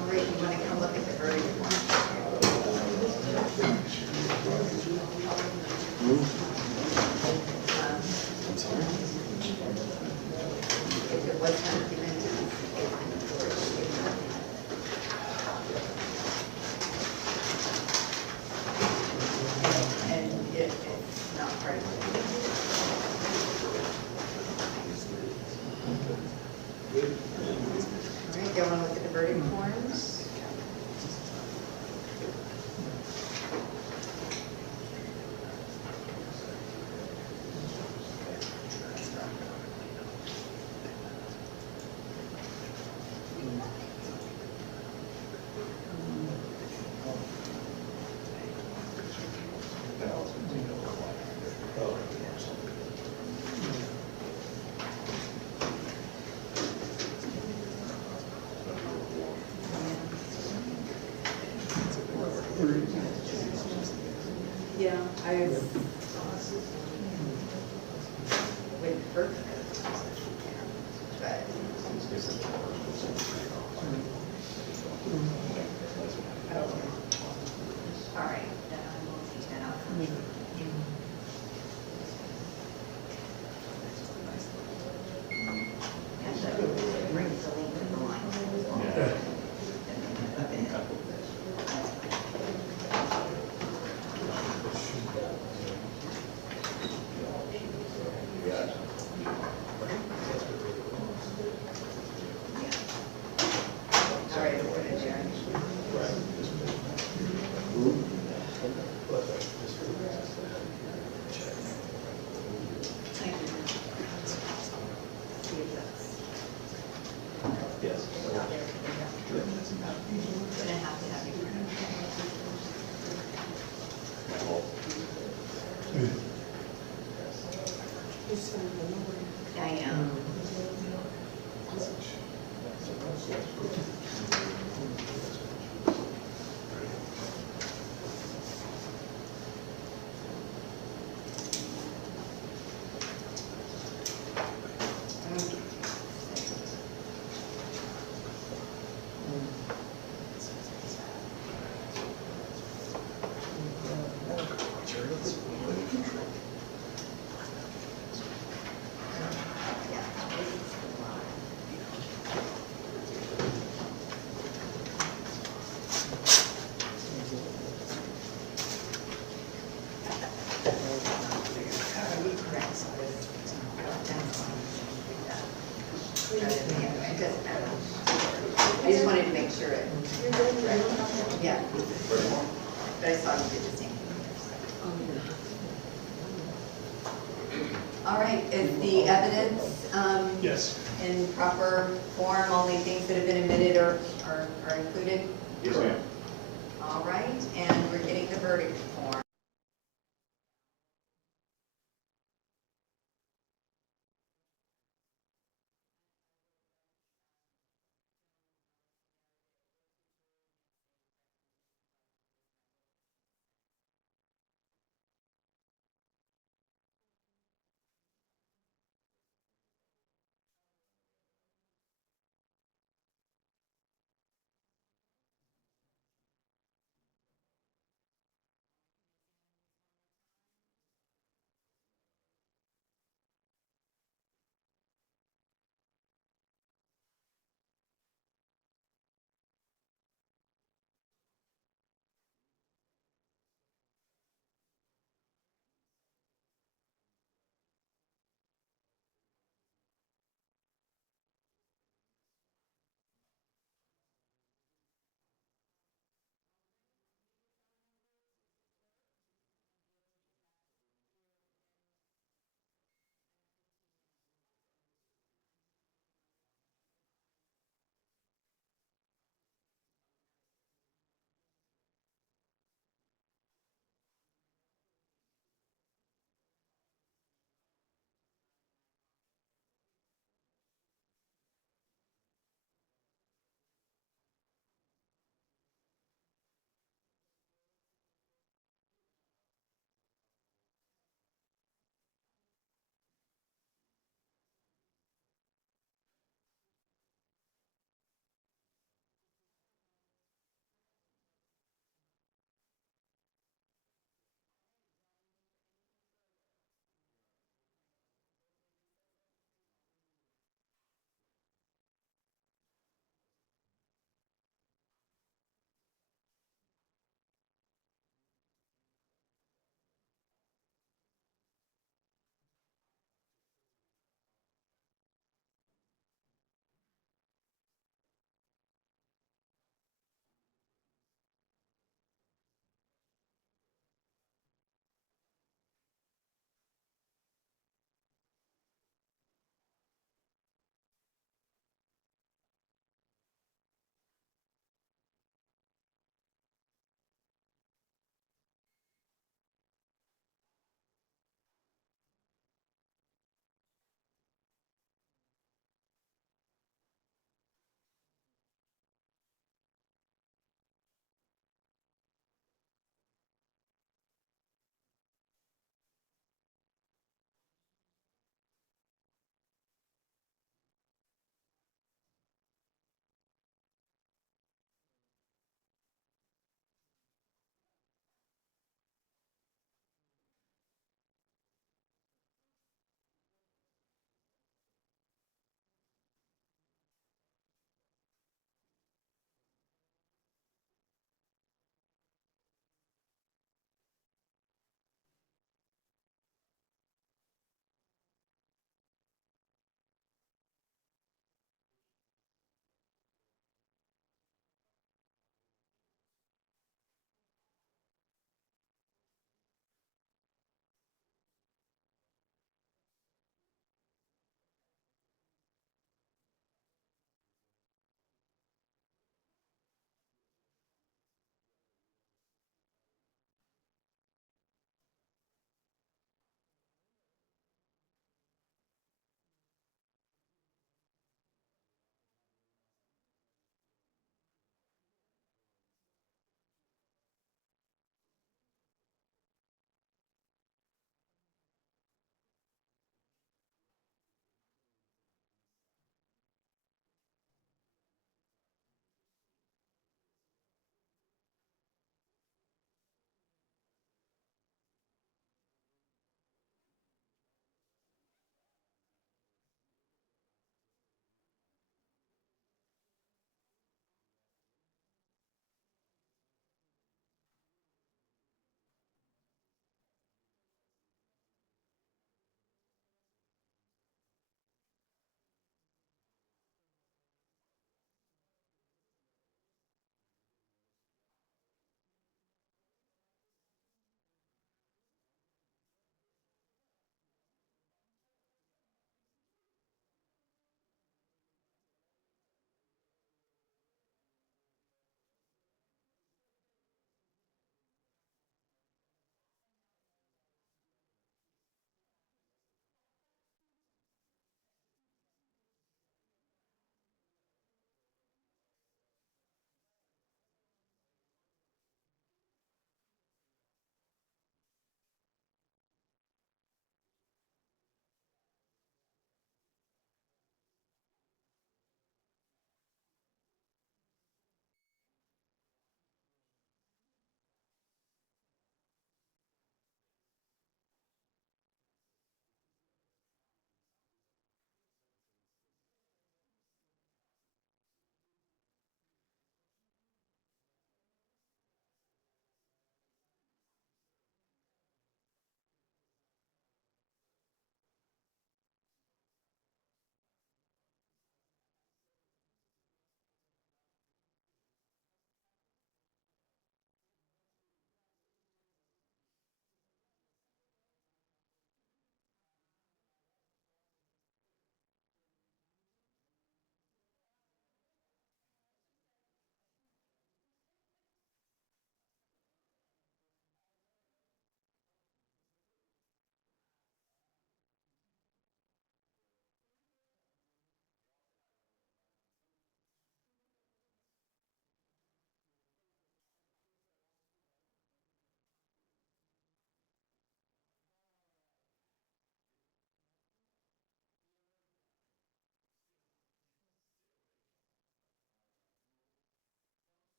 All right, you want to come look at the verdict form? Yeah, I. Wait, first. But. All right, then I will take that out. And that brings the link to the line. Yeah. All right, we'll put it there. Thank you. See if that's. Yes. Gonna have to have you print it. I am. It doesn't matter. I just wanted to make sure it. Yeah. But I saw you did the same. All right, is the evidence Yes. in proper form, only things that have been admitted are included? Yes, ma'am. All right, and we're getting the verdict form.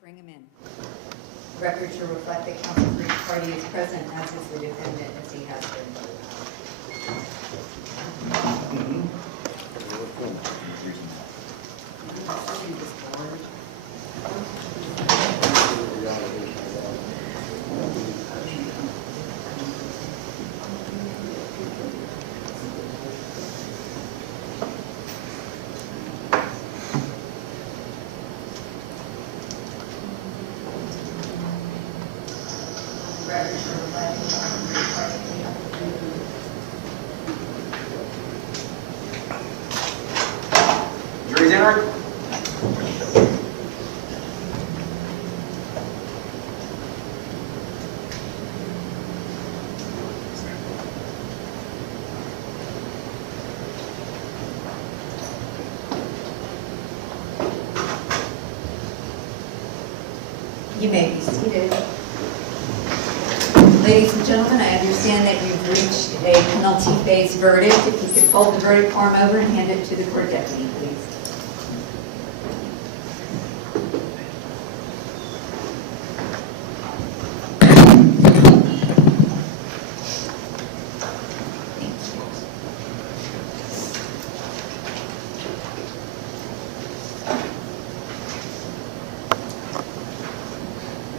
Bring him in. Record to reflect that counsel for each party is present, as is the defendant, as he has been. Record to reflect that counsel for each party is present. Jury's in order. You may be seated. Ladies and gentlemen, I understand that you've reached a penalty phase verdict. If you could fold the verdict form over and hand it to the court deputy, please.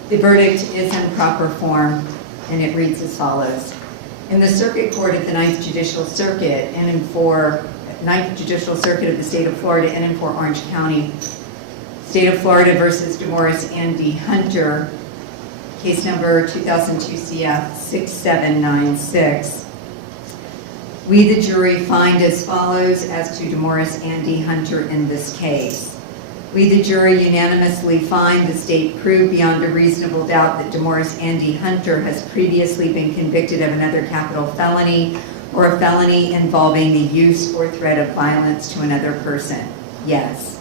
The verdict is in proper form, and it reads as follows. In the Circuit Court of the 9th Judicial Circuit, and in 9th Judicial Circuit of the State of Florida, and in for Orange County, State of Florida versus Demorris Andy Hunter, case number 2002 CF 6796. We, the jury, find as follows as to Demorris Andy Hunter in this case. We, the jury, unanimously find the state proved beyond a reasonable doubt that Demorris Andy Hunter has previously been convicted of another capital felony or a felony involving the use or threat of violence to another person. Yes.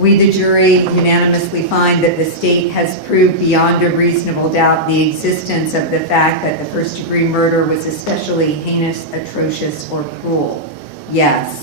We, the jury, unanimously find that the state has proved beyond a reasonable doubt the existence of the fact that the first-degree murder was especially heinous, atrocious, or cruel. Yes.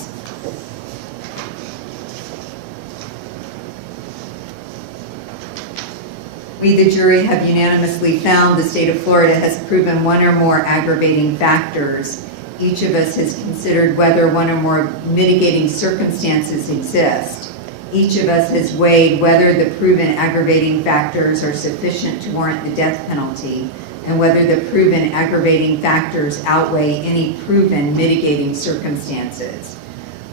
We, the jury, have unanimously found the state of Florida has proven one or more aggravating factors. Each of us has considered whether one or more mitigating circumstances exist. Each of us has weighed whether the proven aggravating factors are sufficient to warrant the death penalty and whether the proven aggravating factors outweigh any proven mitigating circumstances.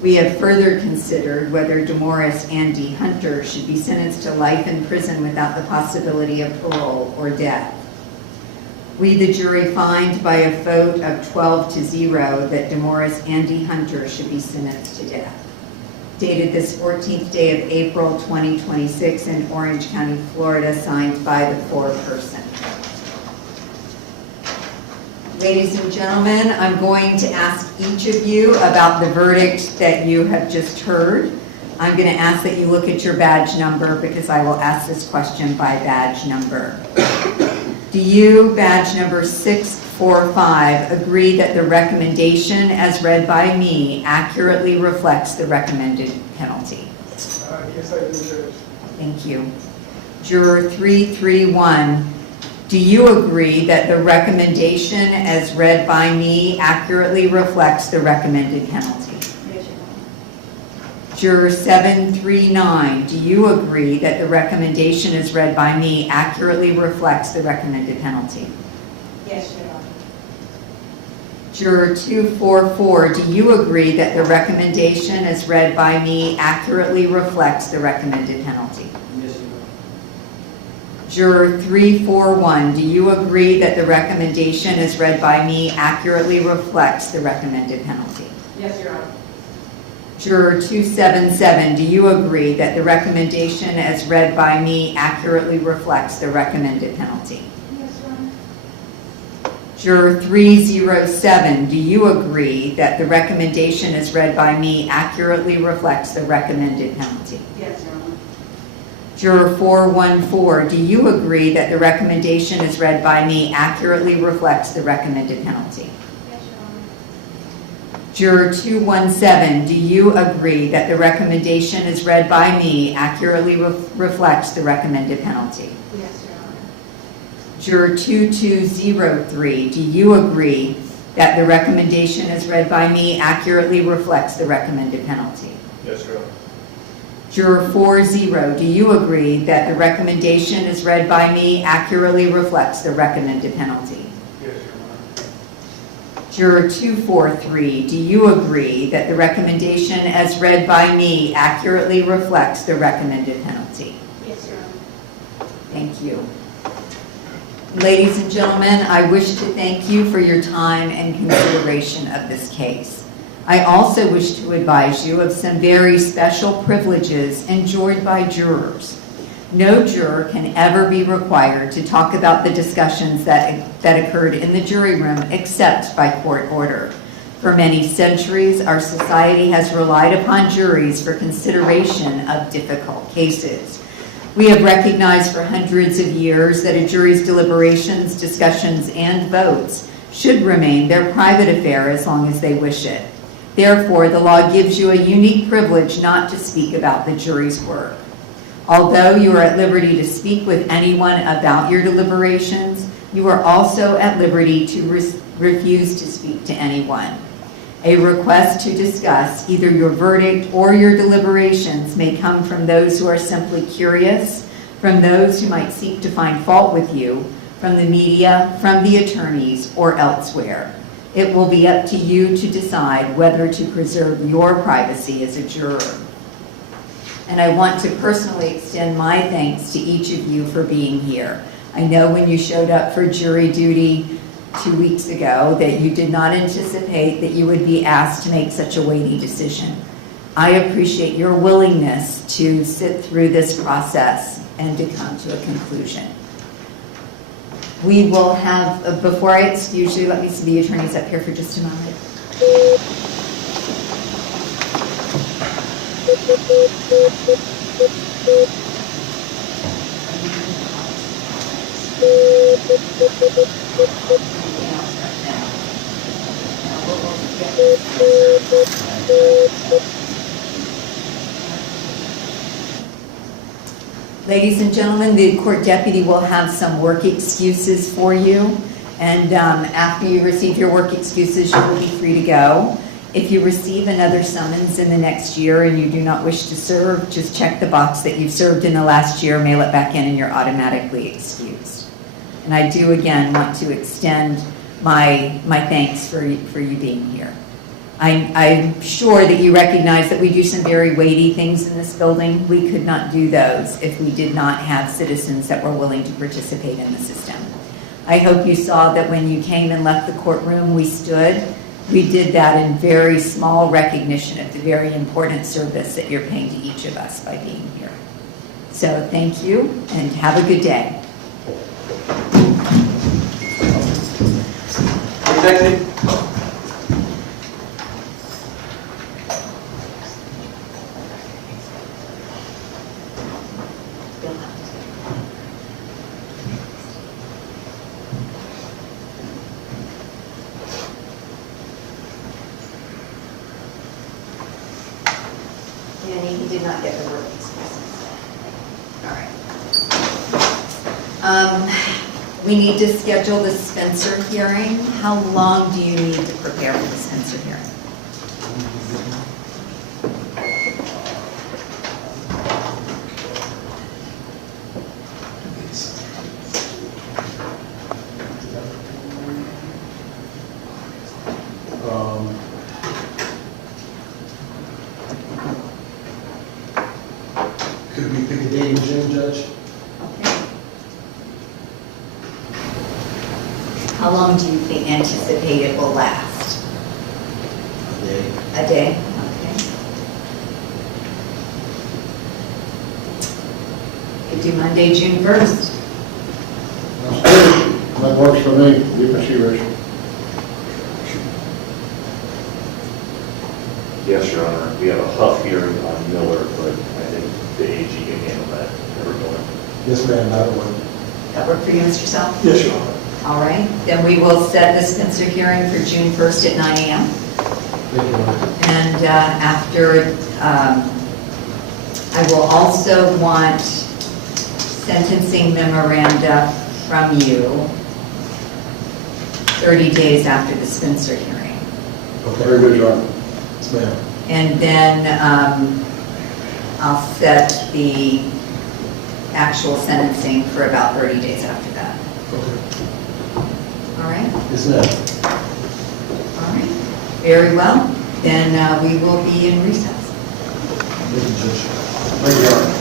We have further considered whether Demorris Andy Hunter should be sentenced to life in prison without the possibility of parole or death. We, the jury, find by a vote of 12-0 that Demorris Andy Hunter should be sentenced to death. Dated this 14th day of April 2026 in Orange County, Florida, signed by the foreperson. Ladies and gentlemen, I'm going to ask each of you about the verdict that you have just heard. I'm going to ask that you look at your badge number because I will ask this question by badge number. Do you, badge number 645, agree that the recommendation as read by me accurately reflects the recommended penalty? Yes, I do, Judge. Thank you. Juror 331, do you agree that the recommendation as read by me accurately reflects the recommended penalty? Yes, Your Honor. Juror 739, do you agree that the recommendation as read by me accurately reflects the recommended penalty? Yes, Your Honor. Juror 244, do you agree that the recommendation as read by me accurately reflects the recommended penalty? Yes, Your Honor. Juror 341, do you agree that the recommendation as read by me accurately reflects the recommended penalty? Yes, Your Honor. Juror 277, do you agree that the recommendation as read by me accurately reflects the recommended penalty? Yes, Your Honor. Juror 307, do you agree that the recommendation as read by me accurately reflects the recommended penalty? Yes, Your Honor. Juror 414, do you agree that the recommendation as read by me accurately reflects the recommended penalty? Yes, Your Honor. Juror 217, do you agree that the recommendation as read by me accurately reflects the recommended penalty? Yes, Your Honor. Juror 2203, do you agree that the recommendation as read by me accurately reflects the recommended penalty? Yes, Your Honor. Juror 40, do you agree that the recommendation as read by me accurately reflects the recommended penalty? Yes, Your Honor. Juror 243, do you agree that the recommendation as read by me accurately reflects the recommended penalty? Yes, Your Honor. Thank you. Ladies and gentlemen, I wish to thank you for your time and consideration of this case. I also wish to advise you of some very special privileges enjoyed by jurors. No juror can ever be required to talk about the discussions that occurred in the jury room except by court order. For many centuries, our society has relied upon juries for consideration of difficult cases. We have recognized for hundreds of years that a jury's deliberations, discussions, and votes should remain their private affair as long as they wish it. Therefore, the law gives you a unique privilege not to speak about the jury's work. Although you are at liberty to speak with anyone about your deliberations, you are also at liberty to refuse to speak to anyone. A request to discuss either your verdict or your deliberations may come from those who are simply curious, from those who might seek to find fault with you, from the media, from the attorneys, or elsewhere. It will be up to you to decide whether to preserve your privacy as a juror. And I want to personally extend my thanks to each of you for being here. I know when you showed up for jury duty 2 weeks ago that you did not anticipate that you would be asked to make such a weighty decision. I appreciate your willingness to sit through this process and to come to a conclusion. We will have, before I excuse you, let me see the attorneys up here for just a moment. Ladies and gentlemen, the court deputy will have some work excuses for you. And after you receive your work excuses, you will be free to go. If you receive another summons in the next year and you do not wish to serve, just check the box that you've served in the last year, mail it back in, and you're automatically excused. And I do again want to extend my thanks for you being here. I'm sure that you recognize that we do some very weighty things in this building. We could not do those if we did not have citizens that were willing to participate in the system. I hope you saw that when you came and left the courtroom, we stood. We did that in very small recognition of the very important service that you're paying to each of us by being here. So thank you and have a good day. Danny, he did not get the work excuses. All right. We need to schedule the Spencer hearing. How long do you need to prepare for the Spencer hearing? Could we pick a date in June, Judge? Okay. How long do you anticipate it will last? A day. A day? Okay. Could do Monday, June 1st. That works for me. You can see, Rich. Yes, Your Honor. We have a Huff hearing on Miller, but I think the AG can handle that. Never going. Yes, ma'am, that'll work. That work for you, Mr. Self? Yes, Your Honor. All right, then we will set the Spencer hearing for June 1st at 9 a.m. Thank you, Your Honor. And after, I will also want sentencing memoranda from you 30 days after the Spencer hearing. Okay. Very good, Your Honor. Yes, ma'am. And then I'll set the actual sentencing for about 30 days after that. Okay. All right? Yes, ma'am. All right. Very well. Then we will be in recess. Thank you, Judge. Thank you, Your Honor.